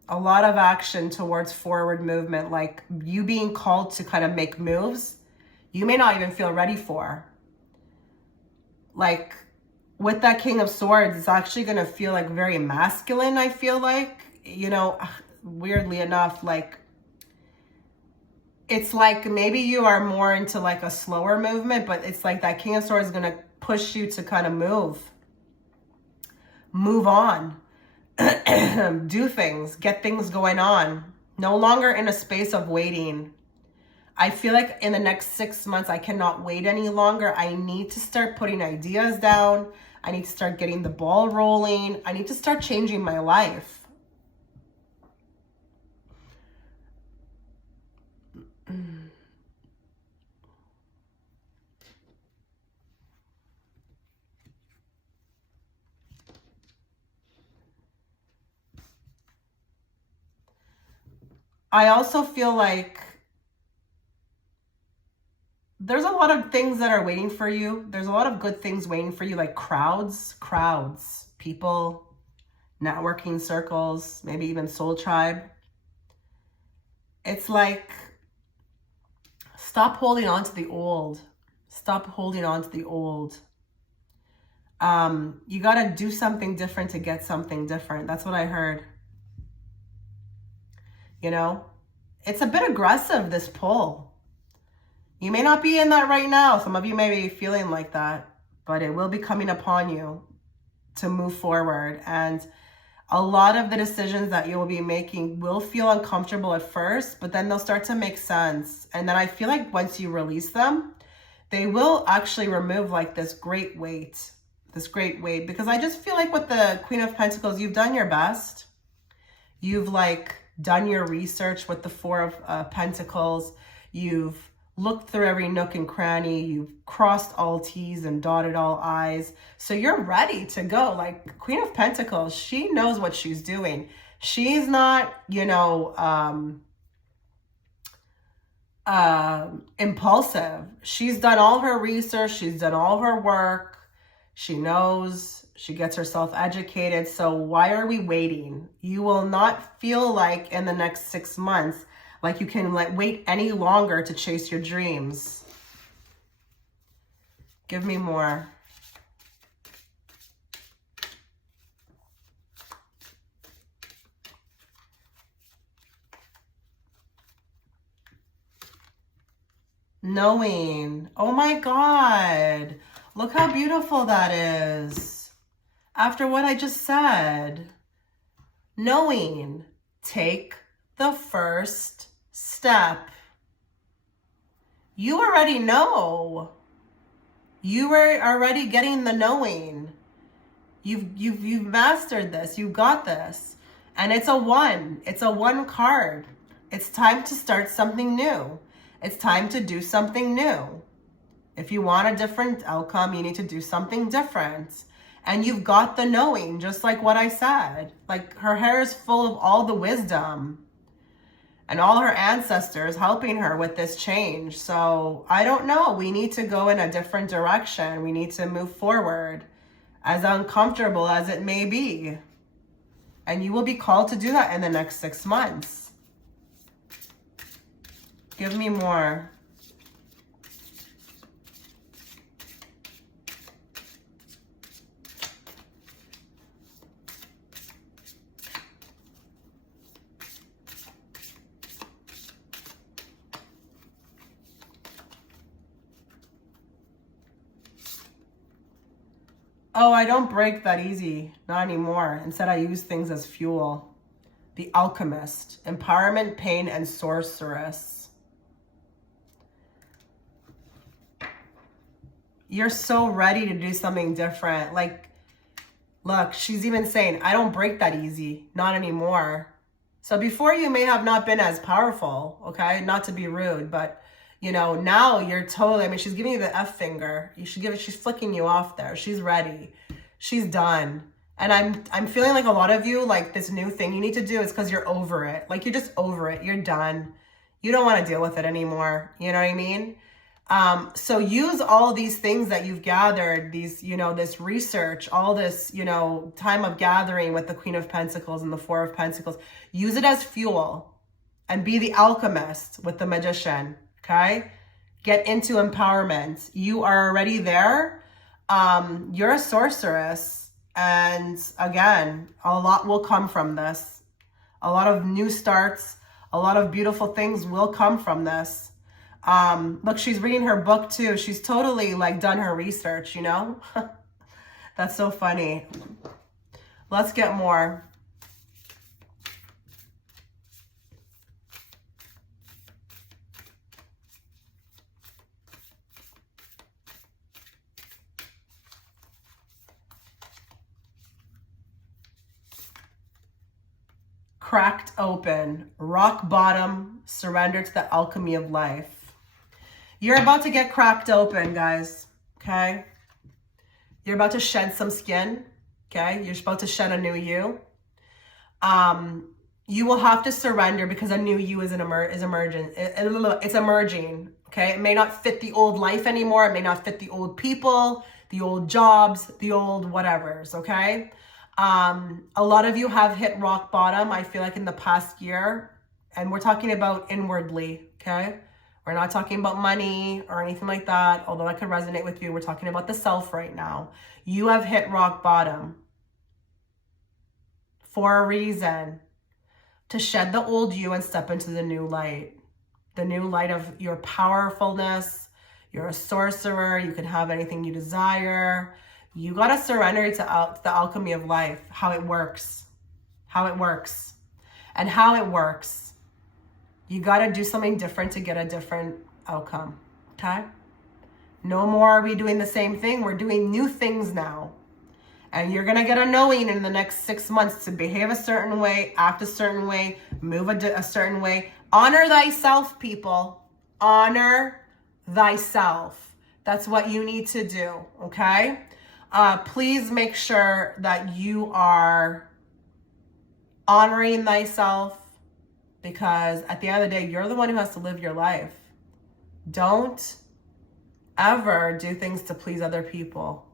A lot of action towards forward movement. Like, you being called to kind of make moves you may not even feel ready for. Like, with that King of Swords, it's actually going to feel like very masculine, I feel like. You know, weirdly enough, like, it's like maybe you are more into like a slower movement, but it's like that King of Swords is going to push you to kind of move on, do things, get things going on. No longer in a space of waiting. I feel like in the next 6 months, I cannot wait any longer. I need to start putting ideas down. I need to start getting the ball rolling. I need to start changing my life. I also feel like there's a lot of things that are waiting for you. There's a lot of good things waiting for you, like crowds, people, networking circles, maybe even soul tribe. It's like, stop holding on to the old. Stop holding on to the old. You got to do something different to get something different. That's what I heard. You know, it's a bit aggressive, this pull. You may not be in that right now. Some of you may be feeling like that, but it will be coming upon you to move forward. And a lot of the decisions that you will be making will feel uncomfortable at first, but then they'll start to make sense. And then I feel like once you release them, they will actually remove like this great weight, because I just feel like with the Queen of Pentacles, you've done your best. You've like done your research with the Four of Pentacles. You've looked through every nook and cranny. You've crossed all T's and dotted all I's. So you're ready to go. Like, Queen of Pentacles, she knows what she's doing. She's not, you know, impulsive. She's done all her research. She's done all her work. She knows. She gets herself educated. So why are we waiting? You will not feel like in the next 6 months, like you can like wait any longer to chase your dreams. Give me more. Knowing. Oh my God. Look how beautiful that is. After what I just said. Knowing. Take the first step. You already know. You are already getting the knowing. You've mastered this. You got this. And it's a 1. It's a 1 card. It's time to start something new. It's time to do something new. If you want a different outcome, you need to do something different. And you've got the knowing, just like what I said. Like, her hair is full of all the wisdom and all her ancestors helping her with this change. So I don't know. We need to go in a different direction. We need to move forward, as uncomfortable as it may be. And you will be called to do that in the next 6 months. Give me more. Oh, I don't break that easy. Not anymore. Instead, I use things as fuel. The Alchemist. Empowerment, pain, and sorceress. You're so ready to do something different. Like, look, she's even saying, I don't break that easy. Not anymore. So before, you may have not been as powerful, okay? Not to be rude, but you know, now you're totally, I mean, she's giving you the F finger. You should give it, she's flicking you off there. She's ready. She's done. And I'm feeling like a lot of you, like, this new thing you need to do is because you're over it. Like, you're just over it. You're done. You don't want to deal with it anymore. You know what I mean? So use all these things that you've gathered, these, you know, this research, all this, you know, time of gathering with the Queen of Pentacles and the Four of Pentacles. Use it as fuel and be the alchemist with the Magician. Okay, get into empowerment. You are already there. You're a sorceress. And again, a lot will come from this. A lot of new starts, a lot of beautiful things will come from this. Look, she's reading her book too. She's totally like done her research, you know? That's so funny. Let's get more. Cracked open, rock bottom, surrender to the alchemy of life. You're about to get cracked open, guys, okay? You're about to shed some skin, okay? You're about to shed a new you. You will have to surrender because a new you is emerging. It's emerging, okay? It may not fit the old life anymore. It may not fit the old people, the old jobs, the old whatevers, okay? A lot of you have hit rock bottom, I feel like, in the past year. And we're talking about inwardly, okay? We're not talking about money or anything like that, although that could resonate with you. We're talking about the self right now. You have hit rock bottom for a reason, to shed the old you and step into the new light. The new light of your powerfulness. You're a sorcerer. You can have anything you desire. You got to surrender to the alchemy of life, how it works, how it works, and how it works. You got to do something different to get a different outcome, okay? No more are we doing the same thing. We're doing new things now. And you're going to get a knowing in the next 6 months to behave a certain way, act a certain way, move a certain way. Honor thyself, people. Honor thyself. That's what you need to do, okay? Please make sure that you are honoring thyself, because at the end of the day, you're the one who has to live your life. Don't ever do things to please other people.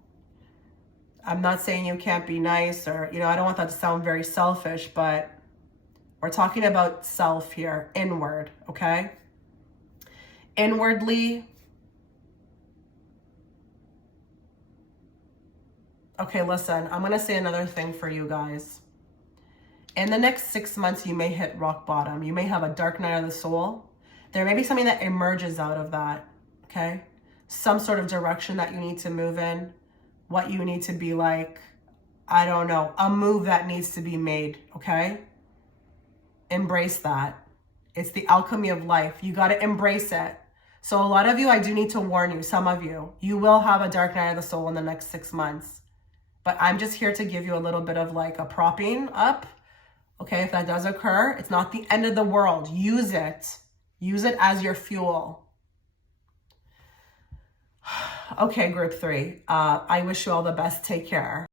I'm not saying you can't be nice, or, you know, I don't want that to sound very selfish, but we're talking about self here, inward, okay? Inwardly. Okay, listen, I'm going to say another thing for you guys. In the next 6 months, you may hit rock bottom. You may have a dark night of the soul. There may be something that emerges out of that, okay? Some sort of direction that you need to move in, what you need to be like, I don't know, a move that needs to be made, okay? Embrace that. It's the alchemy of life. You got to embrace it. So a lot of you, I do need to warn you, some of you, you will have a dark night of the soul in the next 6 months. But I'm just here to give you a little bit of like a propping up. Okay, if that does occur, it's not the end of the world. Use it. Use it as your fuel. Okay, group 3. I wish you all the best. Take care.